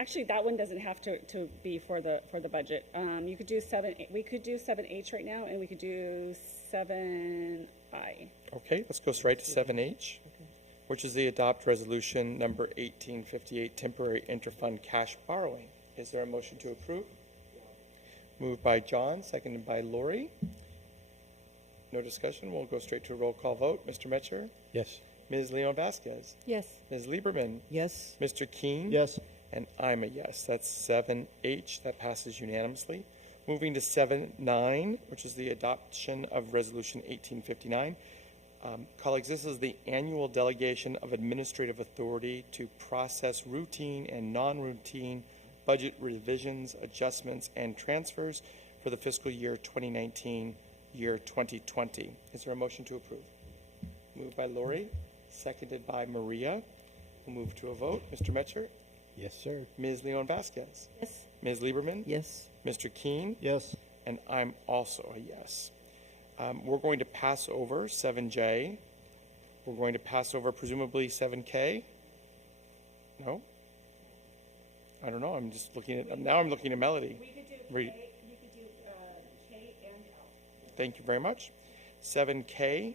actually that one doesn't have to be for the budget. You could do 7. We could do 7H right now, and we could do 7I. Okay, let's go straight to 7H, which is the adopt resolution number 1858, temporary interfund cash borrowing. Is there a motion to approve? Moved by John, seconded by Lori. No discussion. We'll go straight to a roll call vote. Mr. Metcher? Yes. Ms. Leon Vasquez? Yes. Ms. Lieberman? Yes. Mr. Keen? Yes. And I'm a yes. That's 7H. That passes unanimously. Moving to 7.9, which is the adoption of Resolution 1859. Colleagues, this is the annual delegation of administrative authority to process routine and non-routine budget revisions, adjustments, and transfers for the fiscal year 2019, year 2020. Is there a motion to approve? Moved by Lori, seconded by Maria. We'll move to a vote. Mr. Metcher? Yes, sir. Ms. Leon Vasquez? Yes. Ms. Lieberman? Yes. Mr. Keen? Yes. And I'm also a yes. We're going to pass over 7J. We're going to pass over presumably 7K. No? I don't know. I'm just looking at, now I'm looking at Melody. We could do Read. K. You could do K and L. Thank you very much. 7K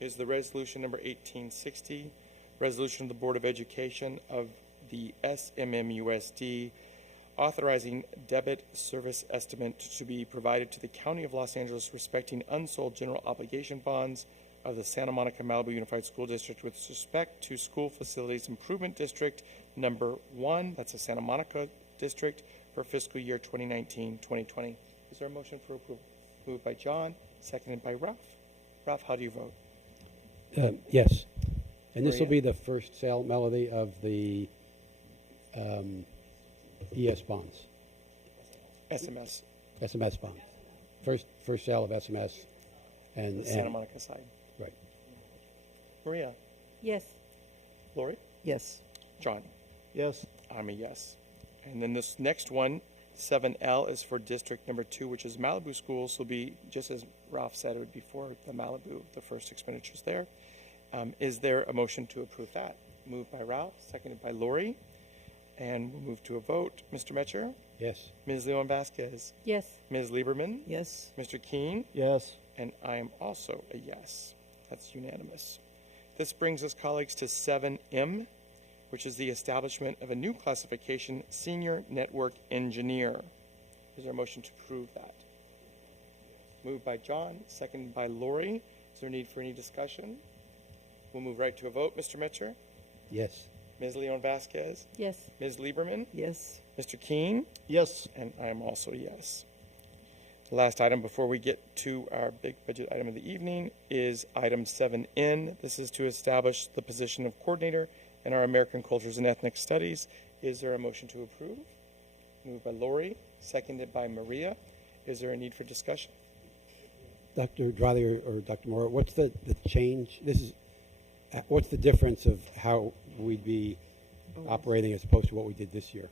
is the resolution number 1860, resolution of the Board of Education of the SMMUSD authorizing debit service estimate to be provided to the County of Los Angeles respecting unsold general obligation bonds of the Santa Monica Malibu Unified School District with respect to School Facilities Improvement District Number 1, that's the Santa Monica District, for fiscal year 2019-2020. Is there a motion for approval? Moved by John, seconded by Ralph. Ralph, how do you vote? Yes. And this will Maria? be the first sale, Melody, of the ES bonds, SMS, SMS bonds. First sale of SMS. And, the Santa Monica side. Right. Maria? Yes. Lori? Yes. John? Yes. I'm a yes. And then this next one, 7L, is for District Number 2, which is Malibu Schools. So it'll be, just as Ralph said, it would be for the Malibu, the first expenditures there. Is there a motion to approve that? Moved by Ralph, seconded by Lori. And we'll move to a vote. Mr. Metcher? Yes. Ms. Leon Vasquez? Yes. Ms. Lieberman? Yes. Mr. Keene? Yes. And I am also a yes. That's unanimous. This brings us, colleagues, to 7M, which is the establishment of a new classification, Senior Network Engineer. Is there a motion to approve that? Moved by John, seconded by Lori. Is there a need for any discussion? We'll move right to a vote. Mr. Metcher? Yes. Ms. Leon Vasquez? Yes. Ms. Lieberman? Yes. Mr. Keene? Yes. And I am also yes. The last item before we get to our big budget item of the evening is item 7N. This is to establish the position of coordinator in our American Cultures and Ethnic Studies. Is there a motion to approve? Moved by Lori, seconded by Maria. Is there a need for discussion? Dr. Driley or Dr. Moore, what's the change? What's the difference of how we'd be operating as opposed to what we did this year?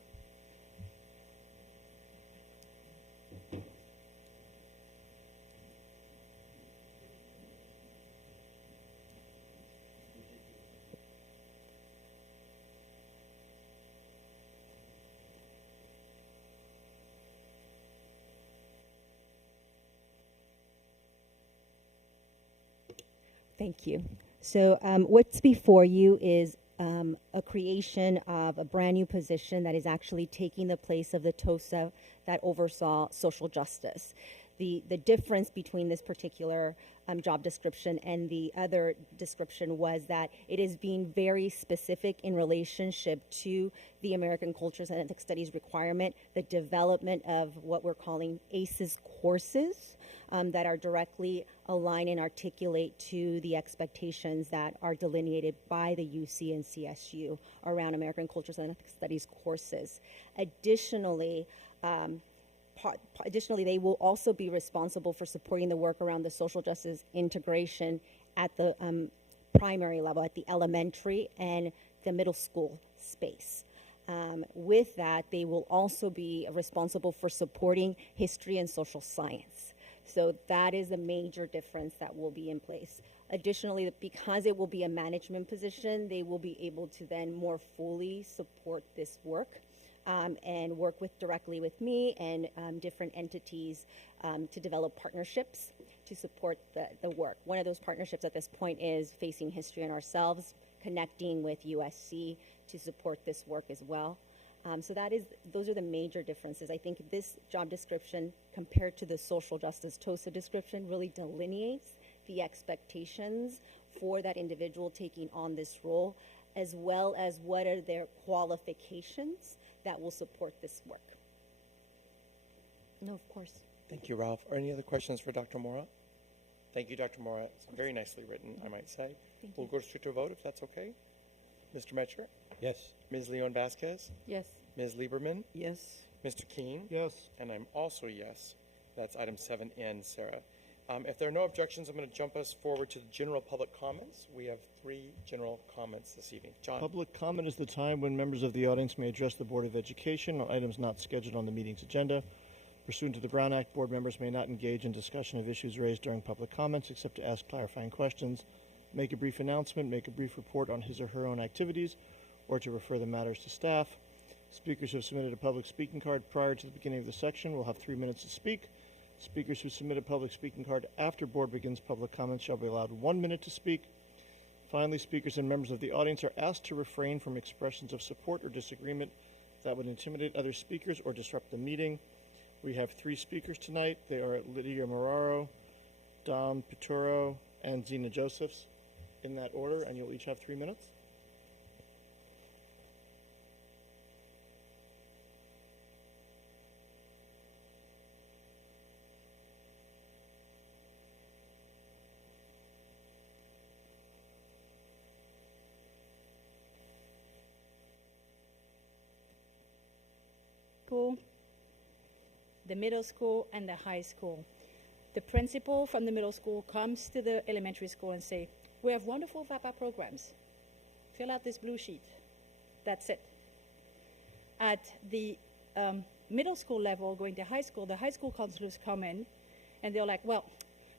Thank you. So what's before you is a creation of a brand new position that is actually taking the place of the TOSA that oversaw social justice. The difference between this particular job description and the other description was that it is being very specific in relationship to the American Cultures and Ethnic Studies requirement, the development of what we're calling ACES courses that are directly aligned and articulate to the expectations that are delineated by the UC and CSU around American Cultures and Ethnic Studies courses. Additionally, they will also be responsible for supporting the work around the social justice integration at the primary level, at the elementary and the middle school space. With that, they will also be responsible for supporting history and social science. So that is a major difference that will be in place. Additionally, because it will be a management position, they will be able to then more fully support this work. And work directly with me and different entities to develop partnerships to support the work. One of those partnerships at this point is Facing History and ourselves, connecting with USC to support this work as well. So those are the major differences. I think this job description compared to the social justice TOSA description really delineates the expectations for that individual taking on this role, as well as what are their qualifications that will support this work. No, of course. Thank you, Ralph. Are any other questions for Dr. Mora? Thank you, Dr. Mora. It's very nicely written, I might say. We'll go straight to a vote if that's okay. Mr. Metcher? Yes. Ms. Leon Vasquez? Yes. Ms. Lieberman? Yes. Mr. Keene? Yes. And I'm also yes. That's item 7N, Sarah. If there are no objections, I'm going to jump us forward to the general public comments. We have 3 general comments this evening. John? Public comment is the time when members of the audience may address the Board of Education on items not scheduled on the meeting's agenda. Pursuant to the Brown Act, board members may not engage in discussion of issues raised during public comments except to ask clarifying questions, make a brief announcement, make a brief report on his or her own activities, or to refer the matters to staff. Speakers who have submitted a public speaking card prior to the beginning of the section will have 3 minutes to speak. Speakers who submit a public speaking card after board begins public comments shall be allowed 1 minute to speak. Finally, speakers and members of the audience are asked to refrain from expressions of support or disagreement that would intimidate other speakers or disrupt the meeting. We have 3 speakers tonight. They are Lydia Moraro, Dom Pituro, and Zena Josephs in that order, and you'll each have 3 minutes. School, the middle school, and the high school. The principal from the middle school comes to the elementary school and say, we have wonderful VAPA programs. Fill out this blue sheet. That's it. At the middle school level, going to high school, the high school counselors come in and they're like, well,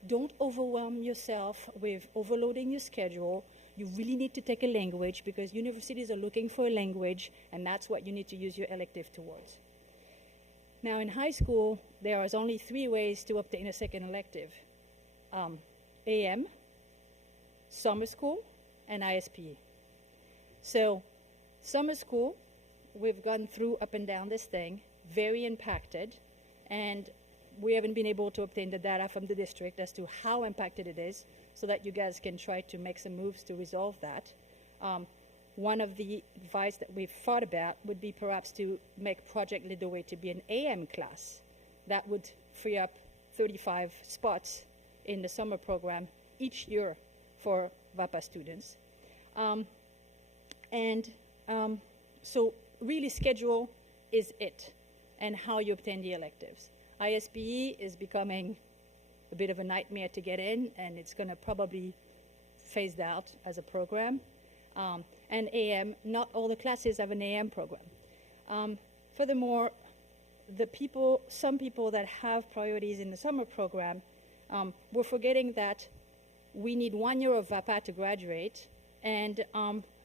don't overwhelm yourself with overloading your schedule. You really need to take a language because universities are looking for a language, and that's what you need to use your elective towards. Now, in high school, there is only 3 ways to obtain a second elective. AM, summer school, and ISPE. So, summer school, we've gone through up and down this thing, very impacted, and we haven't been able to obtain the data from the district as to how impacted it is, so that you guys can try to make some moves to resolve that. One of the advice that we've thought about would be perhaps to make Project Lead the Way to be an AM class. That would free up 35 spots in the summer program each year for VAPA students. So really schedule is it, and how you obtain the electives. ISPE is becoming a bit of a nightmare to get in, and it's going to probably phased out as a program. And AM, not all the classes have an AM program. Furthermore, some people that have priorities in the summer program, we're forgetting that we need 1 year of VAPA to graduate, and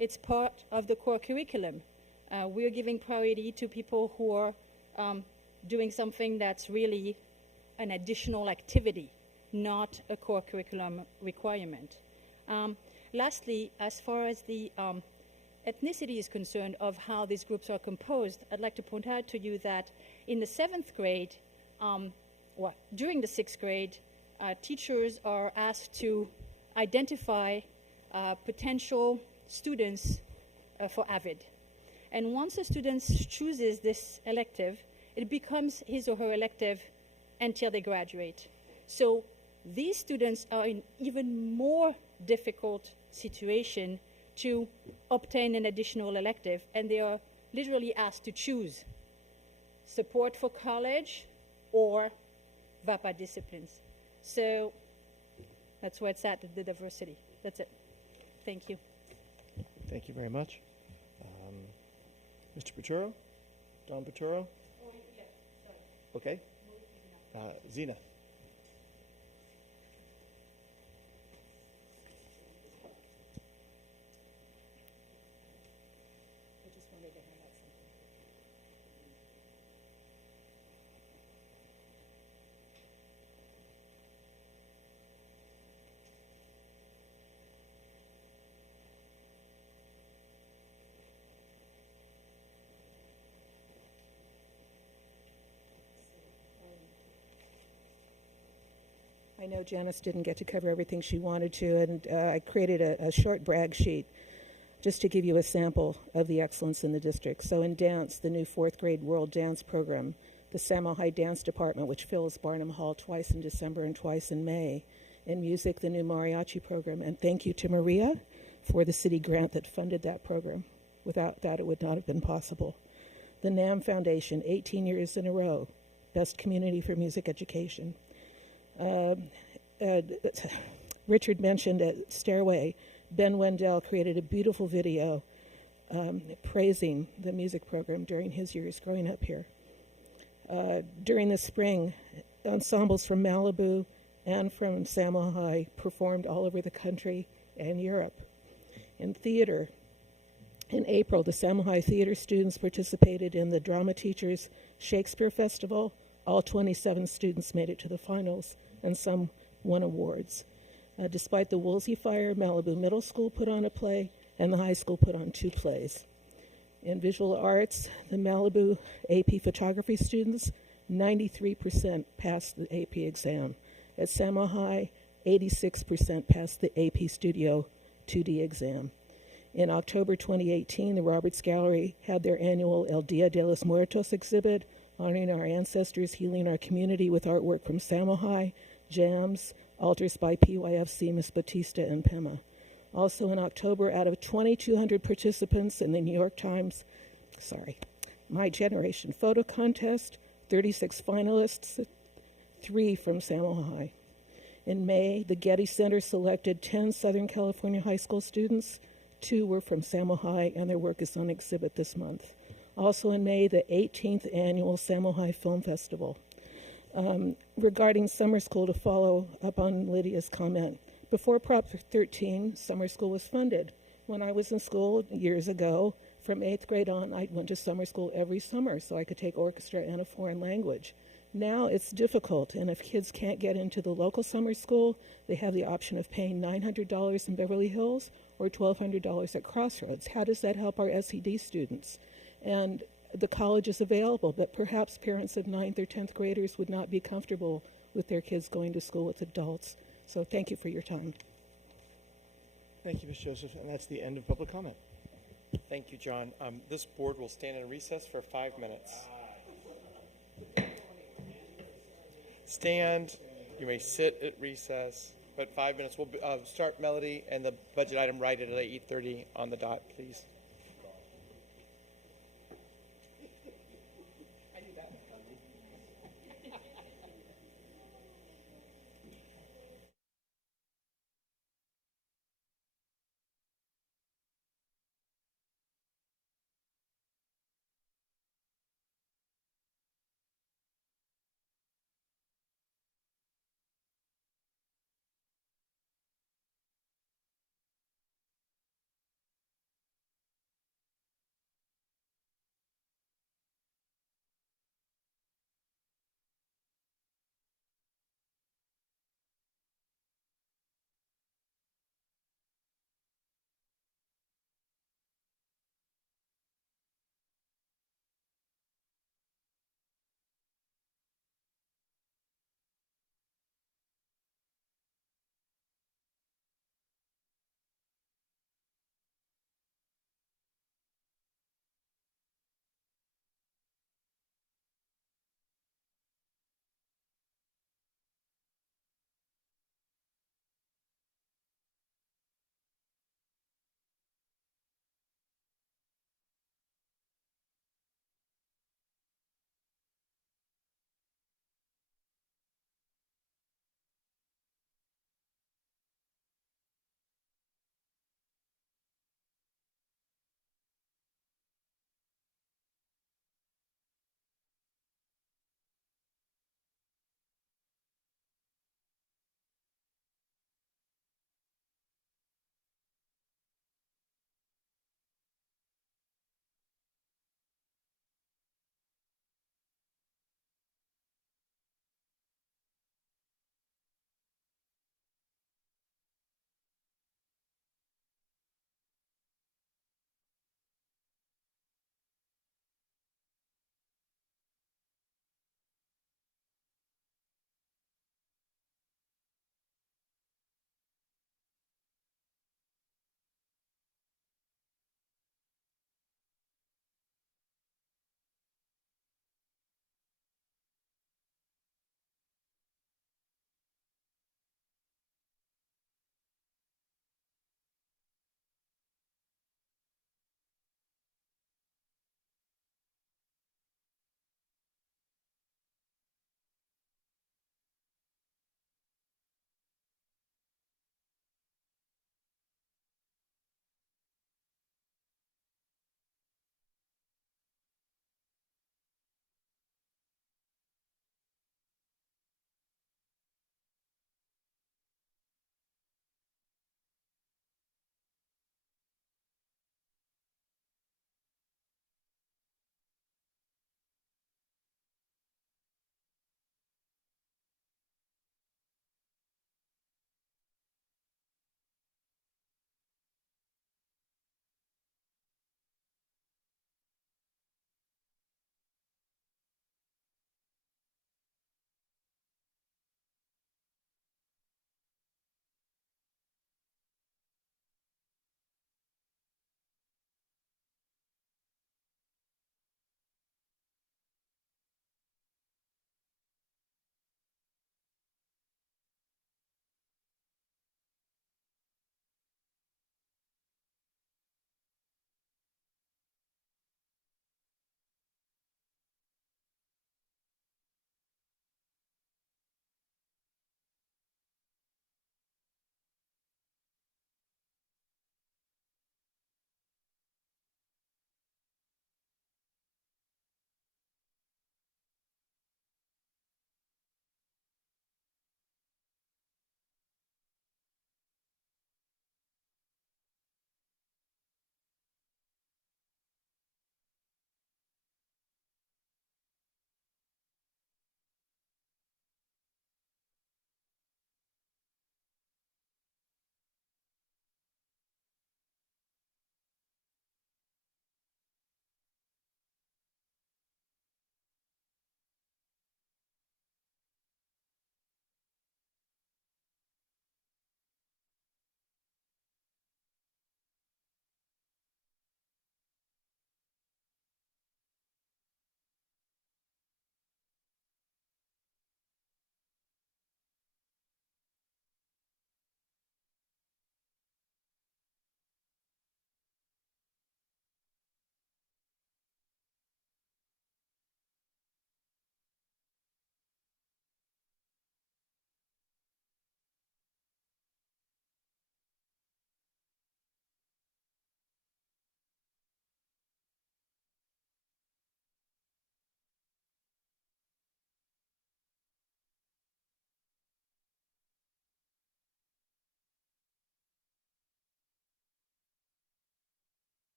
it's part of the core curriculum. We're giving priority to people who are doing something that's really an additional activity, not a core curriculum requirement. Lastly, as far as the ethnicity is concerned of how these groups are composed, I'd like to point out to you that in the 7th grade, during the 6th grade, teachers are asked to identify potential students for AVID. And once a student chooses this elective, it becomes his or her elective until they graduate. So these students are in even more difficult situation to obtain an additional elective, and they are literally asked to choose support for college or VAPA disciplines. So that's where it's at, the diversity. That's it. Thank you. Thank you very much. Mr. Peturo? Don Peturo? Okay. Zena. I know Janice didn't get to cover everything she wanted to, and I created a short brag sheet just to give you a sample of the excellence in the district. So in dance, the new 4th grade World Dance Program, the Samo High Dance Department, which fills Barnum Hall twice in December and twice in May. In music, the new Mariachi program. And thank you to Maria for the city grant that funded that program. Without that, it would not have been possible. The NAM Foundation, 18 years in a row, Best Community for Music Education. Richard mentioned at Stairway, Ben Wendell created a beautiful video praising the music program during his years growing up here. During the spring, ensembles from Malibu and from Samo High performed all over the country and Europe. In theater, in April, the Samo High theater students participated in the Drama Teachers Shakespeare Festival. All 27 students made it to the finals, and some won awards. Despite the Woolsey fire, Malibu Middle School put on a play, and the high school put on 2 plays. In visual arts, the Malibu AP photography students, 93% passed the AP exam. At Samo High, 86% passed the AP Studio 2D exam. In October 2018, the Roberts Gallery had their annual El Dia de los Muertos exhibit, honoring our ancestors, healing our community with artwork from Samohai, jams, altars by PYFC, Miss Batista, and Pema. Also in October, out of 2,200 participants in the New York Times, My Generation photo contest, 36 finalists, 3 from Samohai. In May, the Getty Center selected 10 Southern California high school students. 2 were from Samohai, and their work is on exhibit this month. Also in May, the 18th annual Samohai Film Festival. Regarding summer school, to follow up on Lydia's comment, before Prop 13, summer school was funded. When I was in school years ago, from 8th grade on, I went to summer school every summer so I could take orchestra and a foreign language. Now it's difficult, and if kids can't get into the local summer school, they have the option of paying $900 in Beverly Hills or $1,200 at Crossroads. How does that help our SED students? And the college is available, but perhaps parents of 9th or 10th graders would not be comfortable with their kids going to school with adults. So thank you for your time. Thank you, Ms. Joseph, and that's the end of public comment. Thank you, John. This board will stand in recess for 5 minutes. Stand. You may sit at recess, but 5 minutes. We'll start Melody and the budget item right at 8:30 on the dot, please.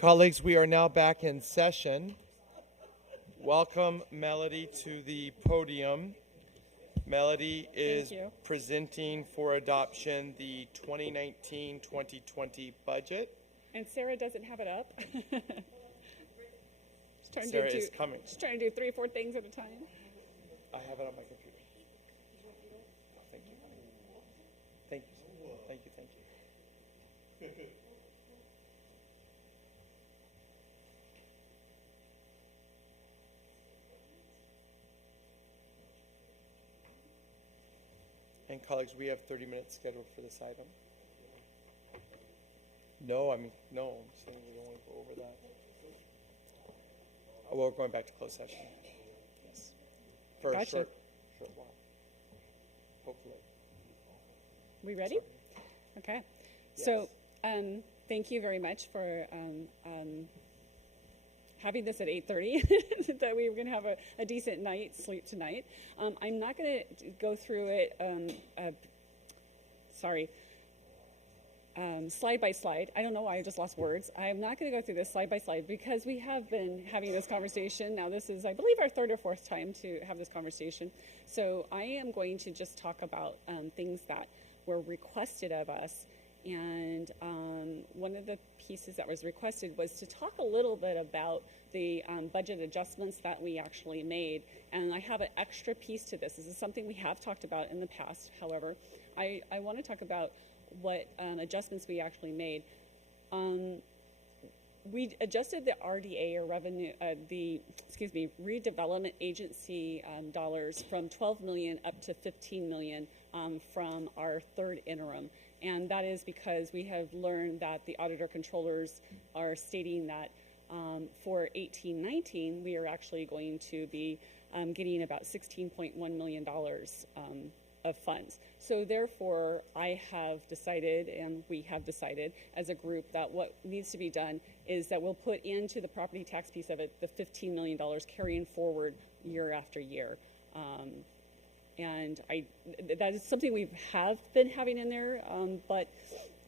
Colleagues, we are now back in session. Welcome Melody to the podium. Melody is presenting for adoption the 2019-2020 budget. And Sarah doesn't have it up. Sarah is coming. She's trying to do 3 or 4 things at a time. I have it on my computer. Oh, thank you. Thank you. Thank you. Thank you. And colleagues, we have 30 minutes scheduled for this item. No, I'm saying we don't want to go over that. Oh, well, we're going back to closed session. Yes. For a short while. Hopefully. We ready? Okay. Yes. So, thank you very much for having this at 8:30, that we were going to have a decent night's sleep tonight. I'm not going to go through it, slide by slide. I don't know why I just lost words. I'm not going to go through this slide by slide because we have been having this conversation. Now this is, I believe, our 3rd or 4th time to have this conversation. So I am going to just talk about things that were requested of us. And one of the pieces that was requested was to talk a little bit about the budget adjustments that we actually made. And I have an extra piece to this. This is something we have talked about in the past. However, I want to talk about what adjustments we actually made. We adjusted the RDA, or redevelopment agency dollars from 12 million up to 15 million from our 3rd interim. And that is because we have learned that the auditor controllers are stating that for 18-19, we are actually going to be getting about $16.1 million of funds. So therefore, I have decided, and we have decided as a group, that what needs to be done is that we'll put into the property tax piece of it the $15 million carrying forward year after year. And that is something we have been having in there, but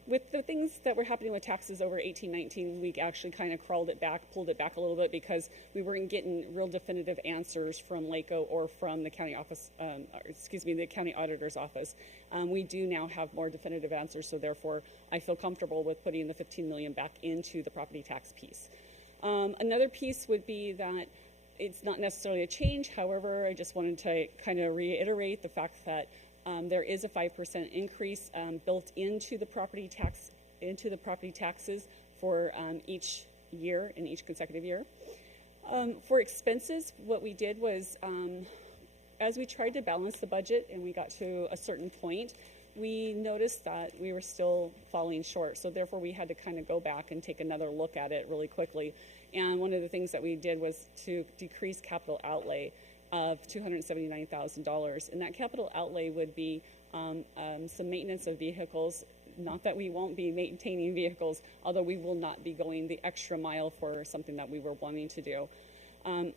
with the things that were happening with taxes over 18-19, we actually kind of pulled it back a little bit because we weren't getting real definitive answers from LACO or from the county office, the county auditor's office. We do now have more definitive answers, so therefore I feel comfortable with putting the 15 million back into the property tax piece. Another piece would be that it's not necessarily a change. However, I just wanted to kind of reiterate the fact that there is a 5% increase built into the property taxes for each year, in each consecutive year. For expenses, what we did was, as we tried to balance the budget and we got to a certain point, we noticed that we were still falling short. So therefore, we had to kind of go back and take another look at it really quickly. And one of the things that we did was to decrease capital outlay of $279,000. And that capital outlay would be some maintenance of vehicles. Not that we won't be maintaining vehicles, although we will not be going the extra mile for something that we were wanting to do.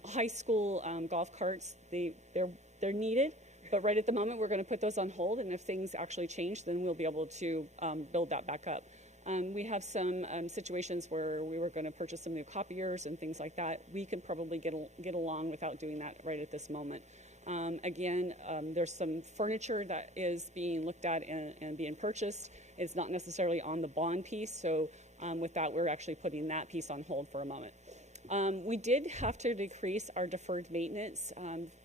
High school golf carts, they're needed, but right at the moment we're going to put those on hold, and if things actually change, then we'll be able to build that back up. We have some situations where we were going to purchase some new copiers and things like that. We can probably get along without doing that right at this moment. Again, there's some furniture that is being looked at and being purchased. It's not necessarily on the bond piece, so with that, we're actually putting that piece on hold for a moment. We did have to decrease our deferred maintenance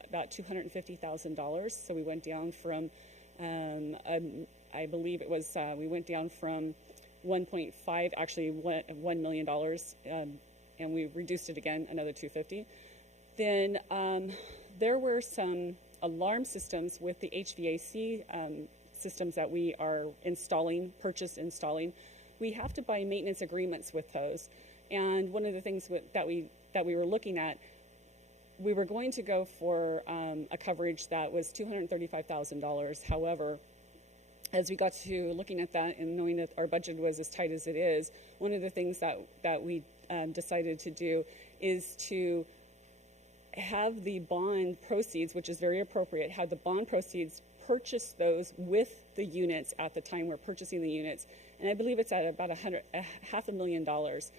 about $250,000. So we went down from, I believe it was, we went down from 1.5, actually $1 million, and we reduced it again, another 250. Then there were some alarm systems with the HVAC systems that we are installing. We have to buy maintenance agreements with those. And one of the things that we were looking at, we were going to go for a coverage that was $235,000. However, as we got to looking at that and knowing that our budget was as tight as it is, one of the things that we decided to do is to have the bond proceeds, which is very appropriate, have the bond proceeds purchase those with the units at the time we're purchasing the units. And I believe it's at about $500,000.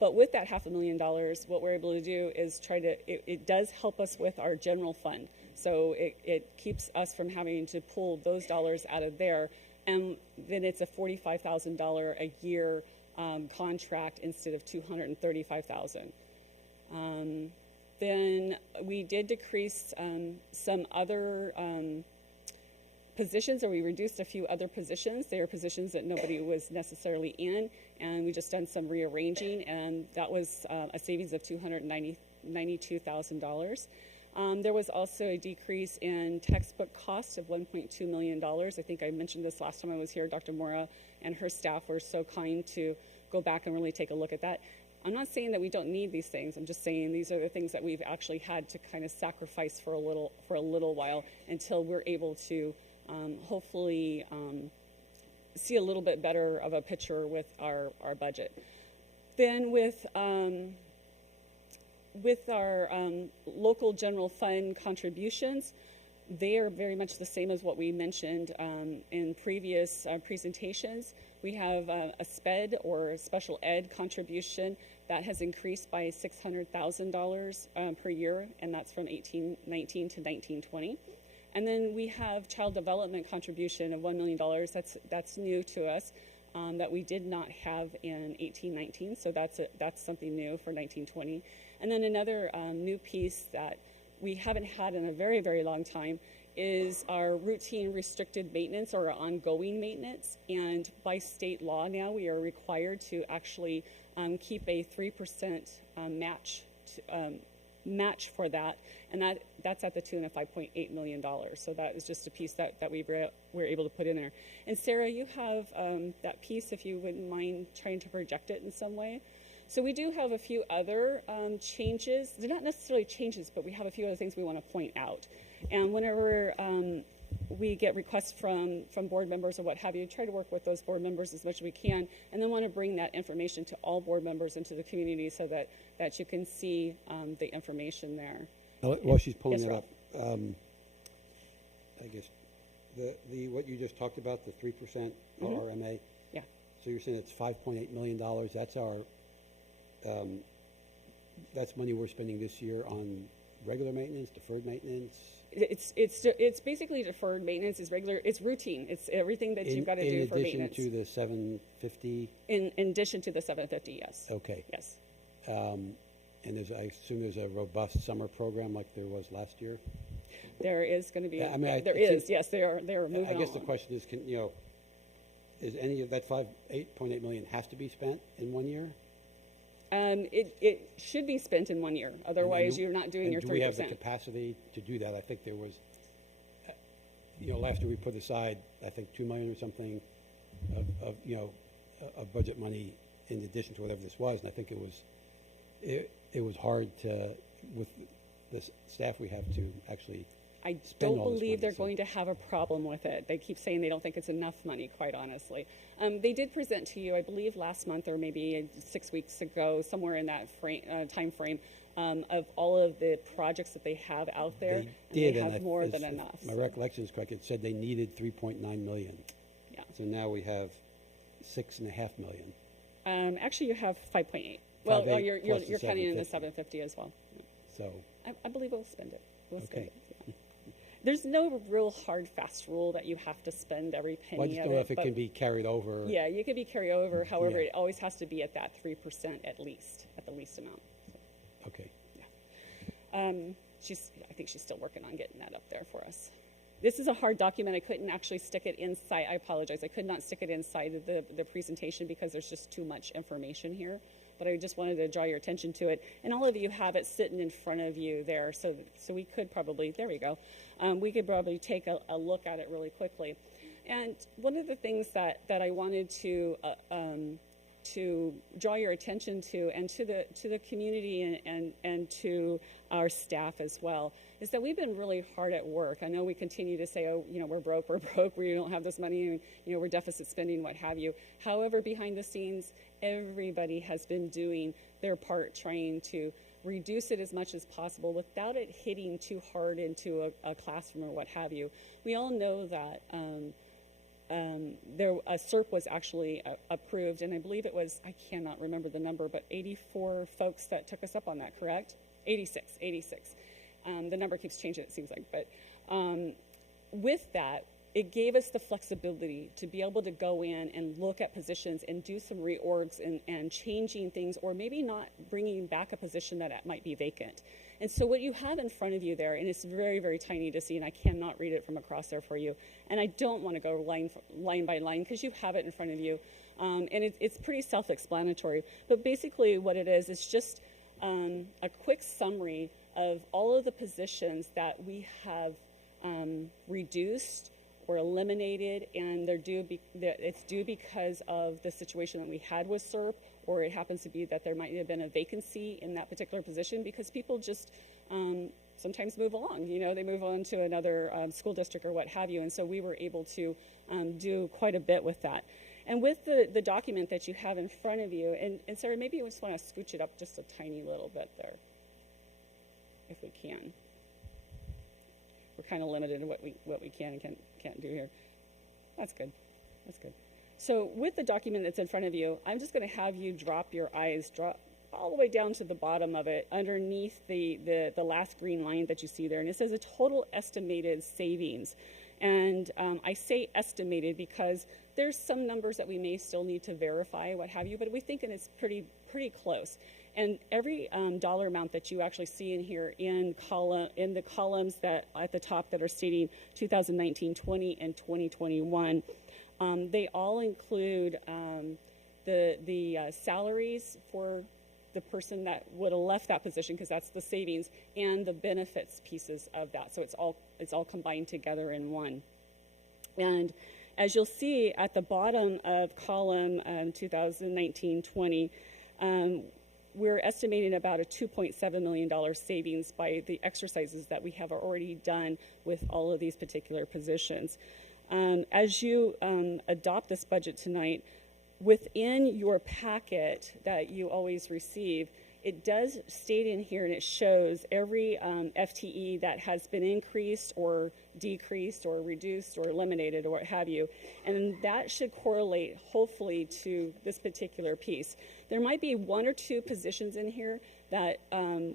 But with that $500,000, what we're able to do is it does help us with our general fund. So it keeps us from having to pull those dollars out of there. And then it's a $45,000 a year contract instead of $235,000. Then we did decrease some other positions, or we reduced a few other positions. They are positions that nobody was necessarily in, and we just done some rearranging, and that was a savings of $292,000. There was also a decrease in textbook costs of $1.2 million. I think I mentioned this last time I was here. Dr. Mora and her staff were so kind to go back and really take a look at that. I'm not saying that we don't need these things. I'm just saying these are the things that we've actually had to kind of sacrifice for a little while until we're able to hopefully see a little bit better of a picture with our budget. Then with our local general fund contributions, they are very much the same as what we mentioned in previous presentations. We have a SPED, or special ed contribution, that has increased by $600,000 per year, and that's from 1819 to 1920. And then we have child development contribution of $1 million. That's new to us, that we did not have in 1819, so that's something new for 1920. And then another new piece that we haven't had in a very, very long time is our routine restricted maintenance, or our ongoing maintenance. And by state law now, we are required to actually keep a 3% match for that, and that's at the tune of $5.8 million. So that is just a piece that we were able to put in there. And Sarah, you have that piece, if you wouldn't mind trying to project it in some way. So we do have a few other changes. They're not necessarily changes, but we have a few other things we want to point out. And whenever we get requests from board members or what have you, try to work with those board members as much as we can, and then want to bring that information to all board members and to the community so that you can see the information there. While she's pulling Yes, it Rob. up, I guess the what you just talked about, the 3% RMA. Yeah. So you're saying it's $5.8 million. That's our that's money we're spending this year on regular maintenance, deferred maintenance. It's basically deferred maintenance. Is regular. It's routine. It's everything that you've got to do for maintenance. In addition to the 750. In addition to the 750, yes. Okay. Yes. And I assume there's a robust summer program like there was last year. There is going to be. Yes, they are moving. I guess the question is, is any of that $8.8 million has to be spent in 1 year? It should be spent in 1 year. Otherwise, you're not doing your 3%. Do we have the capacity to do that? I think there was, last year we put aside, I think, $2 million or something of budget money in addition to whatever this was, and I think it was hard to, with the staff we have, to actually. I don't believe they're going to have a problem with it. They keep saying they don't think it's enough money, quite honestly. They did present to you, I believe, last month or maybe 6 weeks ago, somewhere in that time frame, of all of the projects that they have out there. They have more than enough. My recollection is correct. It said they needed $3.9 million. Yeah. So now we have $6.5 million. Actually, you have 5.8. Well, you're counting in the 750 as well. So I believe we'll spend it. We'll spend okay. it. Yeah. There's no real hard, fast rule that you have to spend every penny well, I just don't know if it can be carried over. Yeah, you can be carried over. However, it always has to be at that 3% at the least amount. So. Okay. Yeah. I think she's still working on getting that up there for us. This is a hard document. I couldn't actually stick it inside. I apologize. I could not stick it inside of the presentation because there's just too much information here. But I just wanted to draw your attention to it. And all of you have it sitting in front of you there. So we could probably, there we go. We could probably take a look at it really quickly. And one of the things that I wanted to draw your attention to, and to the community and to our staff as well, is that we've been really hard at work. I know we continue to say, oh, we're broke, we don't have this money, we're deficit spending, what have you. However, behind the scenes, everybody has been doing their part, trying to reduce it as much as possible without it hitting too hard into a classroom or what have you. We all know that a SERP was actually approved, and I believe it was, I cannot remember the number, but 84 folks that took us up on that, correct? 86. The number keeps changing, it seems like, but with that, it gave us the flexibility to be able to go in and look at positions and do some reorgs and changing things, or maybe not bringing back a position that might be vacant. And so what you have in front of you there, and it's very, very tiny to see, and I cannot read it from across there for you, and I don't want to go line by line because you have it in front of you, and it's pretty self-explanatory. But basically what it is just a quick summary of all of the positions that we have reduced or eliminated, and it's due because of the situation that we had with SERP, or it happens to be that there might have been a vacancy in that particular position because people just sometimes move along. They move on to another school district or what have you, and so we were able to do quite a bit with that. And with the document that you have in front of you, and Sarah, maybe you just want to scooch it up just a tiny little bit there, if we can. We're kind of limited in what we can and can't do here. That's good. So with the document that's in front of you, I'm just going to have you drop your eyes all the way down to the bottom of it, underneath the last green line that you see there, and it says a total estimated savings. And I say estimated because there's some numbers that we may still need to verify, what have you, but we think it's pretty close. And every dollar amount that you actually see in here in the columns that at the top that are stating 2019-20 and 2021, they all include the salaries for the person that would have left that position, because that's the savings, and the benefits pieces of that. So it's all combined together in one. And as you'll see at the bottom of column 2019-20, we're estimating about a $2.7 million savings by the exercises that we have already done with all of these particular positions. As you adopt this budget tonight, within your packet that you always receive, it does state in here, and it shows every FTE that has been increased or decreased or reduced or eliminated or what have you. And that should correlate, hopefully, to this particular piece. There might be one or two positions in here that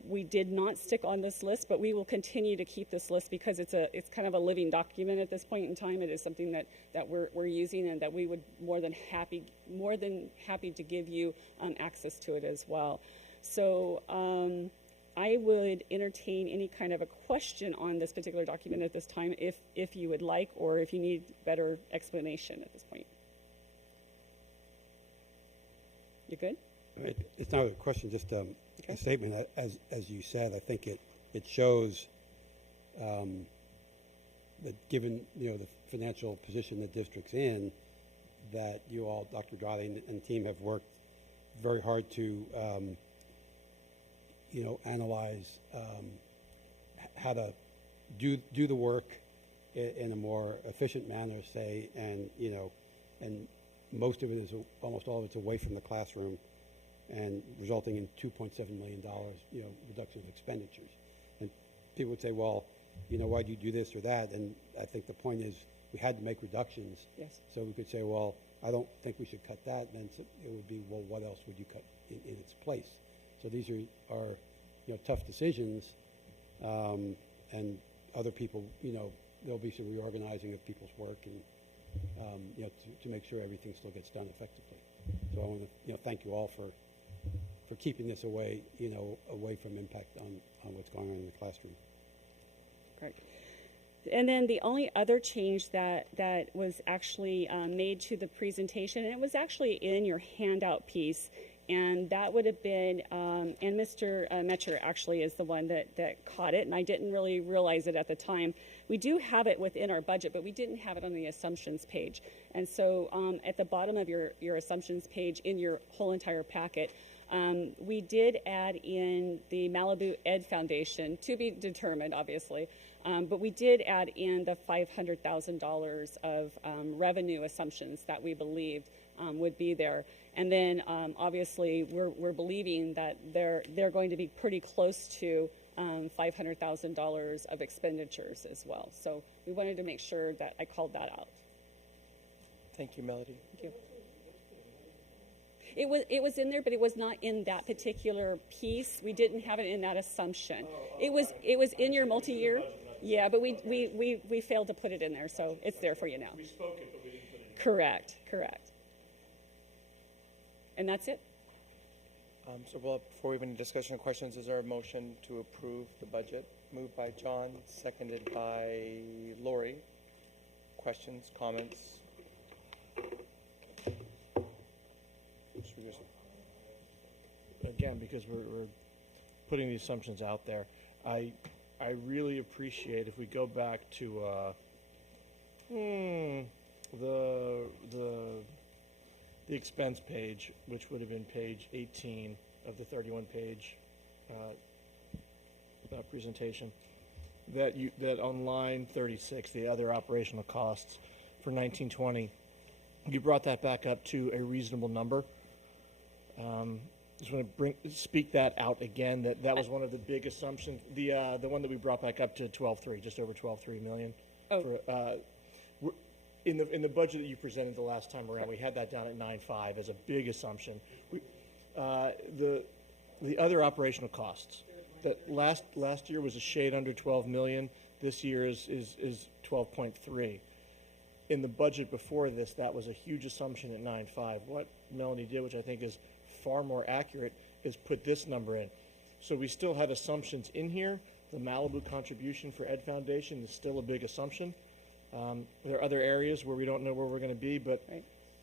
we did not stick on this list, but we will continue to keep this list because it's kind of a living document at this point in time. It is something that we're using, and that we would more than happy to give you access to it as well. So I would entertain any kind of a question on this particular document at this time, if you would like, or if you need better explanation at this point. You good? It's not a question, just a statement. As you said, I think it shows that given the financial position the district's in, that you all, Dr. Drade and team, have worked very hard to analyze how to do the work in a more efficient manner, say, and most of it is, almost all of it's away from the classroom, and resulting in $2.7 million, reduction of expenditures. And people would say, well, why do you do this or that? And I think the point is, we had to make reductions. Yes. So we could say, well, I don't think we should cut that. And then it would be, well, what else would you cut in its place? So these are tough decisions, and other people, there'll be some reorganizing of people's work, and to make sure everything still gets done effectively. So I want to thank you all for keeping this away from impact on what's going on in the classroom. Correct. And then the only other change that was actually made to the presentation, and it was actually in your handout piece, and that would have been, and Mr. Metcher actually is the one that caught it, and I didn't really realize it at the time. We do have it within our budget, but we didn't have it on the assumptions page. And so at the bottom of your assumptions page in your whole entire packet, we did add in the Malibu Ed Foundation, to be determined, obviously, but we did add in the $500,000 of revenue assumptions that we believed would be there. And then obviously we're believing that they're going to be pretty close to $500,000 of expenditures as well. So we wanted to make sure that I called that out. Thank you, Melody. Thank you. It was in there, but it was not in that particular piece. We didn't have it in that assumption. It was in your multi-year. Yeah, but we failed to put it in there, so it's there for you now. We spoke it, but we didn't put it in. Correct. And that's it. So before we have any discussion or questions, is there a motion to approve the budget? Moved by John, seconded by Lori. Questions, comments? Again, because we're putting the assumptions out there, I really appreciate if we go back to the expense page, which would have been page 18 of the 31-page presentation, that on line 36, the other operational costs for 1920, you brought that back up to a reasonable number. Just want to speak that out again. That was one of the big assumptions. The one that we brought back up to 12.3, just over 12.3 million. Oh. In the budget that you presented the last time around, we had that down at 9.5 as a big assumption. The other operational costs that last year was a shade under 12 million. This year is 12.3. In the budget before this, that was a huge assumption at 9.5. What Melanie did, which I think is far more accurate, is put this number in. So we still have assumptions in here. The Malibu contribution for Ed Foundation is still a big assumption. There are other areas where we don't know where we're going to be, but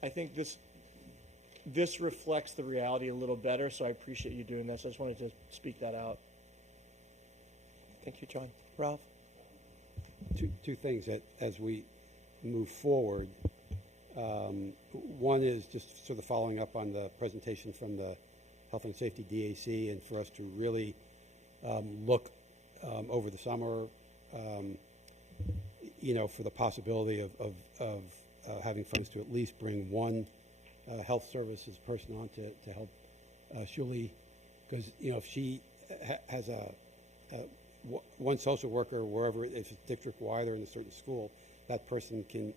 I think this reflects the reality a little better, so I appreciate you doing this. I just wanted to speak that out. Thank you, John. Ralph? Two things that as we move forward. One is just sort of following up on the presentation from the Health and Safety DAC, and for us to really look over the summer, for the possibility of having funds to at least bring one health services person on to help Shuli, because if she has one social worker wherever, if it's district-wide or in a certain school, that person can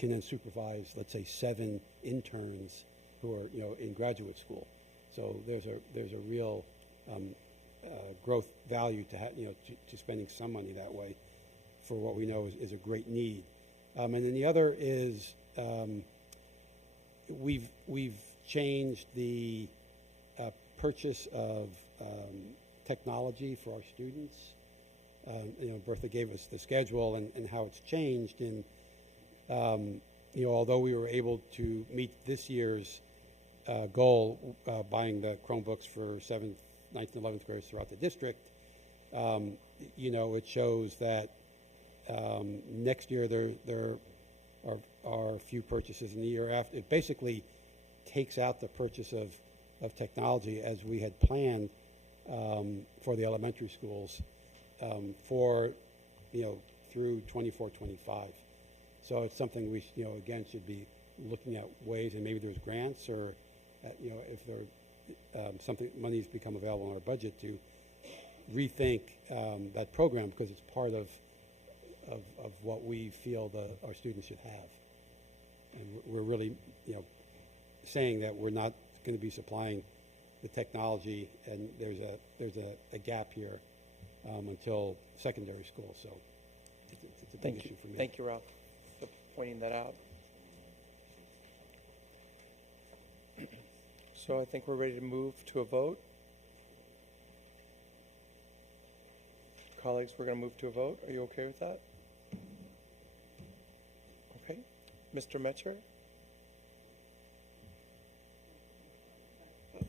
then supervise, let's say, 7 interns who are in graduate school. So there's a real growth value to spending some money that way for what we know is a great need. And then the other is we've changed the purchase of technology for our students. Bertha gave us the schedule and how it's changed. And although we were able to meet this year's goal, buying the Chromebooks for 7th, 9th, and 11th graders throughout the district, it shows that next year there are a few purchases, in the year after. It basically takes out the purchase of technology as we had planned for the elementary schools for through 24, 25. So it's something we again should be looking at ways, and maybe there's grants or if there something money's become available in our budget to rethink that program, because it's part of what we feel our students should have. And we're really saying that we're not going to be supplying the technology, and there's a gap here until secondary school. So it's a big issue for me. Thank you, Ralph, for pointing that out. So I think we're ready to move to a vote. Colleagues, we're going to move to a vote. Are you okay with that? Okay. Mr. Metcher?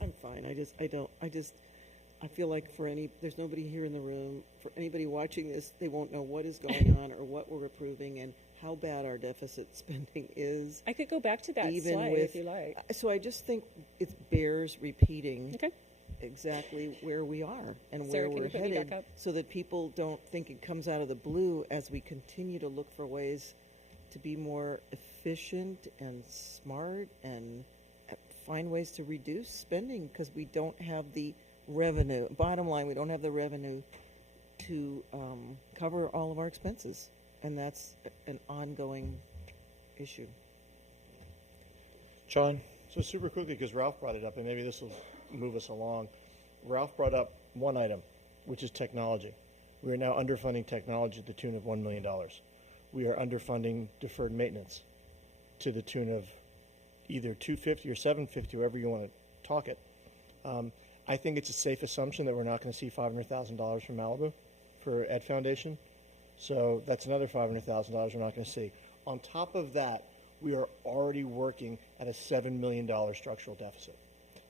I'm fine. I feel like there's nobody here in the room. For anybody watching this, they won't know what is going on or what we're approving and how bad our deficit spending is. I could go back to that slide if you like. So I just think it bears repeating exactly where we are and Sarah, where can we're you put me headed, back up? so that people don't think it comes out of the blue as we continue to look for ways to be more efficient and smart and find ways to reduce spending, because we don't have the revenue. Bottom line, we don't have the revenue to cover all of our expenses, and that's an ongoing issue. John? So super quickly, because Ralph brought it up, and maybe this will move us along. Ralph brought up one item, which is technology. We are now underfunding technology to the tune of $1 million. We are underfunding deferred maintenance to the tune of either $250 or $750, however you want to talk it. I think it's a safe assumption that we're not going to see $500,000 from Malibu for Ed Foundation. So that's another $500,000 we're not going to see. On top of that, we are already working at a $7 million structural deficit,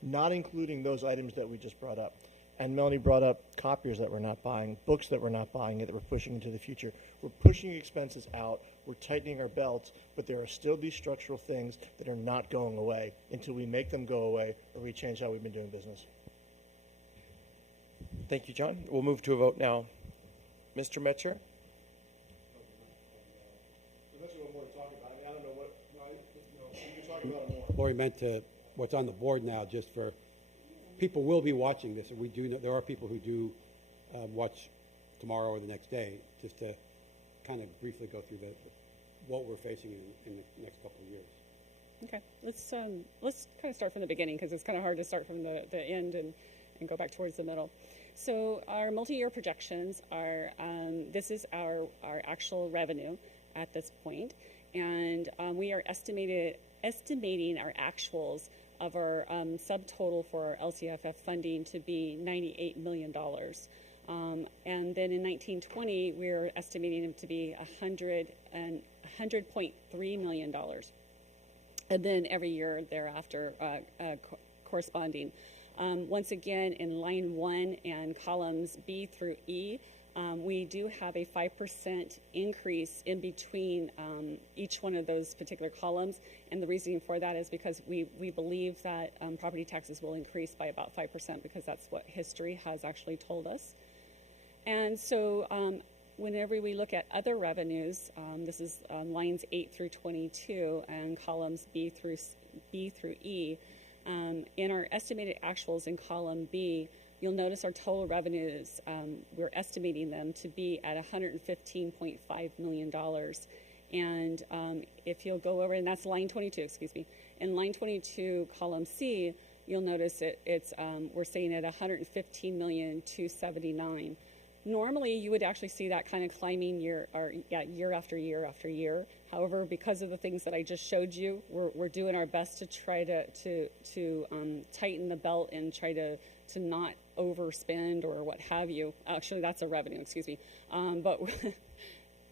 not including those items that we just brought up. And Melanie brought up copiers that we're not buying, books that we're not buying, that we're pushing into the future. We're pushing expenses out, we're tightening our belts, but there are still these structural things that are not going away until we make them go away or we change how we've been doing business. Thank you, John. We'll move to a vote now. Mr. Metcher? Lori meant to, what's on the board now, just for, people will be watching this, and we do know, there are people who do watch tomorrow or the next day, just to kind of briefly go through what we're facing in the next couple of years. Okay, let's kind of start from the beginning, because it's kind of hard to start from the end and go back towards the middle. So our multi-year projections are, this is our actual revenue at this point, and we are estimating our actuals of our subtotal for our LCFF funding to be $98 million. And then in 1920, we're estimating them to be $100.3 million. And then every year thereafter corresponding. Once again, in line 1 and columns B through E, we do have a 5% increase in between each one of those particular columns, and the reasoning for that is because we believe that property taxes will increase by about 5%, because that's what history has actually told us. And so whenever we look at other revenues, this is lines 8 through 22 and columns B through E, in our estimated actuals in column B, you'll notice our total revenues, we're estimating them to be at $115.5 million. And if you'll go over, and that's line 22, excuse me. In line 22, column C, you'll notice we're saying at $115,279,000. Normally, you would actually see that kind of climbing year after year after year. However, because of the things that I just showed you, we're doing our best to try to tighten the belt and try to not overspend or what have you. Actually, that's a revenue, excuse me. But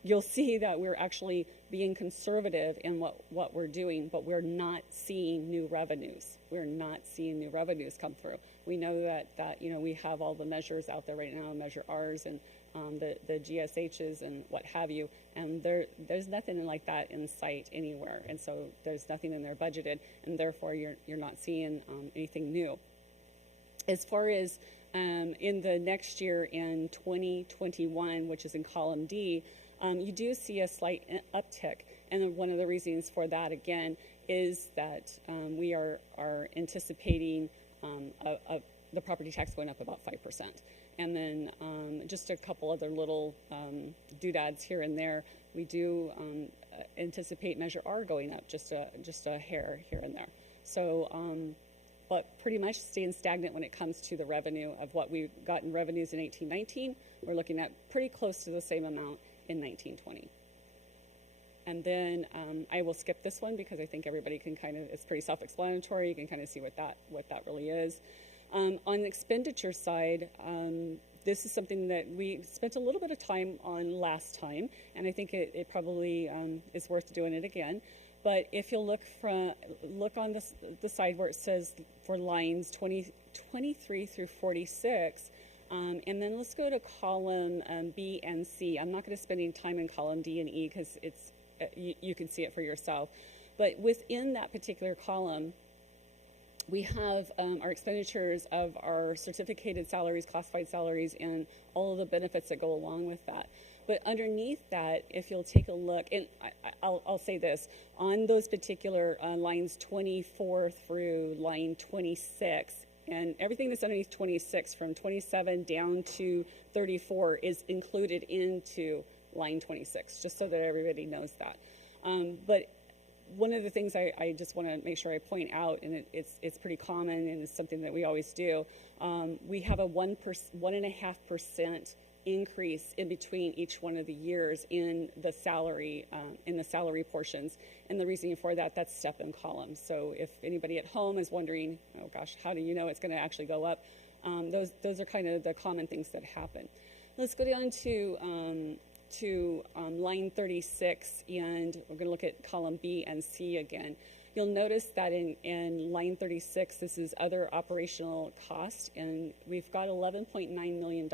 you'll see that we're actually being conservative in what we're doing, but we're not seeing new revenues. We're not seeing new revenues come through. We know that we have all the measures out there right now, Measure R's and the GSHs and what have you, and there's nothing like that in sight anywhere, and so there's nothing in there budgeted, and therefore you're not seeing anything new. As far as in the next year, in 2021, which is in column D, you do see a slight uptick, and one of the reasons for that, again, is that we are anticipating the property tax going up about 5%. And then just a couple other little doodads here and there. We do anticipate Measure R going up just a hair here and there. So, but pretty much staying stagnant when it comes to the revenue of what we got in revenues in 1819. We're looking at pretty close to the same amount in 1920. And then I will skip this one because I think everybody can it's pretty self-explanatory. You can kind of see what that really is. On the expenditure side, this is something that we spent a little bit of time on last time, and I think it probably is worth doing it again. But if you'll look on the side where it says for lines 23 through 46, and then let's go to column B and C. I'm not going to spend any time in column D and E because you can see it for yourself. But within that particular column, we have our expenditures of our certificated salaries, classified salaries, and all of the benefits that go along with that. But underneath that, if you'll take a look, and I'll say this, on those particular lines 24 through line 26, and everything that's underneath 26 from 27 down to 34 is included into line 26, just so that everybody knows that. But one of the things I just want to make sure I point out, and it's pretty common and it's something that we always do, we have a 1.5% increase in between each one of the years in the salary portions. And the reason for that, that's step and column. So if anybody at home is wondering, oh gosh, how do you know it's going to actually go up? Those are kind of the common things that happen. Let's go down to line 36, and we're going to look at column B and C again. You'll notice that in line 36, this is other operational cost, and we've got $11.9 million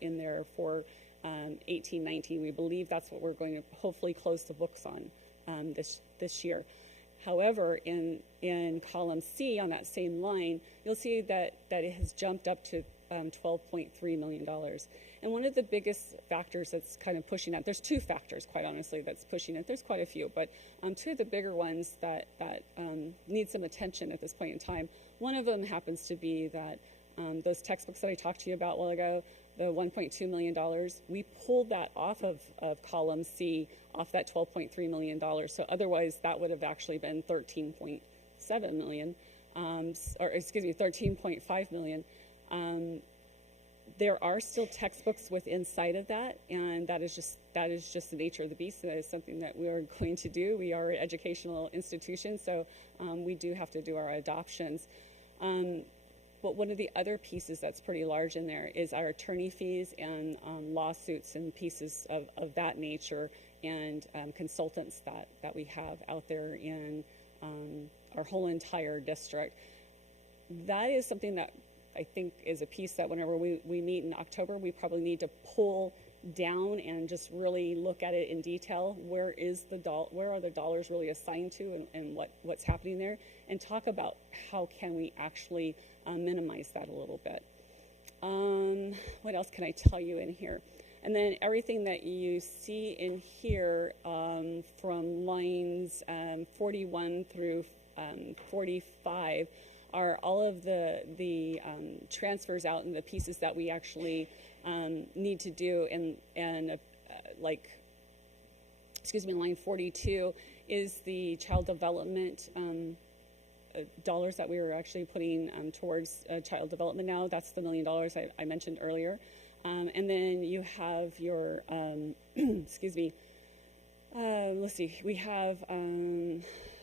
in there for 18-19. We believe that's what we're going to hopefully close the books on this year. However, in column C on that same line, you'll see that it has jumped up to $12.3 million. And one of the biggest factors that's kind of pushing that, there's two factors, quite honestly, that's pushing it. There's quite a few, but two of the bigger ones that need some attention at this point in time. One of them happens to be that those textbooks that I talked to you about a while ago, the $1.2 million, we pulled that off of column C, off that $12.3 million. So otherwise, that would have actually been $13.7 million, or excuse me, $13.5 million. There are still textbooks within inside of that, and that is just the nature of the beast. That is something that we are going to do. We are an educational institution, so we do have to do our adoptions. But one of the other pieces that's pretty large in there is our attorney fees and lawsuits and pieces of that nature, and consultants that we have out there in our whole entire district. That is something that I think is a piece that whenever we meet in October, we probably need to pull down and just really look at it in detail. Where are the dollars really assigned to, and what's happening there, and talk about how can we actually minimize that a little bit. What else can I tell you in here? And then everything that you see in here from lines 41 through 45 are all of the transfers out and the pieces that we actually need to do. And line 42 is the child development dollars that we were actually putting towards child development now. That's the $1 million I mentioned earlier. And then you have your, excuse me, let's see, we have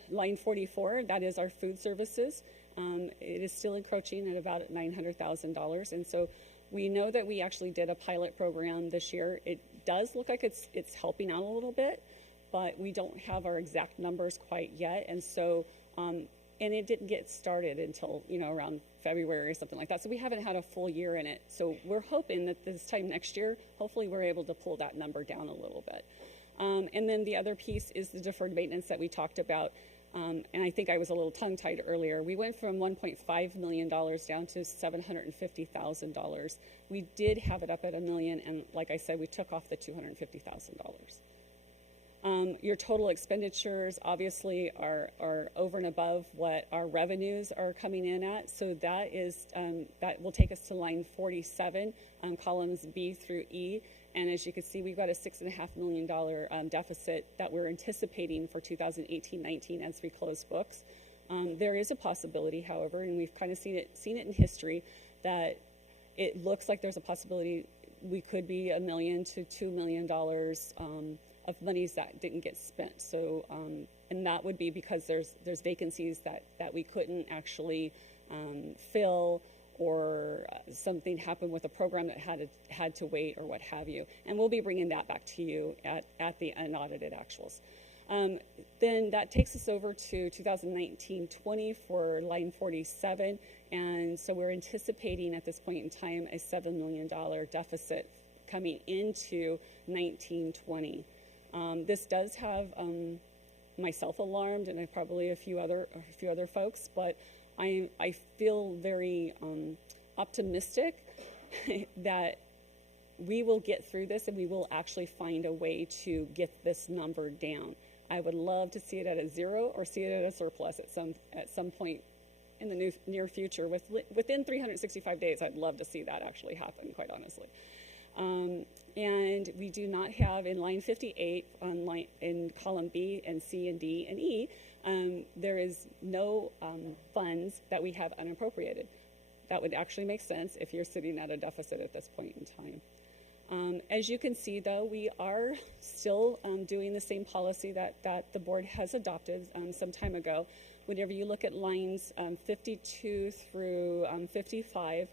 line 44, that is our food services. It is still encroaching at about $900,000, and so we know that we actually did a pilot program this year. It does look like it's helping out a little bit, but we don't have our exact numbers quite yet, and so and it didn't get started until around February or something like that. So we haven't had a full year in it. So we're hoping that this time next year, hopefully we're able to pull that number down a little bit. And then the other piece is the deferred maintenance that we talked about. And I think I was a little tongue-tied earlier. We went from $1.5 million down to $750,000. We did have it up at $1 million, and like I said, we took off the $250,000. Your total expenditures obviously are over and above what our revenues are coming in at. So that is that will take us to line 47, columns B through E. And as you can see, we've got a $6.5 million deficit that we're anticipating for 2018-19 as we close books. There is a possibility, however, and we've kind of seen it in history, that it looks like there's a possibility we could be $1 million to $2 million of monies that didn't get spent. So, and that would be because there's vacancies that we couldn't actually fill, or something happened with a program that had to wait, or what have you. And we'll be bringing that back to you at the unaudited actuals. Then that takes us over to 2019-20 for line 47. And so we're anticipating at this point in time a $7 million deficit coming into 19-20. This does have myself alarmed, and probably a few other folks, but I feel very optimistic that we will get through this, and we will actually find a way to get this number down. I would love to see it at a zero or see it at a surplus at some point in the near future. Within 365 days, I'd love to see that actually happen, quite honestly. And we do not have in line 58 in column B and C and D and E, there is no funds that we have unappropriated. That would actually make sense if you're sitting at a deficit at this point in time. As you can see, though, we are still doing the same policy that the board has adopted some time ago. Whenever you look at lines 52 through 55,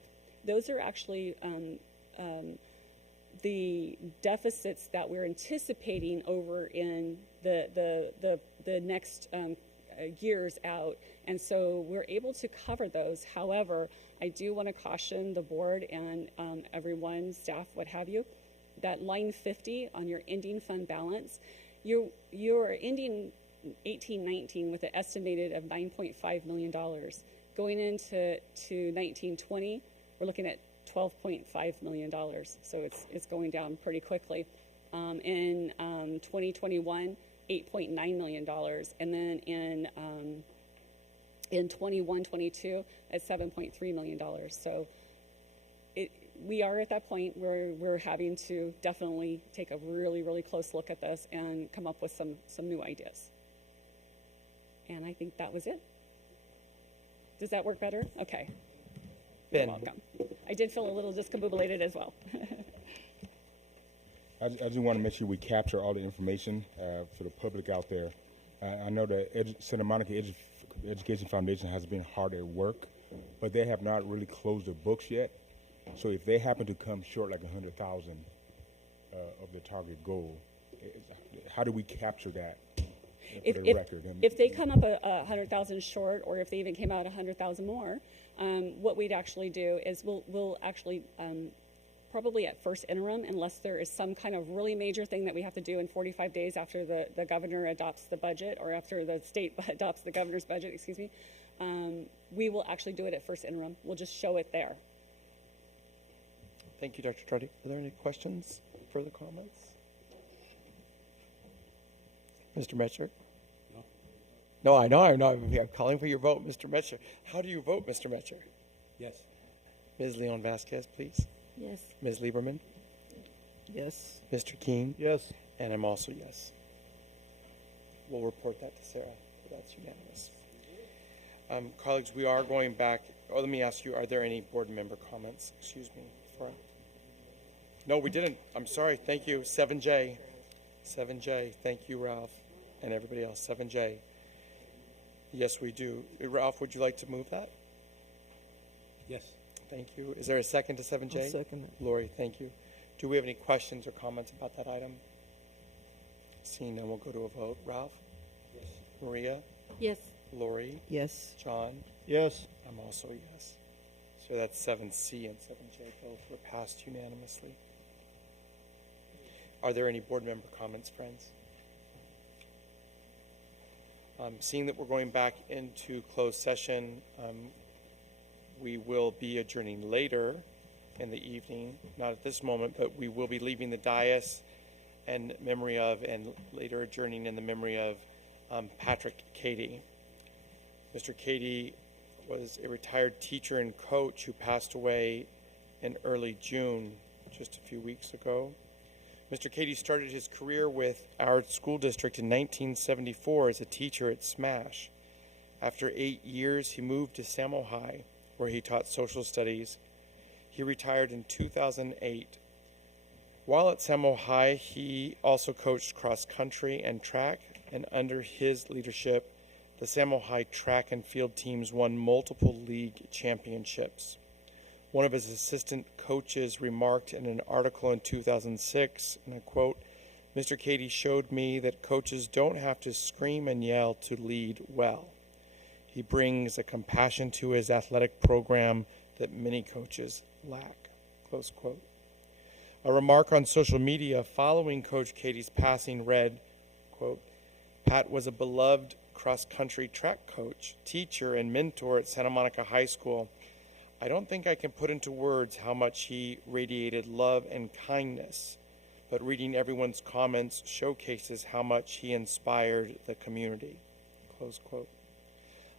those are actually the deficits that we're anticipating over in the next years out, and so we're able to cover those. However, I do want to caution the board and everyone, staff, what have you, that line 50 on your ending fund balance, you're ending 18-19 with an estimated of $9.5 million. Going into 19-20, we're looking at $12.5 million, so it's going down pretty quickly. In 2021, $8.9 million, and then in 21-22 at $7.3 million. So we are at that point where we're having to definitely take a really, really close look at this and come up with some new ideas. And I think that was it. Does that work better? Okay. Ben. You're welcome. I did feel a little discombobulated as well. I just want to make sure we capture all the information for the public out there. I know the Santa Monica Education Foundation has been hard at work, but they have not really closed their books yet. So if they happen to come short like 100,000 of the target goal, how do we capture that? If they come up 100,000 short, or if they even came out 100,000 more, what we'd actually do is we'll actually probably at first interim, unless there is some kind of really major thing that we have to do in 45 days after the governor adopts the budget, or after the state adopts the governor's budget, excuse me, we will actually do it at first interim. We'll just show it there. Thank you, Dr. Truddy. Are there any questions, further comments? Mr. Metcher? No, I know. I'm calling for your vote, Mr. Metcher. How do you vote, Mr. Metcher? Yes. Ms. Leon Vasquez, please. Yes. Ms. Lieberman? Yes. Mr. Keene? Yes. And I'm also yes. We'll report that to Sarah. That's unanimous. Colleagues, we are going back. Oh, let me ask you, are there any board member comments? Excuse me. No, we didn't. I'm sorry. Thank you. 7J. 7J. Thank you, Ralph, and everybody else. 7J. Yes, we do. Ralph, would you like to move that? Yes. Thank you. Is there a second to 7J? I'll second it. Lori, thank you. Do we have any questions or comments about that item? Seeing none, we'll go to a vote. Ralph? Yes. Maria? Yes. Lori? Yes. John? Yes. I'm also yes. So that's 7C and 7J both were passed unanimously. Are there any board member comments, friends? Seeing that we're going back into closed session, we will be adjourning later in the evening, not at this moment, but we will be leaving the dais in memory of, and later adjourning in the memory of Patrick Cady. Mr. Cady was a retired teacher and coach who passed away in early June, just a few weeks ago. Mr. Cady started his career with our school district in 1974 as a teacher at Smash. After 8 years, he moved to Samo High, where he taught social studies. He retired in 2008. While at Samo High, he also coached cross country and track, and under his leadership, the Samo High track and field teams won multiple league championships. One of his assistant coaches remarked in an article in 2006, and I quote, "Mr. Cady showed me that coaches don't have to scream and yell to lead well. He brings a compassion to his athletic program that many coaches lack." Close quote. A remark on social media following Coach Cady's passing read, quote, "Pat was a beloved cross-country track coach, teacher, and mentor at Santa Monica High School. I don't think I can put into words how much he radiated love and kindness, but reading everyone's comments showcases how much he inspired the community." Close quote.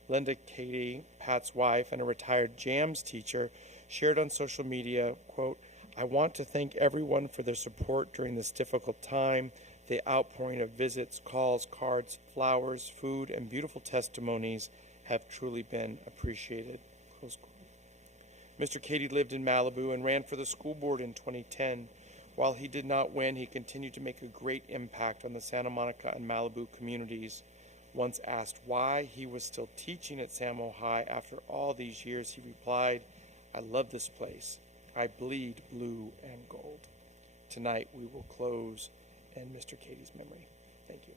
Linda Cady, Pat's wife and a retired JAMS teacher, shared on social media, quote, I want to thank everyone for their support during this difficult time. The outpouring of visits, calls, cards, flowers, food, and beautiful testimonies have truly been appreciated. Close quote. Mr. Cady lived in Malibu and ran for the school board in 2010. While he did not win, he continued to make a great impact on the Santa Monica and Malibu communities. Once asked why he was still teaching at Samo High after all these years, he replied, "I love this place. I bleed blue and gold." Tonight we will close in Mr. Cady's memory. Thank you.